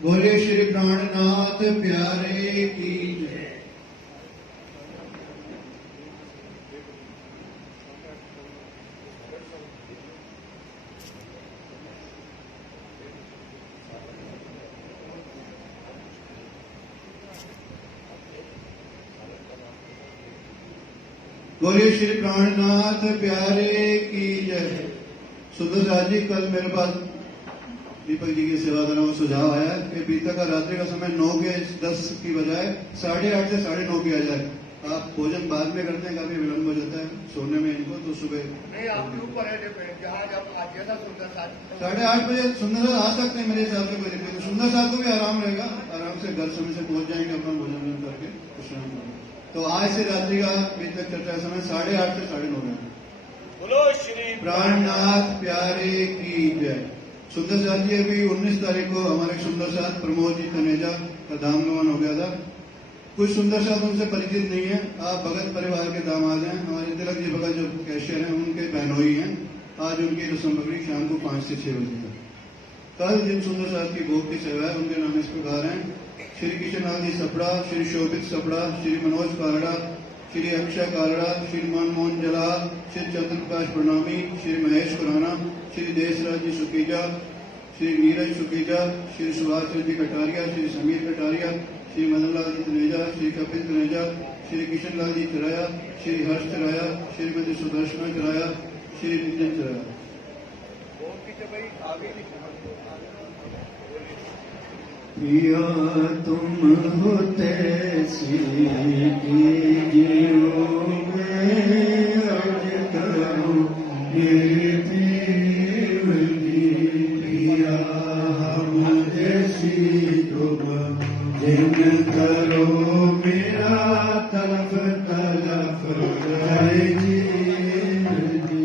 बोले श्री प्राणनाथ प्यारे की जय। बोले श्री प्राणनाथ प्यारे की जय। सुंदर साज जी, कल मेरे पास दीपक जी की सेवा करने का सुझाव आया कि बीता का रात्रि का समय 9 के 10 की बजाय 8:30 से 9:30 किया जाए। आप भोजन बाद में करते हैं, काफी विलम्ब हो जाता है सोने में इनको, तो सुबह नहीं आपके ऊपर है डिपेंड, जहाँ जब आज जैसा सुंदर साथ 8:30 बजे सुंदर साथ आ सकते हैं। मेरे हिसाब से कोई दिक्कत नहीं, सुंदर साथ को भी आराम रहेगा, आराम से घर समय से पहुंच जाएंगे अपना भोजन करके विश्राम करेंगे। तो आज से रात्रि का बीत तक चर्चा का समय 8:30 से 9:30 है। बोलो श्री प्राणनाथ प्यारे की जय। सुंदर साथ जी, अभी 19 तारीख को हमारे सुंदर साथ प्रमोद जी तनेजा का धाम गमन हो गया था। कुछ सुंदर साथ उनसे परिचित नहीं है। आप भगत परिवार के दामाद हैं, हमारे तिलक जी भगत जो कैशियर हैं उनके बहनोई हैं। आज उनकी रस्म पकड़ी शाम को 5 से 6 बजे तक। कल जिन सुंदर साथ की भोग की सेवा है उनके नाम इस प्रकार हैं: श्री किशनलाल जी सपड़ा, श्री शोभित सपड़ा, श्री मनोज कालड़ा, श्री अक्षय कालड़ा, श्री मनमोहन जला, श्री चंद्र प्रकाश प्रणामी, श्री महेश खुराना, श्री देशराज जी सुकीजा, श्री नीरज सुकीजा, श्री सुभाष चंद्र जी कटारिया, श्री समीर कटारिया, श्री मदन लाल जी तनेजा, श्री कपिल तनेजा, श्री किशन लाल जी चराया, श्री हर्ष चराया, श्रीमती सुदर्शना चराया, श्री नितिन चराया। पिया तुम हो तैसी कीजियो मैं आज करो मेरे देवनी। पिया हम जैसी तुम जिन करो मेरा तलफ तलफ जाए जीवनी।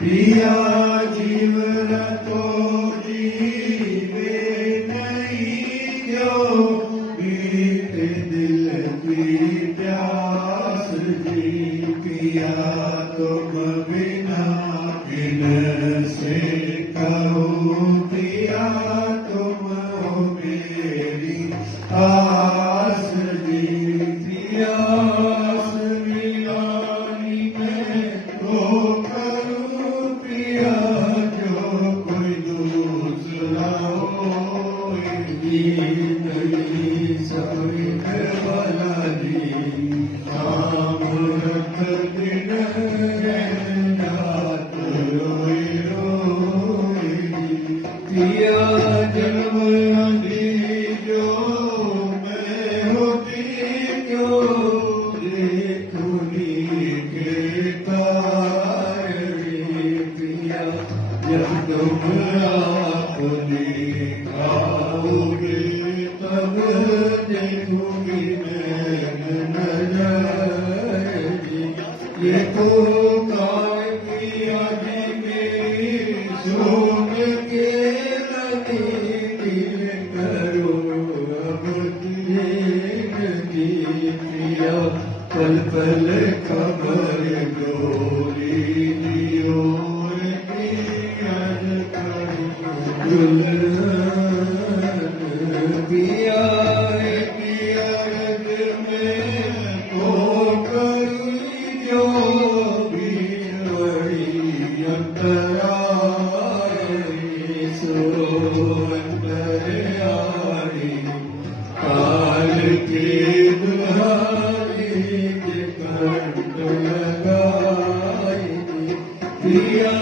पिया जीवन तो जीवे नहीं क्यों बीते दिल की प्यास जी। पिया तुम बिना बिन से कहो पिया तुम हो मेरी आस जी। प्यास मिलानी मैं तो करूं पिया जो कोई दूसरा हो नहीं सभी वाला जी। सामूरत दिन रात रोई रोई पिया जन्म आंधी जो मैं होती क्यों देखूंगी के तारे। पिया जब तुम आप दिखाओगे तब देखूंगी मैं नजर जी। ये तो काय पिया जी मेरी सोच के लगी दिल करो अब जी। पिया पल पल खबर डोली दियो पिया पिया में को करी जो भी बड़ी अंतराई सो अंतराई काल के दुहाई के कंठ लगाई। पिया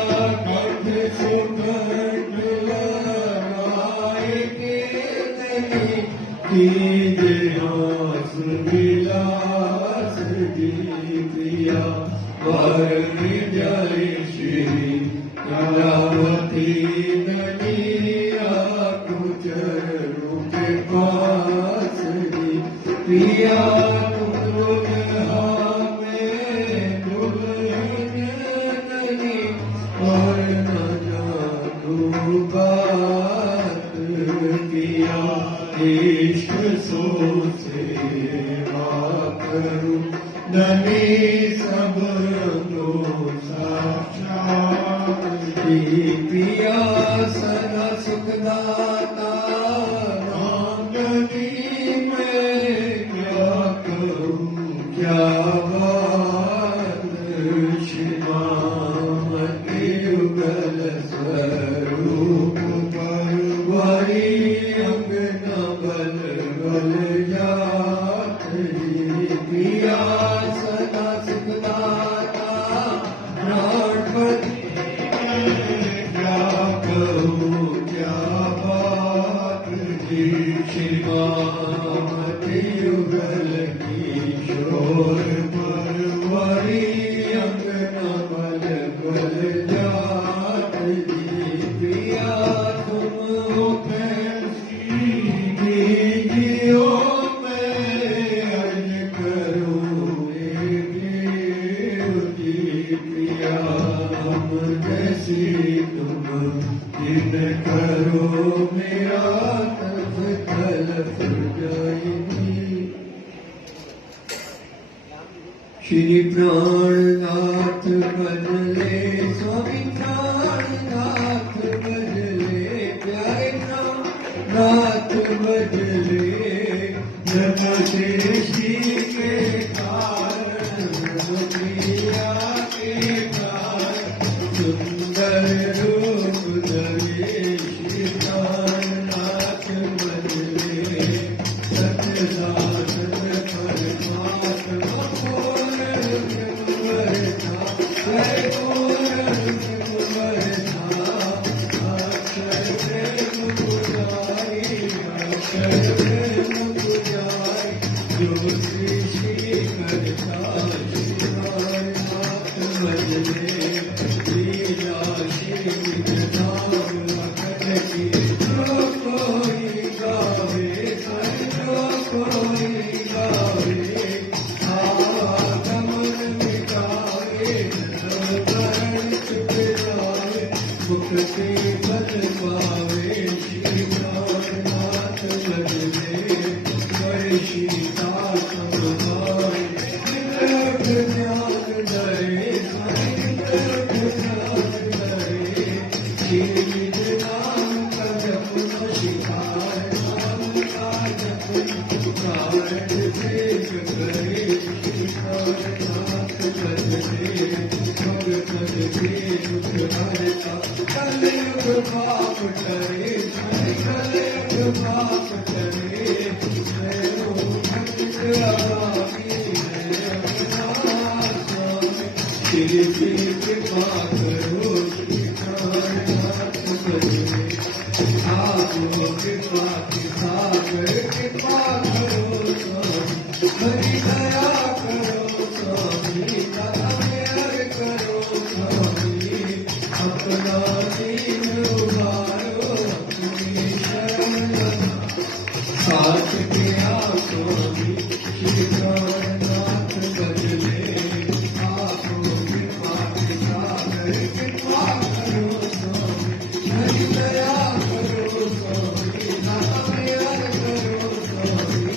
कंठ सुकंठ लगाए के नहीं कीजे आस विलास जी। पिया वरण जाए श्री कलावती नलिया कुचरों के पास जी। पिया तुम दुल्हा में दुल्हन नहीं और न जानू बात। पिया इश्क सो सेवा करूं ननी सब दो साक्षात जी। पिया सदा सुखदाता रामनी मैं क्या करूं क्या बात। श्रीमामती युगल स्वरूप परवरी अंग न बल बल जात जी। पिया सदा सुखदाता प्राणपति क्या कहूं क्या बात जी। श्रीमामती युगल किशोर परवरी अंग न बल बल जात जी। पिया तुम हो कैसी कीजियो मैं अर्ज करूं देव जी। पिया हम जैसी तुम जिन करो मेरा तलफ तलफ जाएगी। श्री प्राणनाथ बदले स्वामी प्राणनाथ बदले प्यारे प्राणनाथ बदले। नमस्ते श्री के कारण प्रिया के कारण सुंदर रूप धरे श्री के दुख हरता कलयुग पाप टरे कलयुग पाप टरे जयो भक्त आगामी तेरे से कृपा करो श्रीनाथ बजरे आपको कृपा के सागर कृपा करो स्वामी हरि दया करो स्वामी दया करो स्वामी अपना दीन उबारो अपनी शरण साथ किया स्वामी श्री प्राणनाथ बजले आपको कृपा के सागर कृपा करो स्वामी हरि दया करो स्वामी दया करो स्वामी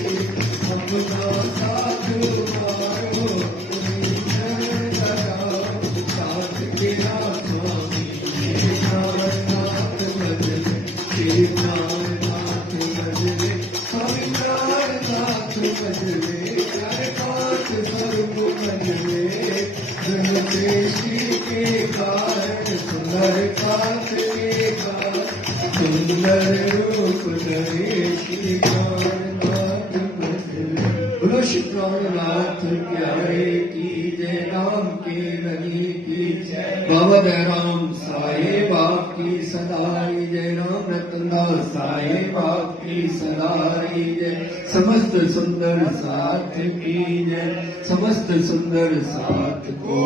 अपना साथ उबारो अपनी शरण लगाओ साथ किया स्वामी श्री प्राणनाथ बजले श्री प्राणनाथ बजले स्वामी प्राणनाथ बजले पाठ सर्व बजले जन पेशी के कारण सुंदर कांत के कारण सुंदर रूप धरे श्री प्राणनाथ बजले बोलो श्री प्राणनाथ प्यारे की जय राम के रनी की जय बाबा जयराम साई बाप की सदाई जय राम रतनदास साई बाप की सदाई जय समस्त सुंदर साथ की जय समस्त सुंदर साथ को